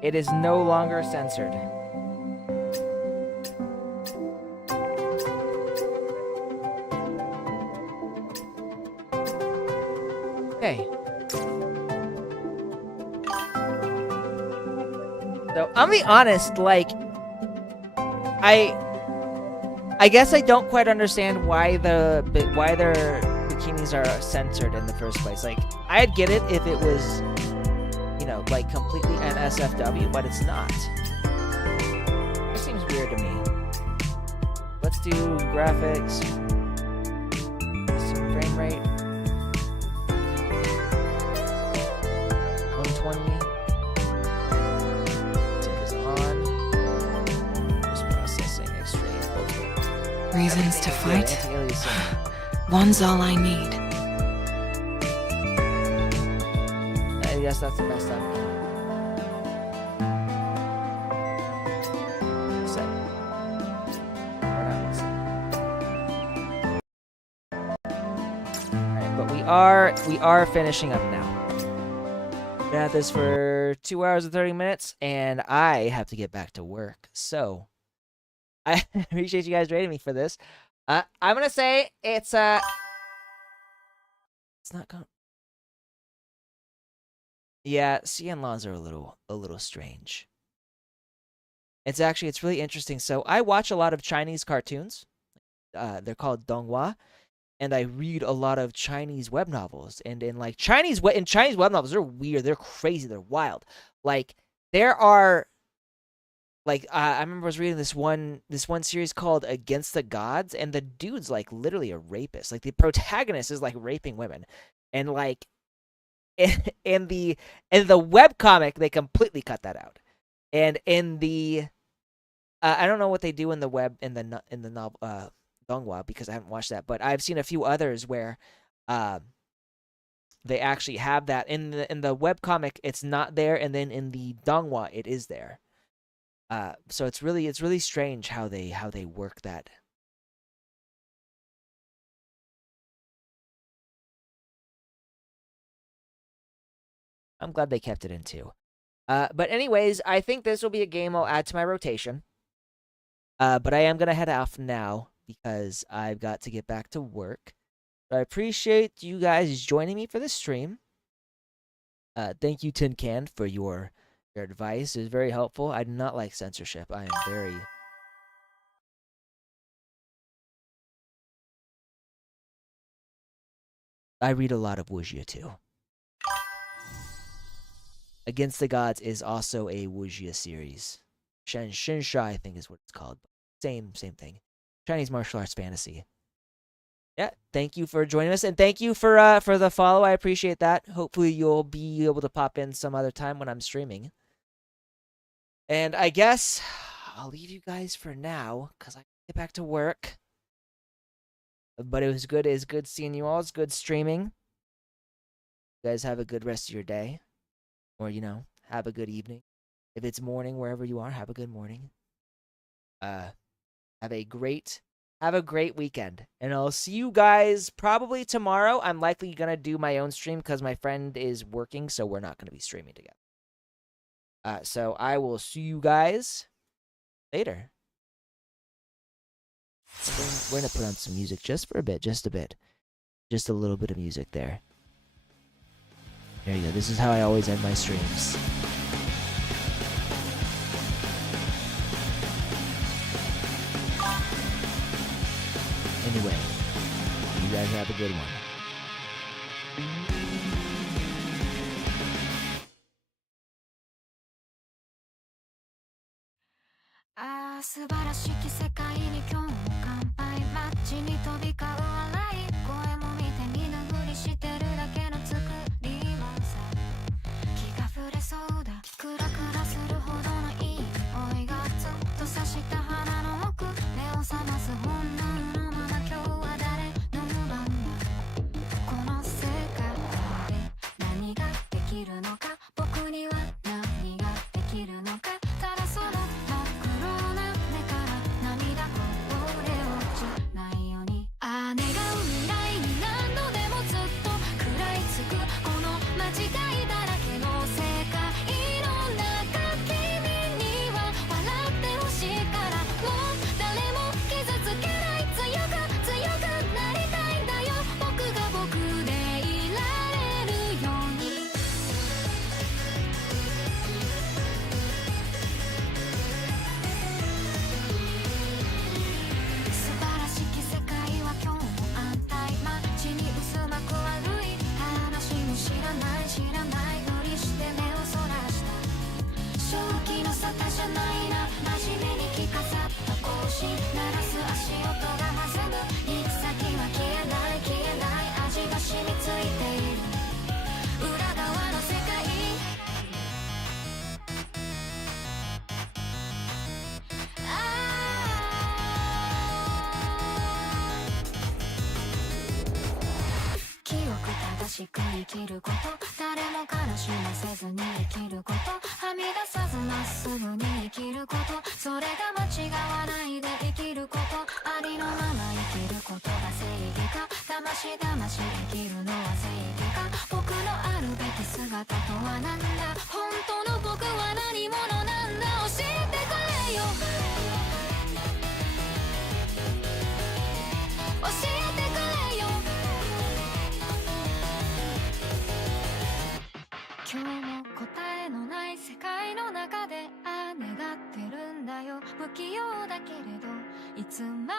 It is no longer censored. Okay. So I'll be honest, like, I guess I don't quite understand why their bikinis are censored in the first place. Like, I'd get it if it was, you know, like completely NSFW, but it's not. It seems weird to me. Let's do graphics, some frame rate, 120. Reasons to fight? One's all I need. I guess that's the best up. Set. Alright, but we are finishing up now. Been at this for 2 hours and 30 minutes, and I have to get back to work. So I appreciate you guys rating me for this. I'm gonna say it's not going. Yeah, CN laws are a little strange. It's really interesting. So I watch a lot of Chinese cartoons. They're called donghua, and I read a lot of Chinese web novels. And in like Chinese web novels, they're weird, they're crazy, they're wild. Like there are. Like, I remember I was reading this one series called Against the Gods, and the dude's, like, literally a rapist. Like, the protagonist is, like, raping women. And, like, in the webcomic, they completely cut that out. And in the... I don't know what they do in the web, in the novel, donghua, because I haven't watched that. But I've seen a few others where they actually have that. In the webcomic, it's not there, and then in the donghua, it is there. So it's really strange how they work that. I'm glad they kept it in too. But anyways, I think this will be a game I'll add to my rotation. But I am gonna head off now because I've got to get back to work. But I appreciate you guys joining me for this stream. Thank you, Tin Can, for your advice. Is very helpful. I do not like censorship. I read a lot of wuxia too. Against the Gods is also a wuxia series. Shinsha, I think, is what it's called. Same thing. Chinese martial arts fantasy. Yeah, thank you for joining us, and thank you for the follow. I appreciate that. Hopefully, you'll be able to pop in some other time when I'm streaming. And I guess I'll leave you guys for now because I get back to work. But it was good. It's good seeing you all. It's good streaming. You guys have a good rest of your day. Or, you know, have a good evening. If it's morning, wherever you are, have a good morning. Have a great weekend. And I'll see you guys probably tomorrow. I'm likely going to do my own stream because my friend is working, so we're not going to be streaming together. So I will see you guys later. We're going to put on some music just for a bit, just a bit. Just a little bit of music there. There you go. This is how I always end my streams. Anyway, you guys have a good one. Ah, 素晴らしき世界に今日も乾杯街に飛び交う笑い声も見て見ぬふりしてるだけの作りはさ気が触れそうだクラクラするほどのいい匂いがずっと刺した花の奥目を覚ます本能のまま今日は誰の番だこのしく生きること、誰も悲しませずに生きること、はみ出さずまっすぐに生きること、それが間違わないで生きること、ありのまま生きることが正義か、だましだまし生きるのは正義か、僕のあるべき姿とはなんだ、本当の僕は何者なんだ、教えてくれよ、教えてくれよ、今日も答えのない世界の中で願ってるんだよ、不器用だけれどいつま